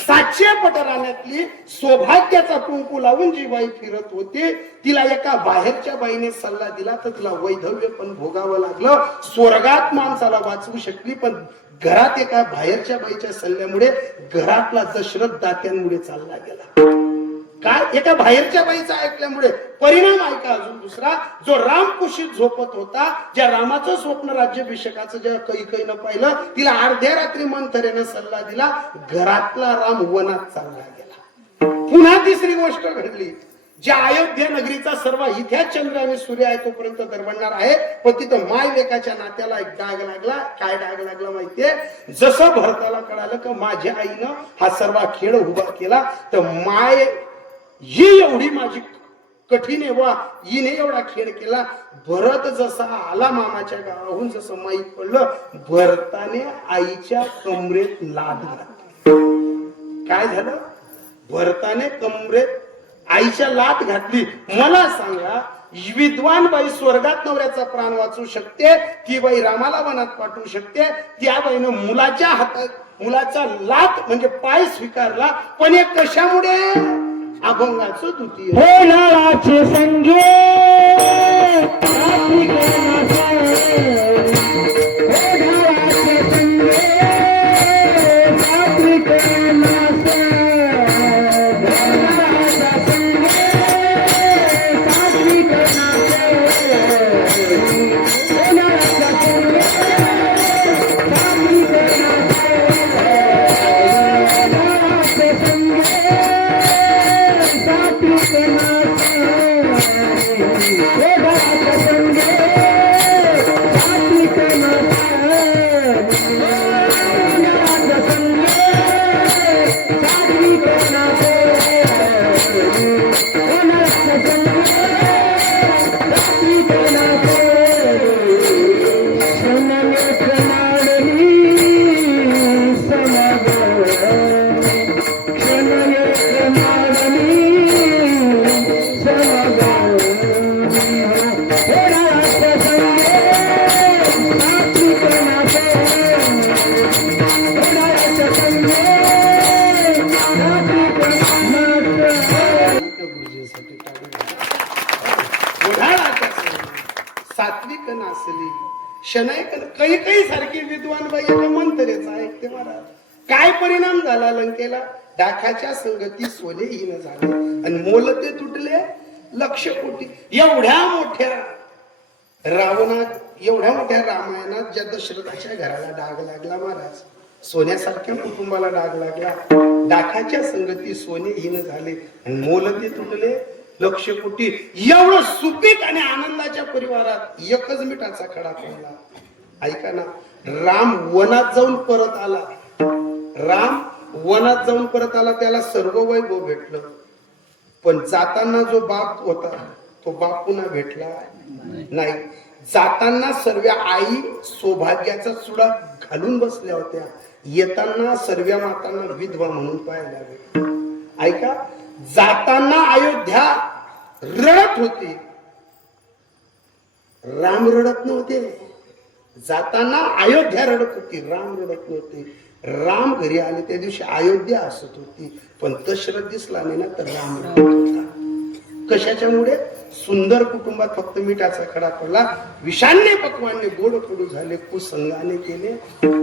700 पटराण्यातली सौभाग्याचा कुंकू लावून जी बाई फिरत होती तिला एका बाहेरच्या बाईने सल्ला दिला तर तिला वैधव्य पण भोगावं लागलं स्वर्गात माणसाला वाचवू शकली पण घरात एका बाहेरच्या बाईच्या सल्ल्यामुळे घरातला दशरथ दात्यांमुळे चालला गेला काय एका बाहेरच्या बाईचा ऐकल्यामुळे परिणाम ऐका अजून दुसरा जो राम कुशीत झोपत होता ज्या रामाचं स्वप्न राज्याभिषेकाचं ज्या कैकेयीनं पाहिलं तिला अर्ध्या रात्री मंथरेनं सल्ला दिला घरातला राम वनात चालला गेला पुन्हा तिसरी गोष्ट घडली ज्या अयोध्या नगरीचा सर्व इथ्या चंद्र आणि सूर्य आहे तोपर्यंत दरवडणार आहे पण तिथं माय लेकाच्या नात्याला एक डाग लागला काय डाग लागला माहितीये जसं भरताला कळालं की माझ्या आईनं हा सर्व खेळ उभा केला तर माय ही एवढी माझी कठीण आहे वा हिने एवढा खेळ केला भरत जसा आला मामाच्या गावाहून जसं माहीत पडलं भरताने आईच्या कमरेत लाद घातली काय झालं भरताने कमरेत आईच्या लात घातली मला सांगा विद्वान बाई स्वर्गात नवऱ्याचा प्राण वाचू शकते ती बाई रामाला वनात पाठवू शकते त्या बाईनं मुलाच्या हातात मुलाचा लात म्हणजे पाय स्वीकारला पण हे कशामुळे अभंगाचं द्वितीय हे नाळाचे संगे सात्विक नासली शनायक काही सारखी विद्वान बाई एका मंत्रेचा ऐकते महाराज काय परिणाम झाला लंकेला डाखाच्या संगती सोने हिन झाले आणि मोलते तुटले लक्ष कोटी एवढ्या मोठ्या रावणात एवढ्या मोठ्या रामायणात ज्या दशरथाच्या घराला डाग लागला महाराज सोन्यासारख्या कुटुंबाला डाग लागला डाखाच्या संगती सोने हिन झाले आणि मोलते तुटले लक्ष कोटी एवढं सुपीक आणि आनंदाच्या परिवारात एकच मिठाचा खडा पडला ऐका ना राम वनात जाऊन परत आला राम वनात जाऊन परत आला त्याला सर्व वैभव भेटलं पण जाताना जो बाप होता तो बाप पुन्हा भेटला नाही जाताना सर्व आई सौभाग्याचा चुडा घालून बसल्या होत्या येताना सर्व मातांना विधवा म्हणून पाहायला भेटलं ऐका जाताना अयोध्या रडत होती राम रडत नव्हते जाताना अयोध्या रडत होती राम रडत नव्हते राम घरी आले त्या दिवशी अयोध्या असत होती पण दशरथ दिसला नाही ना तर राम रडत होता कशाच्यामुळे सुंदर कुटुंबात फक्त मिठाचा खडा पडला विषान्य पक्वान्य गोड कडू झाले कुसंगाने केले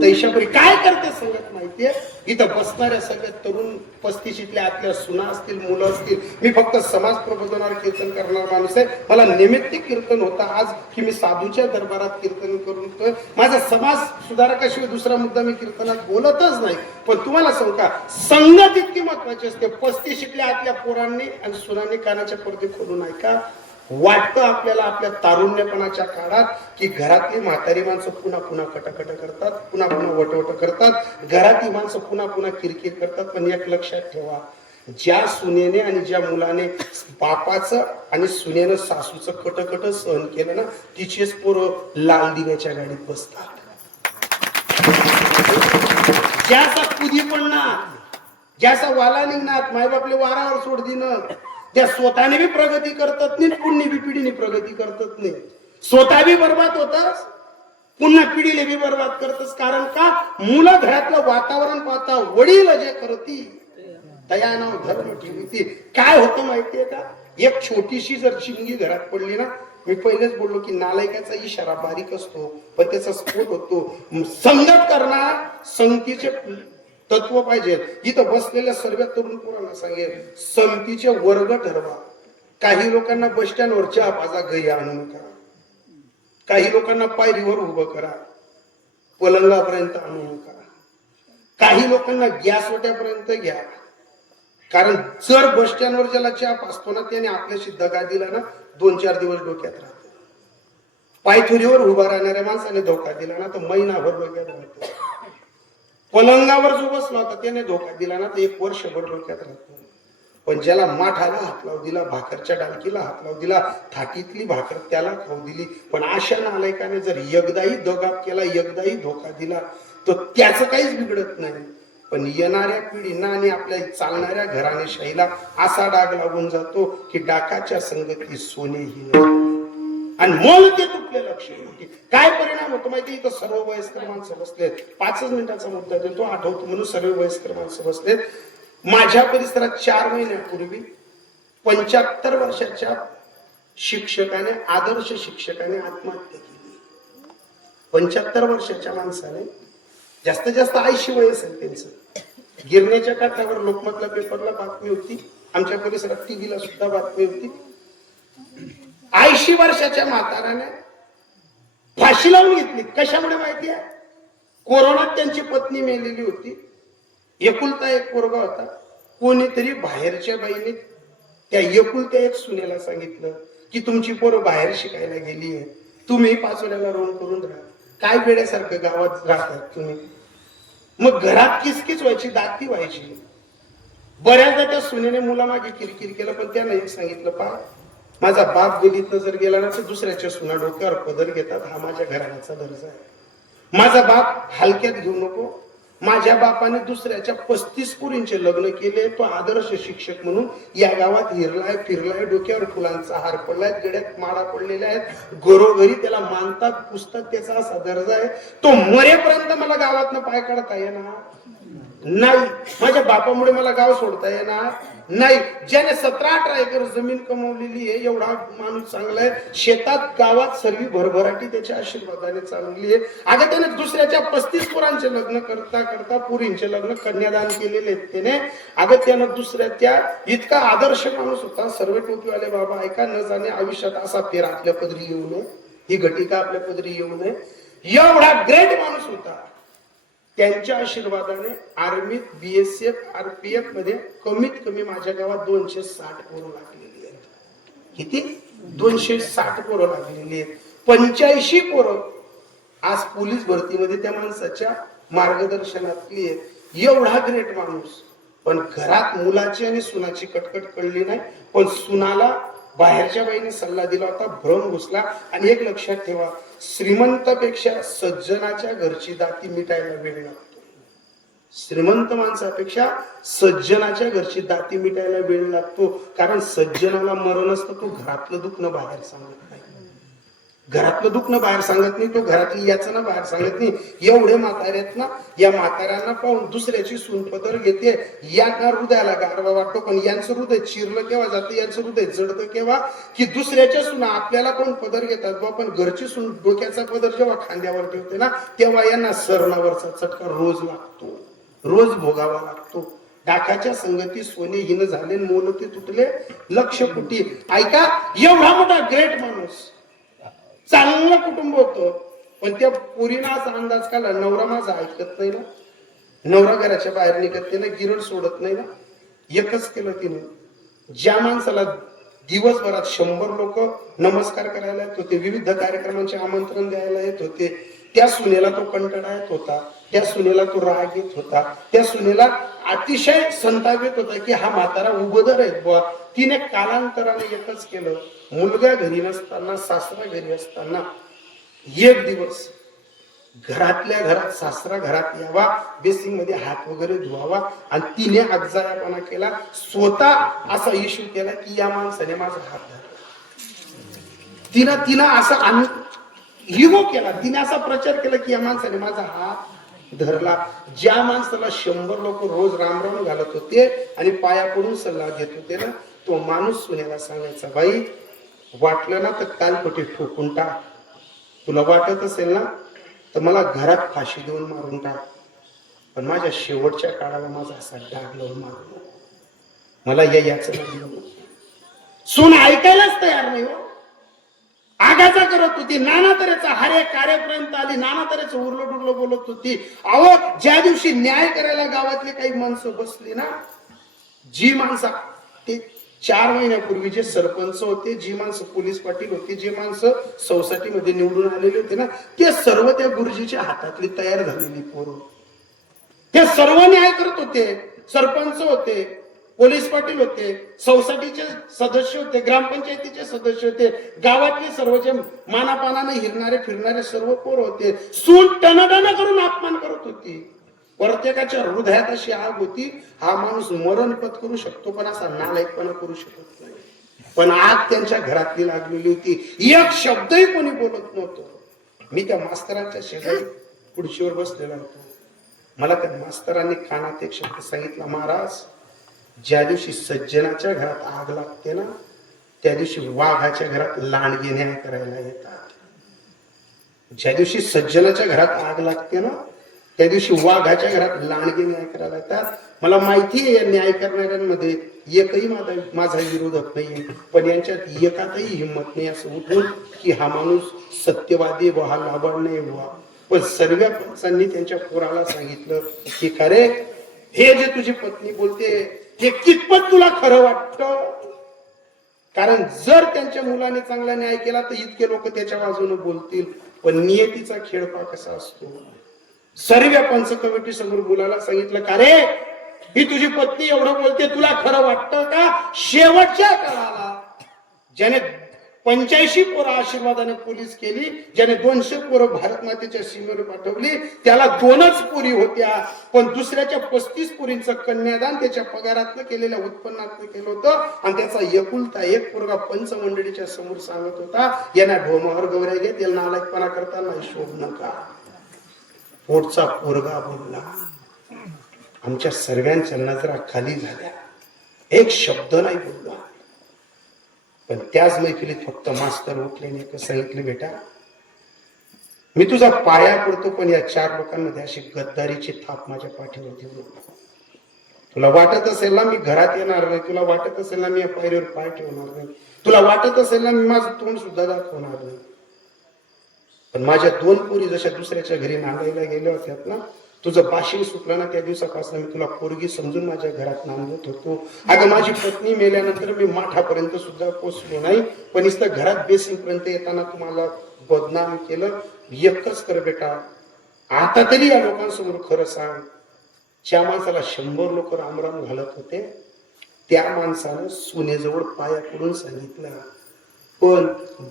तैशापरी काय करते संगत माहितीये इथं बसणाऱ्या सगळ्या तरुण 35 आतल्या सुना असतील मुलं असतील मी फक्त समाज प्रबोधनावर कीर्तन करणार माणूस आहे मला निमित्त कीर्तन होता आज की मी साधूच्या दरबारात कीर्तन करून माझा समाज सुधारकाशिवाय दुसरा मुद्दा मी कीर्तनात बोलतच नाही पण तुम्हाला सांगू का संगत इतकी महत्वाची असते 35 आतल्या पोरांनी आणि सुनांनी कानाच्या पडदे खोलून ऐका वाटतं आपल्याला आपल्या तारुण्यपणाच्या काळात की घरातली म्हातारी माणसं पुन्हा पुन्हा कटकट करतात पुन्हा पुन्हा वटवट करतात घरातली माणसं पुन्हा पुन्हा किरकिर करतात पण एक लक्षात ठेवा ज्या सुनेने आणि ज्या मुलाने बापाचं आणि सुनेनं सासूचं कटकट सहन केलं ना, तिचेच पोरं लाल दिव्याच्या गाडीत बसतात. ज्याचा कुदी पडणार, ज्याचा वाला निघणार, मायबापले वारावर सोड दिनं, त्या स्वतःने बी प्रगती करतात नाही, पुण्य बी पिढीने प्रगती करतात नाही. स्वतः बी बर्बाद होतास, पुन्हा पिढीले बी बर्बाद करतस. कारण का? मुलं घरातलं वातावरण पाहता, वडील जे करती दया नाव धर्म ठेवती. काय होतं माहितीये का? एक छोटीशी जर चिंगी घरात पडली ना, मी पहिलेच बोललो की नालायकाचा इशारा बारीक असतो पण त्याचा स्फोट होतो. संगत करणार, संगतीचे तत्व पाहिजे. इथं बसलेल्या सर्व तरुण पोरांना सांगेल, संगतीचे वर्ग ठरवा. काही लोकांना बस स्टँडवर चहा पाजा गई आणून करा, काही लोकांना पायरीवर उभं करा, पलंगापर्यंत आणू नका. काही लोकांना गॅस वाट्यापर्यंत घ्या. कारण जर बस स्टँडवर ज्याला चहा पाचतो ना, त्याने आपल्याशी दगा दिला ना, 2-4 दिवस डोक्यात राहतो. पायथुरीवर उभा राहणाऱ्या माणसाने धोका दिला ना, तर महिनाभर डोक्यात राहतो. पलंगावर जो बसला होता त्याने धोका दिला ना, तर 1 वर्षभर डोक्यात राहतो. पण ज्याला माठाला हात लावू दिला, भाकरच्या डालकीला हात लावू दिला, थाटीतली भाकर त्याला खाऊ दिली, पण अशा नालायकाने जर एकदाही दगा केला, एकदाही धोका दिला, तर त्याचं काहीच बिघडत नाही. पण येणाऱ्या पिढींना आणि आपल्या चालणाऱ्या घराणेशाहीला असा डाग लागून जातो की डाकाच्या संगती सोनेही नाही. आणि मोल ते तुटले लक्ष. काय परिणाम होतो माहिती? इथं सर्व वयस्कर माणसं बसलेत. 5 मिनिटाचा मुद्दा देतो, आठवतो म्हणून. सर्व वयस्कर माणसं बसलेत. माझ्या परिसरात 4 महिन्यापूर्वी 75 वर्षाच्या शिक्षकाने, आदर्श शिक्षकाने आत्महत्या केली. 75 वर्षाच्या माणसाने, जास्तीत जास्त 80 वय असेल त्यांचं. गिरण्याच्या काठावर लोकमतला पेपरला बातमी होती, आमच्या परिसरात टीव्हीला सुद्धा बातमी होती. 80 वर्षाच्या म्हाताराने फाशी लावून घेतली. कशामुळे माहिती आहे? कोरोनात त्यांची पत्नी मेलेली होती, एकुलता एक पोरगा होता. कोणीतरी बाहेरच्या बाईने त्या एकुलत्या एक सुनेला सांगितलं की तुमची पोरं बाहेर शिकायला गेली आहे, तुम्ही पाचोऱ्याला रोण करून राहा. काय वेड्यासारखं गावात राहतात तुम्ही. मग घरात किसकिस व्हायची, दाती व्हायची. बऱ्याचदा त्या सुनेने मुलामागे किरकिर केलं, पण त्यानं एक सांगितलं, पा माझा बाप गलीतनं जर गेला ना, तर दुसऱ्याच्या सुना डोक्यावर पदर घेतात, हा माझ्या घराण्याचा दर्जा आहे. माझा बाप हलक्यात घेऊ नको. माझ्या बापाने दुसऱ्याच्या 35 पोरींचे लग्न केले. तो आदर्श शिक्षक म्हणून या गावात हिरलाय, फिरलाय, डोक्यावर फुलांचा हार पडलाय, गड्यात माळा पडलेल्या आहेत, घरोघरी त्याला मानतात, पुजतात, त्याचा असा दर्जा आहे. तो मरेपर्यंत मला गावातनं पाय काढता येणार नाही. माझ्या बापामुळे मला गाव सोडता येणार नाही. ज्याने 17-18 एकर जमीन कमवलेली आहे, एवढा माणूस चांगला आहे. शेतात गावात सर्वी भरभराटी त्याच्या आशीर्वादाने चांगली आहे. अगं त्याने दुसऱ्याच्या 35 पोरांचे लग्न करता करता पुरींचे लग्न कन्यादान केलेले आहेत त्याने. अगं त्यानं दुसऱ्याच्या इतका आदर्श माणूस होता. सर्व टोपीवाले बाबा ऐका, न जाणे आयुष्यात असा फेर आपल्या पदरी येऊ नये, ही घटिका आपल्या पदरी येऊ नये. एवढा ग्रेट माणूस होता. त्यांच्या आशीर्वादाने आर्मीत, BSF, RPF मध्ये कमीत कमी माझ्या गावात 260 पोरं लागलेली आहेत. किती? 260 पोरं लागलेली आहेत. 85 पोरं आज पोलीस भरतीमध्ये त्या माणसाच्या मार्गदर्शनातली आहेत. एवढा ग्रेट माणूस. पण घरात मुलाची आणि सुनाची कटकट कळली नाही. पण सुनाला बाहेरच्या बाईने सल्ला दिला होता, भ्रम घुसला. आणि एक लक्षात ठेवा, श्रीमंतापेक्षा सज्जनाच्या घरची दाती मिटायला वेळ लागतो. श्रीमंत माणसापेक्षा सज्जनाच्या घरची दाती मिटायला वेळ लागतो. कारण सज्जनाला मरण असतं, तो घरातलं दुखणं बाहेर सांगत नाही. घरातलं दुखणं बाहेर सांगत नाही, तो घरातली याचं ना बाहेर सांगत नाही. एवढे म्हातारे आहेत ना, या म्हाताऱ्यांना पाहून दुसऱ्याची सून पदर घेते. यांना हृदयाला गारवा वाटतो. पण यांचं हृदय चिरलं केव्हा जातं, यांचं हृदय जडतं केव्हा, की दुसऱ्याच्या सुना आपल्याला कोण पदर घेतात बा, पण घरची सून डोक्याचा पदर जेव्हा खांद्यावर ठेवते ना, तेव्हा यांना सरणावरचा चटका रोज लागतो, रोज भोगावा लागतो. डाकाच्या संगती सोने हिन झाले, मोल ते तुटले लक्ष कुटी. ऐका, एवढा मोठा ग्रेट माणूस, चांगलं कुटुंब होतं. पण त्या पोरीना असा अंदाज काढला, नवरा माझा ऐकत नाही ना, नवरा घराच्या बाहेर निघत नाही ना, गिरड सोडत नाही ना. एकच केलं तिने, ज्या माणसाला दिवसभरात 100 लोक नमस्कार करायला येत होते, विविध कार्यक्रमांचे आमंत्रण द्यायला येत होते, त्या सुनेला तो कंटाळा येत होता. त्या सुनेला तो राग येत होता, त्या सुनेला अतिशय संताप येत होता की हा म्हातारा उभदर आहे बुवा. तिने कालांतराने एकच केलं, मुलगा घरी नसताना, सासरा घरी असताना एक दिवस घरातल्या घरात सासरा घरात यावा, बेसिंग मध्ये हात वगैरे धुवावा, आणि तिने अगजायापणा केला, स्वतः असा इश्यू केला की या माणसाने माझा हात धरला. तिनं असा हिगो केला, तिने असा प्रचार केला की या माणसाने माझा हात धरला. ज्या माणसाला 100 लोक रोज रामराम घालत होते आणि पाया पडून सल्ला घेत होते ना, तो माणूस सुनेला सांगायचा, बाई वाटलं ना तर कालपटी ठोकून टाक, तुला वाटत असेल ना तर मला घरात फाशी देऊन मारून टाक, पण माझ्या शेवटच्या काळाला माझा असा डाग लावून मारू, मला याचं लागलं. सून ऐकायलाच तयार नाही हो. आगाचा करत होती, नाना तऱ्हेचा हर एक कार्यापर्यंत आली, नाना तऱ्हेचं उरलं डुरलं बोलत होती. अहो, ज्या दिवशी न्याय करायला गावातली काही माणसं बसली ना, जी माणसं ते 4 महिन्यापूर्वी जे सरपंच होते, जी माणसं पोलीस पाटील होते, जे माणसं सोसायटीमध्ये निवडून आलेले होते ना, ते सर्व त्या गुरुजीच्या हातातली तयार झालेली पोरं, ते सर्व न्याय करत होते. सरपंच होते, पोलीस पाटील होते, सोसायटीचे सदस्य होते, ग्रामपंचायतीचे सदस्य होते, गावातले सर्व जे मानापानाने हिरणारे फिरणारे सर्व पोर होते. सून टनाटना करून अपमान करत होती. प्रत्येकाच्या हृदयात अशी आग होती, हा माणूस मरण पत्करू शकतो पण असा नालायकपणा करू शकत नाही. पण आग त्यांच्या घरातली लागलेली होती, एक शब्दही कोणी बोलत नव्हतं. मी त्या मास्तरांच्या शेजारी खुर्चीवर बसलेला होतो. मला त्या मास्तरांनी कानात एक शब्द सांगितला, महाराज, ज्या दिवशी सज्जनाच्या घरात आग लागते ना, त्या दिवशी वाघाच्या घरात लांडगे न्याय करायला येतात. ज्या दिवशी सज्जनाच्या घरात आग लागते ना, त्या दिवशी वाघाच्या घरात लांडगे न्याय करायला येतात. मला माहिती आहे या न्याय करणाऱ्यांमध्ये एकही माझा विरोधक नाहीये, पण यांच्यात एकातही हिंमत नाही असं उठून की हा माणूस सत्यवादी व हा लाभाड नाही व्हा. पण सर्व पंचांनी त्यांच्या पोराला सांगितलं की खरे, हे जे तुझी पत्नी बोलते हे कितपत तुला खरं वाटतं? कारण जर त्यांच्या मुलाने चांगला न्याय केला तर इतके लोक त्याच्या बाजूने बोलतील, पण नियतीचा खेळ पहा कसा असतो. सर्व पंच कमिटी समोर बोलायला सांगितलं, का रे, ही तुझी पत्नी एवढं बोलते, तुला खरं वाटतं का? शेवटच्या काळाला ज्याने 85 पोरं आशीर्वादाने पोलीस केली, ज्याने 200 पोरं भारत मातेच्या सीमेवर पाठवली, त्याला 2च पोरी होत्या, पण दुसऱ्याच्या 35 पोरींचं कन्यादान त्याच्या पगारातनं केलेल्या उत्पन्नातनं केलं होतं. आणि त्याचा एकुलता एक पोरगा पंच मंडळीच्या समोर सांगत होता, यांना ढोमावर गौऱ्या घेत, याला नालायकपणा करताना शोभ नका. पोटचा पोरगा बोलला, आमच्या सर्वांच्या नजरा खाली झाल्या, एक शब्द नाही बोलला. पण त्याच मैफिलीत फक्त मास्तर उठल्याने सांगितलं, बेटा, मी तुझा पाया पडतो, पण या 4 लोकांमध्ये अशी गद्दारीची थाप माझ्या पाठीवरती होती. तुला वाटत असेल ना मी घरात येणार नाही, तुला वाटत असेल ना मी या पायरीवर पाय ठेवणार नाही, तुला वाटत असेल ना मी माझं तोंड सुद्धा दाखवणार नाही, पण माझ्या 2 पोरी जशा दुसऱ्याच्या घरी नांदायला गेल्या होत्या ना, तुझं बाशिंग सुटलं ना, त्या दिवसापासून मी तुला पोरगी समजून माझ्या घरात नांदत होतो. अगं, माझी पत्नी मेल्यानंतर मी माठापर्यंत सुद्धा पोचलो नाही, पण इथं घरात बेसिंग पर्यंत येताना तुम्हाला बदनाम केलं. एकच कर बेटा, आता तरी या लोकांसमोर खरं सांग, ज्या माणसाला 100 लोक रामराम घालत होते, त्या माणसानं सुनेजवळ पाया पडून सांगितलं, पण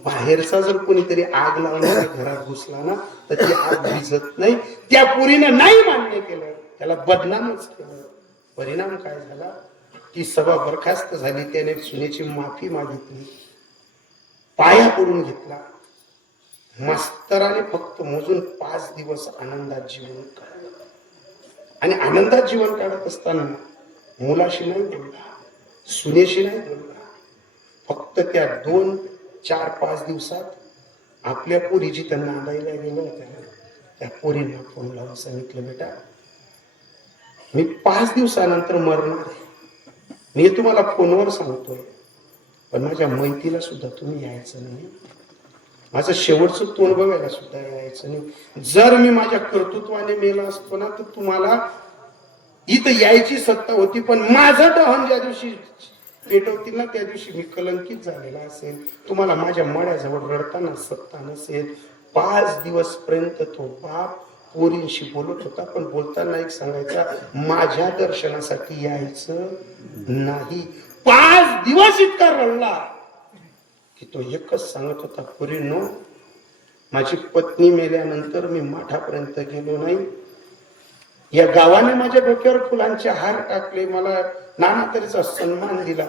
बाहेरचा जर कोणीतरी आग लावण्याच्या घरात घुसला ना तर ती आग विझत नाही. त्या पोरीनं नाही मान्य केलं, त्याला बदनामच केलं. परिणाम काय झाला, ती सभा बरखास्त झाली. त्याने सुनेची माफी मागितली, पाया पडून घेतला. मास्तराने फक्त मोजून 5 दिवस आनंदात जीवन काढलं. आणि आनंदात जीवन काढत असताना मुलाशी नाही बोलला, सुनेशी नाही बोलला. फक्त त्या 2, 4, 5 दिवसात आपल्या पोरी जिथं नांदायला गेल्या होत्या, त्या पोरींना फोन लावून सांगितलं, बेटा, मी 5 दिवसानंतर मरणार आहे, मी तुम्हाला फोनवर सांगतोय, पण माझ्या मैतीला सुद्धा तुम्ही यायचं नाही, माझं शेवटचं तोंड बघायला सुद्धा यायचं नाही. जर मी माझ्या कर्तृत्वाने मेला असतो ना तर तुम्हाला इथं यायची सत्ता होती, पण माझं दहन ज्या दिवशी पेटवतील ना त्या दिवशी मी कलंकित झालेला असेल, तुम्हाला माझ्या मळ्याजवळ रडताना सत्ता नसेल. 5 दिवस पर्यंत तो बाप पोरींशी बोलत होता, पण बोलताना एक सांगायचा, माझ्या दर्शनासाठी यायचं नाही. 5 दिवस इतका रडला की तो एकच सांगत होता, पोरींनो, माझी पत्नी मेल्यानंतर मी माठापर्यंत गेलो नाही. या गावाने माझ्या डोक्यावर फुलांचे हार टाकले, मला नाना तऱ्हेचा सन्मान दिला,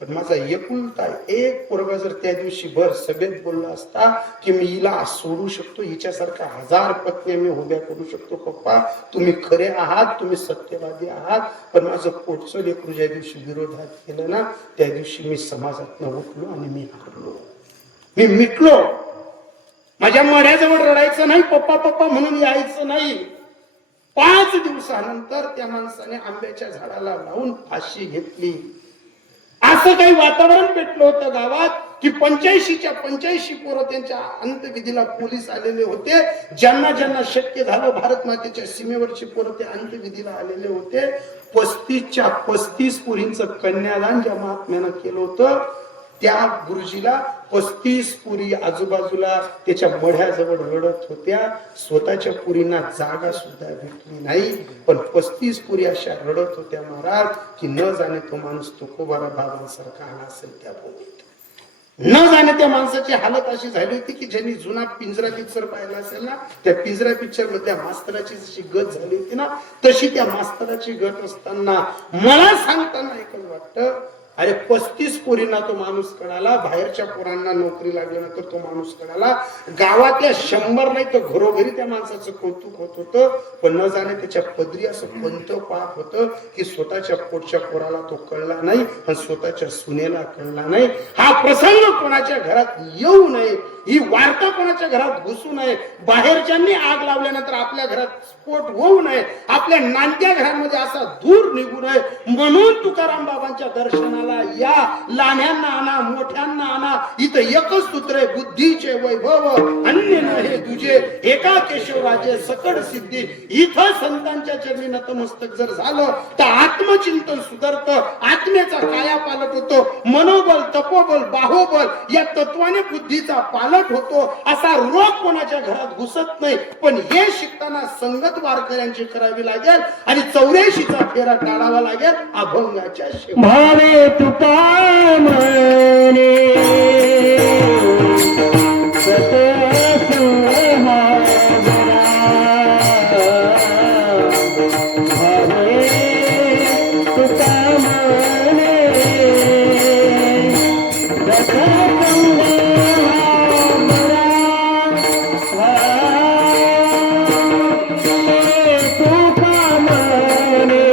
पण माझा एकुलता एक पोरगा जर त्या दिवशी भर सगळेच बोलला असता की मी हिला सोडू शकतो, हिच्यासारखा 1000 पत्नी मी उभ्या करू शकतो, पप्पा तुम्ही खरे आहात, तुम्ही सत्यवादी आहात, पण माझं पोटचं लेकरू ज्या दिवशी विरोधात केलं ना, त्या दिवशी मी समाजातनं उठलो आणि मी हरलो, मी मिटलो. माझ्या मड्याजवळ रडायचं नाही, पप्पा पप्पा म्हणून यायचं नाही. 5 दिवसानंतर त्या माणसाने आंब्याच्या झाडाला लावून फाशी घेतली. असं काही वातावरण पेटलं होतं गावात की 85च्या 85 पोरं त्यांच्या अंत्यविधीला पोलीस आलेले होते. ज्यांना ज्यांना शक्य झालं भारत मातेच्या सीमेवरची पोरं ते अंत्यविधीला आलेले होते. 35च्या 35 पोरींचं कन्यादान ज्या महात्म्यानं केलं होतं, त्या गुरुजीला 35 पुरी आजूबाजूला त्याच्या मढ्याजवळ रडत होत्या. स्वतःच्या पुरींना जागा सुद्धा भेटली नाही, पण 35 पुरी अशा रडत होत्या महाराज की न जाणे तो माणूस तुकोबारा बाबांसारखा आला असेल त्या भूमीत. न जाणे त्या माणसाची हालत अशी झाली होती की ज्यांनी जुना पिंजरा पिक्चर पाहिला असेल ना, त्या पिंजरा पिक्चर मधल्या मास्तराची जशी गत झाली होती ना, तशी त्या मास्तराची गत असताना मला सांगताना एकच वाटतं, अरे 35 पोरींना तो माणूस कळाला, बाहेरच्या पोरांना नोकरी लागल्यानंतर तो माणूस कळाला, गावातल्या 100 नाही तर घरोघरी त्या माणसाचं कौतुक होत होतं, पण न जाणे त्याच्या पदरी असं पंत पाप होतं की स्वतःच्या पोटच्या पोराला तो कळला नाही आणि स्वतःच्या सुनेला कळला नाही. हा प्रसंग कोणाच्या घरात येऊ नये, ही वार्ता कोणाच्या घरात घुसू नये, बाहेरच्यांनी आग लावल्यानंतर आपल्या घरात स्फोट होऊ नये, आपल्या नांद्या घरांमध्ये असा धूर निघू नये, म्हणून तुकाराम बाबांच्या दर्शनाला या. लहान्यांना आणा, मोठ्यांना आणा, इथं एकच सूत्र आहे, बुद्धीचे वैभव अन्य नहे तुझे, एका केशवराजे सकळ सिद्धी. इथं संतांच्या चरणी नतमस्तक जर झालं तर आत्मचिंतन सुधारतं, आत्मेचा काया पालट होतो, मनोबल तपोबल बाहोबल या तत्वाने बुद्धीचा पालट होतो. असा रोग कोणाच्या घरात घुसत नाही. पण हे शिकताना संगत वारकऱ्यांची करावी लागेल आणि 84चा फेरा काढावा लागेल अभंगाच्या शेवटी. भावे तुका म्हणे सतसंग हा बरा, भावे तुका म्हणे सतसंग हा बरा, तुका म्हणे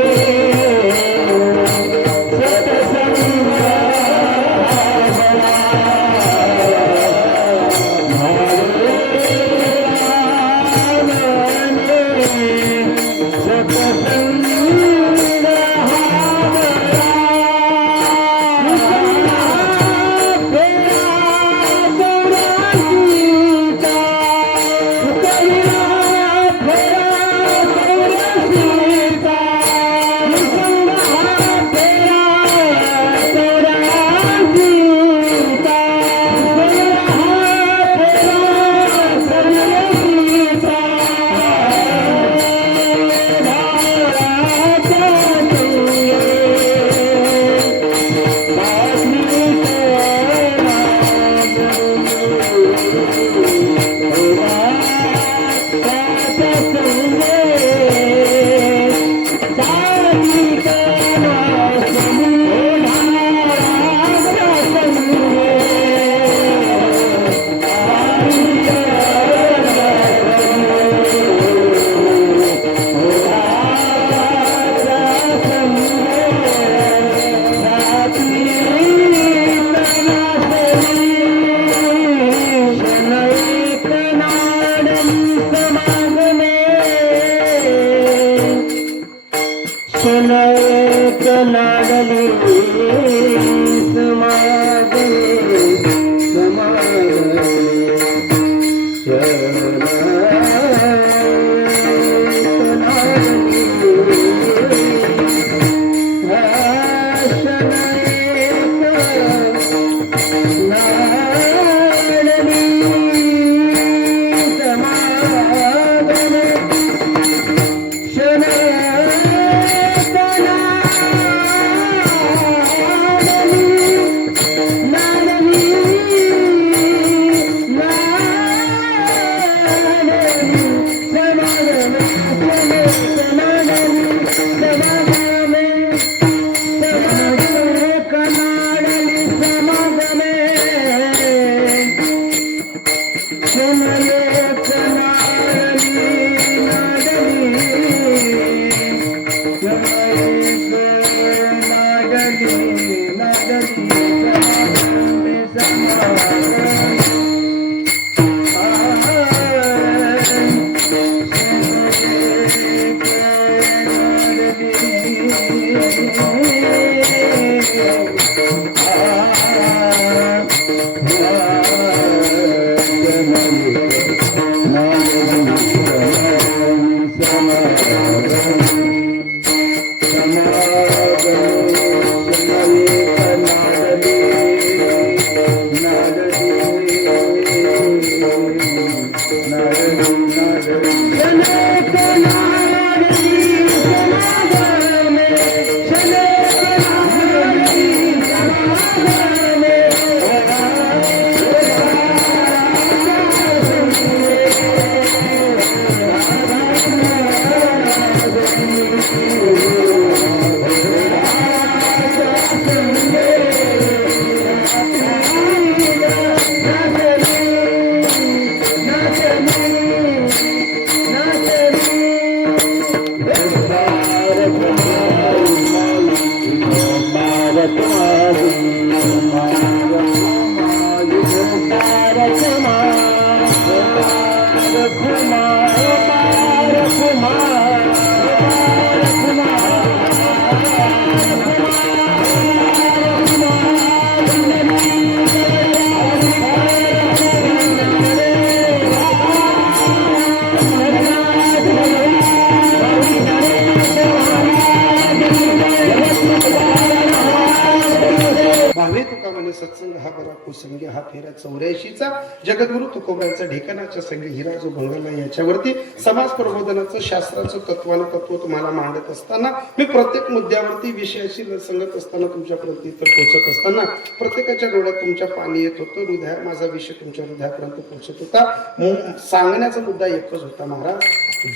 भावे तुका म्हणे सत्संग हा बरा कुसंगी हा फेरा 84चा जगद्गुरु तुकोबांचा ढेकणाच्या संगी हिरा जो भंगला याच्यावरती समाज प्रबोधनाचं शास्त्राचं तत्व तुम्हाला मांडत असताना मी प्रत्येक मुद्द्यावरती विषयाशी संगत असताना तुमच्यापर्यंत इथं पोहोचत असताना प्रत्येकाच्या डोळ्यात तुमच्या पाणी येत होतं. हृदय माझा विषय तुमच्या हृदयापर्यंत पोहोचत होता. सांगण्याचा मुद्दा एकच होता महाराज,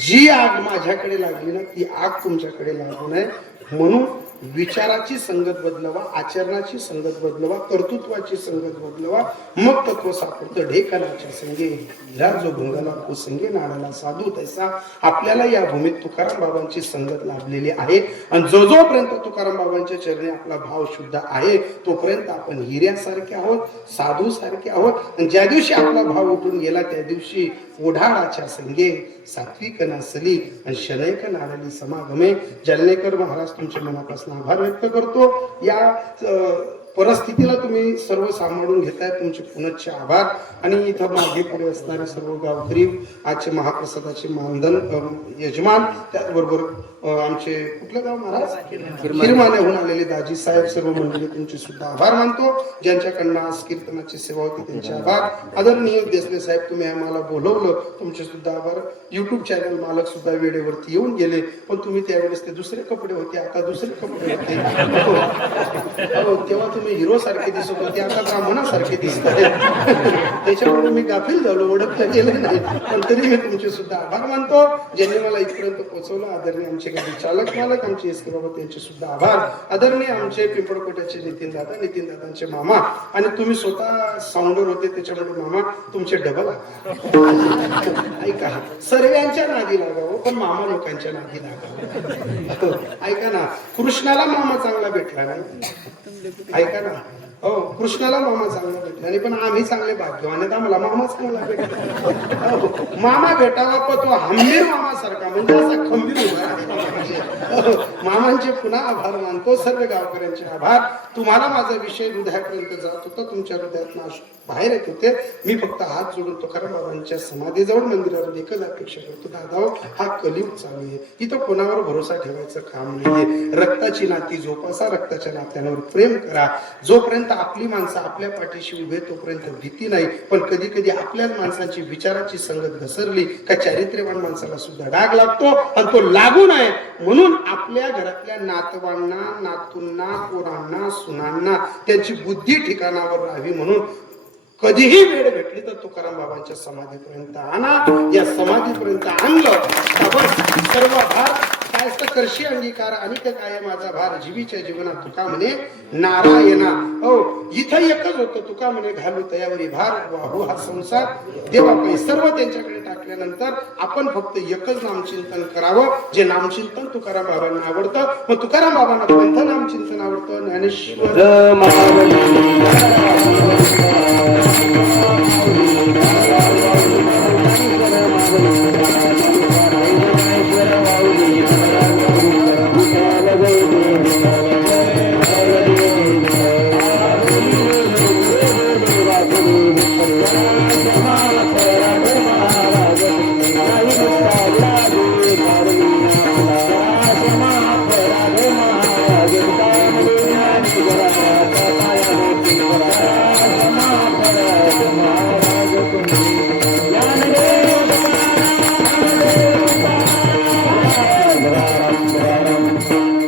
जी आग माझ्याकडे लागली ना ती आग तुमच्याकडे लागू नये म्हणून विचाराची संगत बदलवा, आचरणाची संगत बदलवा, कर्तृत्वाची संगत बदलवा, मग तत्व सापडतं. ढेकणाच्या संगे हिरा जो भंगाला कुसंगे नाडाला साधू तैसा आपल्याला या भूमीत तुकाराम बाबांची संगत लाभलेली आहे. आणि जोपर्यंत तुकाराम बाबांच्या चरणी आपला भाव शुद्ध आहे तोपर्यंत आपण हिऱ्यासारखे आहोत, साधू सारखे आहोत. आणि ज्या दिवशी आपला भाव उठून गेला त्या दिवशी ओढाळाच्या संगे सात्विक नासली आणि शनैक नाडली समागमे. जालनेकर महाराज तुमच्या मनापासून आभार व्यक्त करतो. या परिस्थितीला तुम्ही सर्व सांभाळून घेताय, तुमचे पुनश्च आभार. आणि इथं मागे पुढे असणारे सर्व गावकरी, आजचे महाप्रसादाचे मानधन यजमान, त्याचबरोबर आमचे कुठलं गाव महाराज हिरमान्याहून आलेले दाजी साहेब, सर्व मंडळी तुमचे सुद्धा आभार मानतो. ज्यांच्याकडनं आज कीर्तनाची सेवा होती त्यांचे आभार. आदरणीय देसले साहेब तुम्ही आम्हाला बोलवलं, तुमचे सुद्धा आभार. युट्यूब चॅनल मालक सुद्धा वेळेवरती येऊन गेले, पण तुम्ही त्यावेळेस ते दुसरे कपडे होते, आता दुसरे कपडे होते. तेव्हा तुम्ही हिरो सारखे दिसत होते, आता ब्राह्मणासारखे दिसत आहे. त्याच्यामुळे मी गाफील झालो, ओळखता गेले नाही. पण तरी मी तुमचे सुद्धा आभार मानतो ज्यांनी मला इथपर्यंत पोहोचवलं. आदरणीय आमचे गाडी चालक मालक आमचे एस के बाबा त्यांचे सुद्धा आभार. आदरणीय आमचे पिंपळकोट्याचे नितीन दादांचे मामा, आणि तुम्ही स्वतः साऊंडर होते त्याच्यामध्ये मामा तुमचे डबल आभार. ऐका, सर्वांच्या नादी लागावं पण मामा लोकांच्या नादी लागावं. ऐका ना, कृष्णाला मामा चांगला भेटला नाही. ऐका ना, हो कृष्णाला मामा चांगला भेटला नाही, पण आम्ही चांगले भाग्यवान आहेत, आम्हाला मामा चांगला भेटला. मामा भेटावा पण तो हंबीर मामा सारखा, म्हणजे असा खंबीर उभा आहे. मामांचे पुन्हा आभार मानतो. सर्व गावकऱ्यांचे आभार. तुम्हाला माझा विषय हृदयापर्यंत जात होता, तुमच्या हृदयात बाहेर येत होते. मी फक्त हात जोडून तुकाराम बाबांच्या समाधीजवळ मंदिरावर एकच अपेक्षा करतो, दादा हा कलियुग चालू आहे, इथं कोणावर भरोसा ठेवायचं काम नाहीये. रक्ताची नाती जोपासा, रक्ताच्या नात्यांवर प्रेम करा. जोपर्यंत आपली माणसं आपल्या पाठीशी उभे तोपर्यंत भीती नाही. पण कधी कधी आपल्याच माणसांची विचाराची संगत घसरली का चारित्र्यवान माणसाला सुद्धा डाग लागतो, आणि तो लागू नये म्हणून आपल्या घरातल्या नातवांना, नातूंना, पोरांना, सुनांना त्यांची बुद्धी ठिकाणावर राहावी म्हणून कधीही वेळ भेटली तर तुकाराम बाबांच्या समाधीपर्यंत आणा. या समाधीपर्यंत आणलं सर्व भार काय करशी अंगीकार आणि काय माझा भार जीवीच्या जीवनात तुका म्हणे नारायणा. हो इथं एकच होतं, तुका म्हणे घालू तयावरी भार वाहू हा संसार देवा काही. सर्व त्यांच्याकडे टाकल्यानंतर आपण फक्त एकच नामचिंतन करावं, जे नामचिंतन तुकाराम बाबांना आवडतं. मग तुकाराम बाबांना कोणतं नामचिंतन आवडतं? ज्ञानेश्वर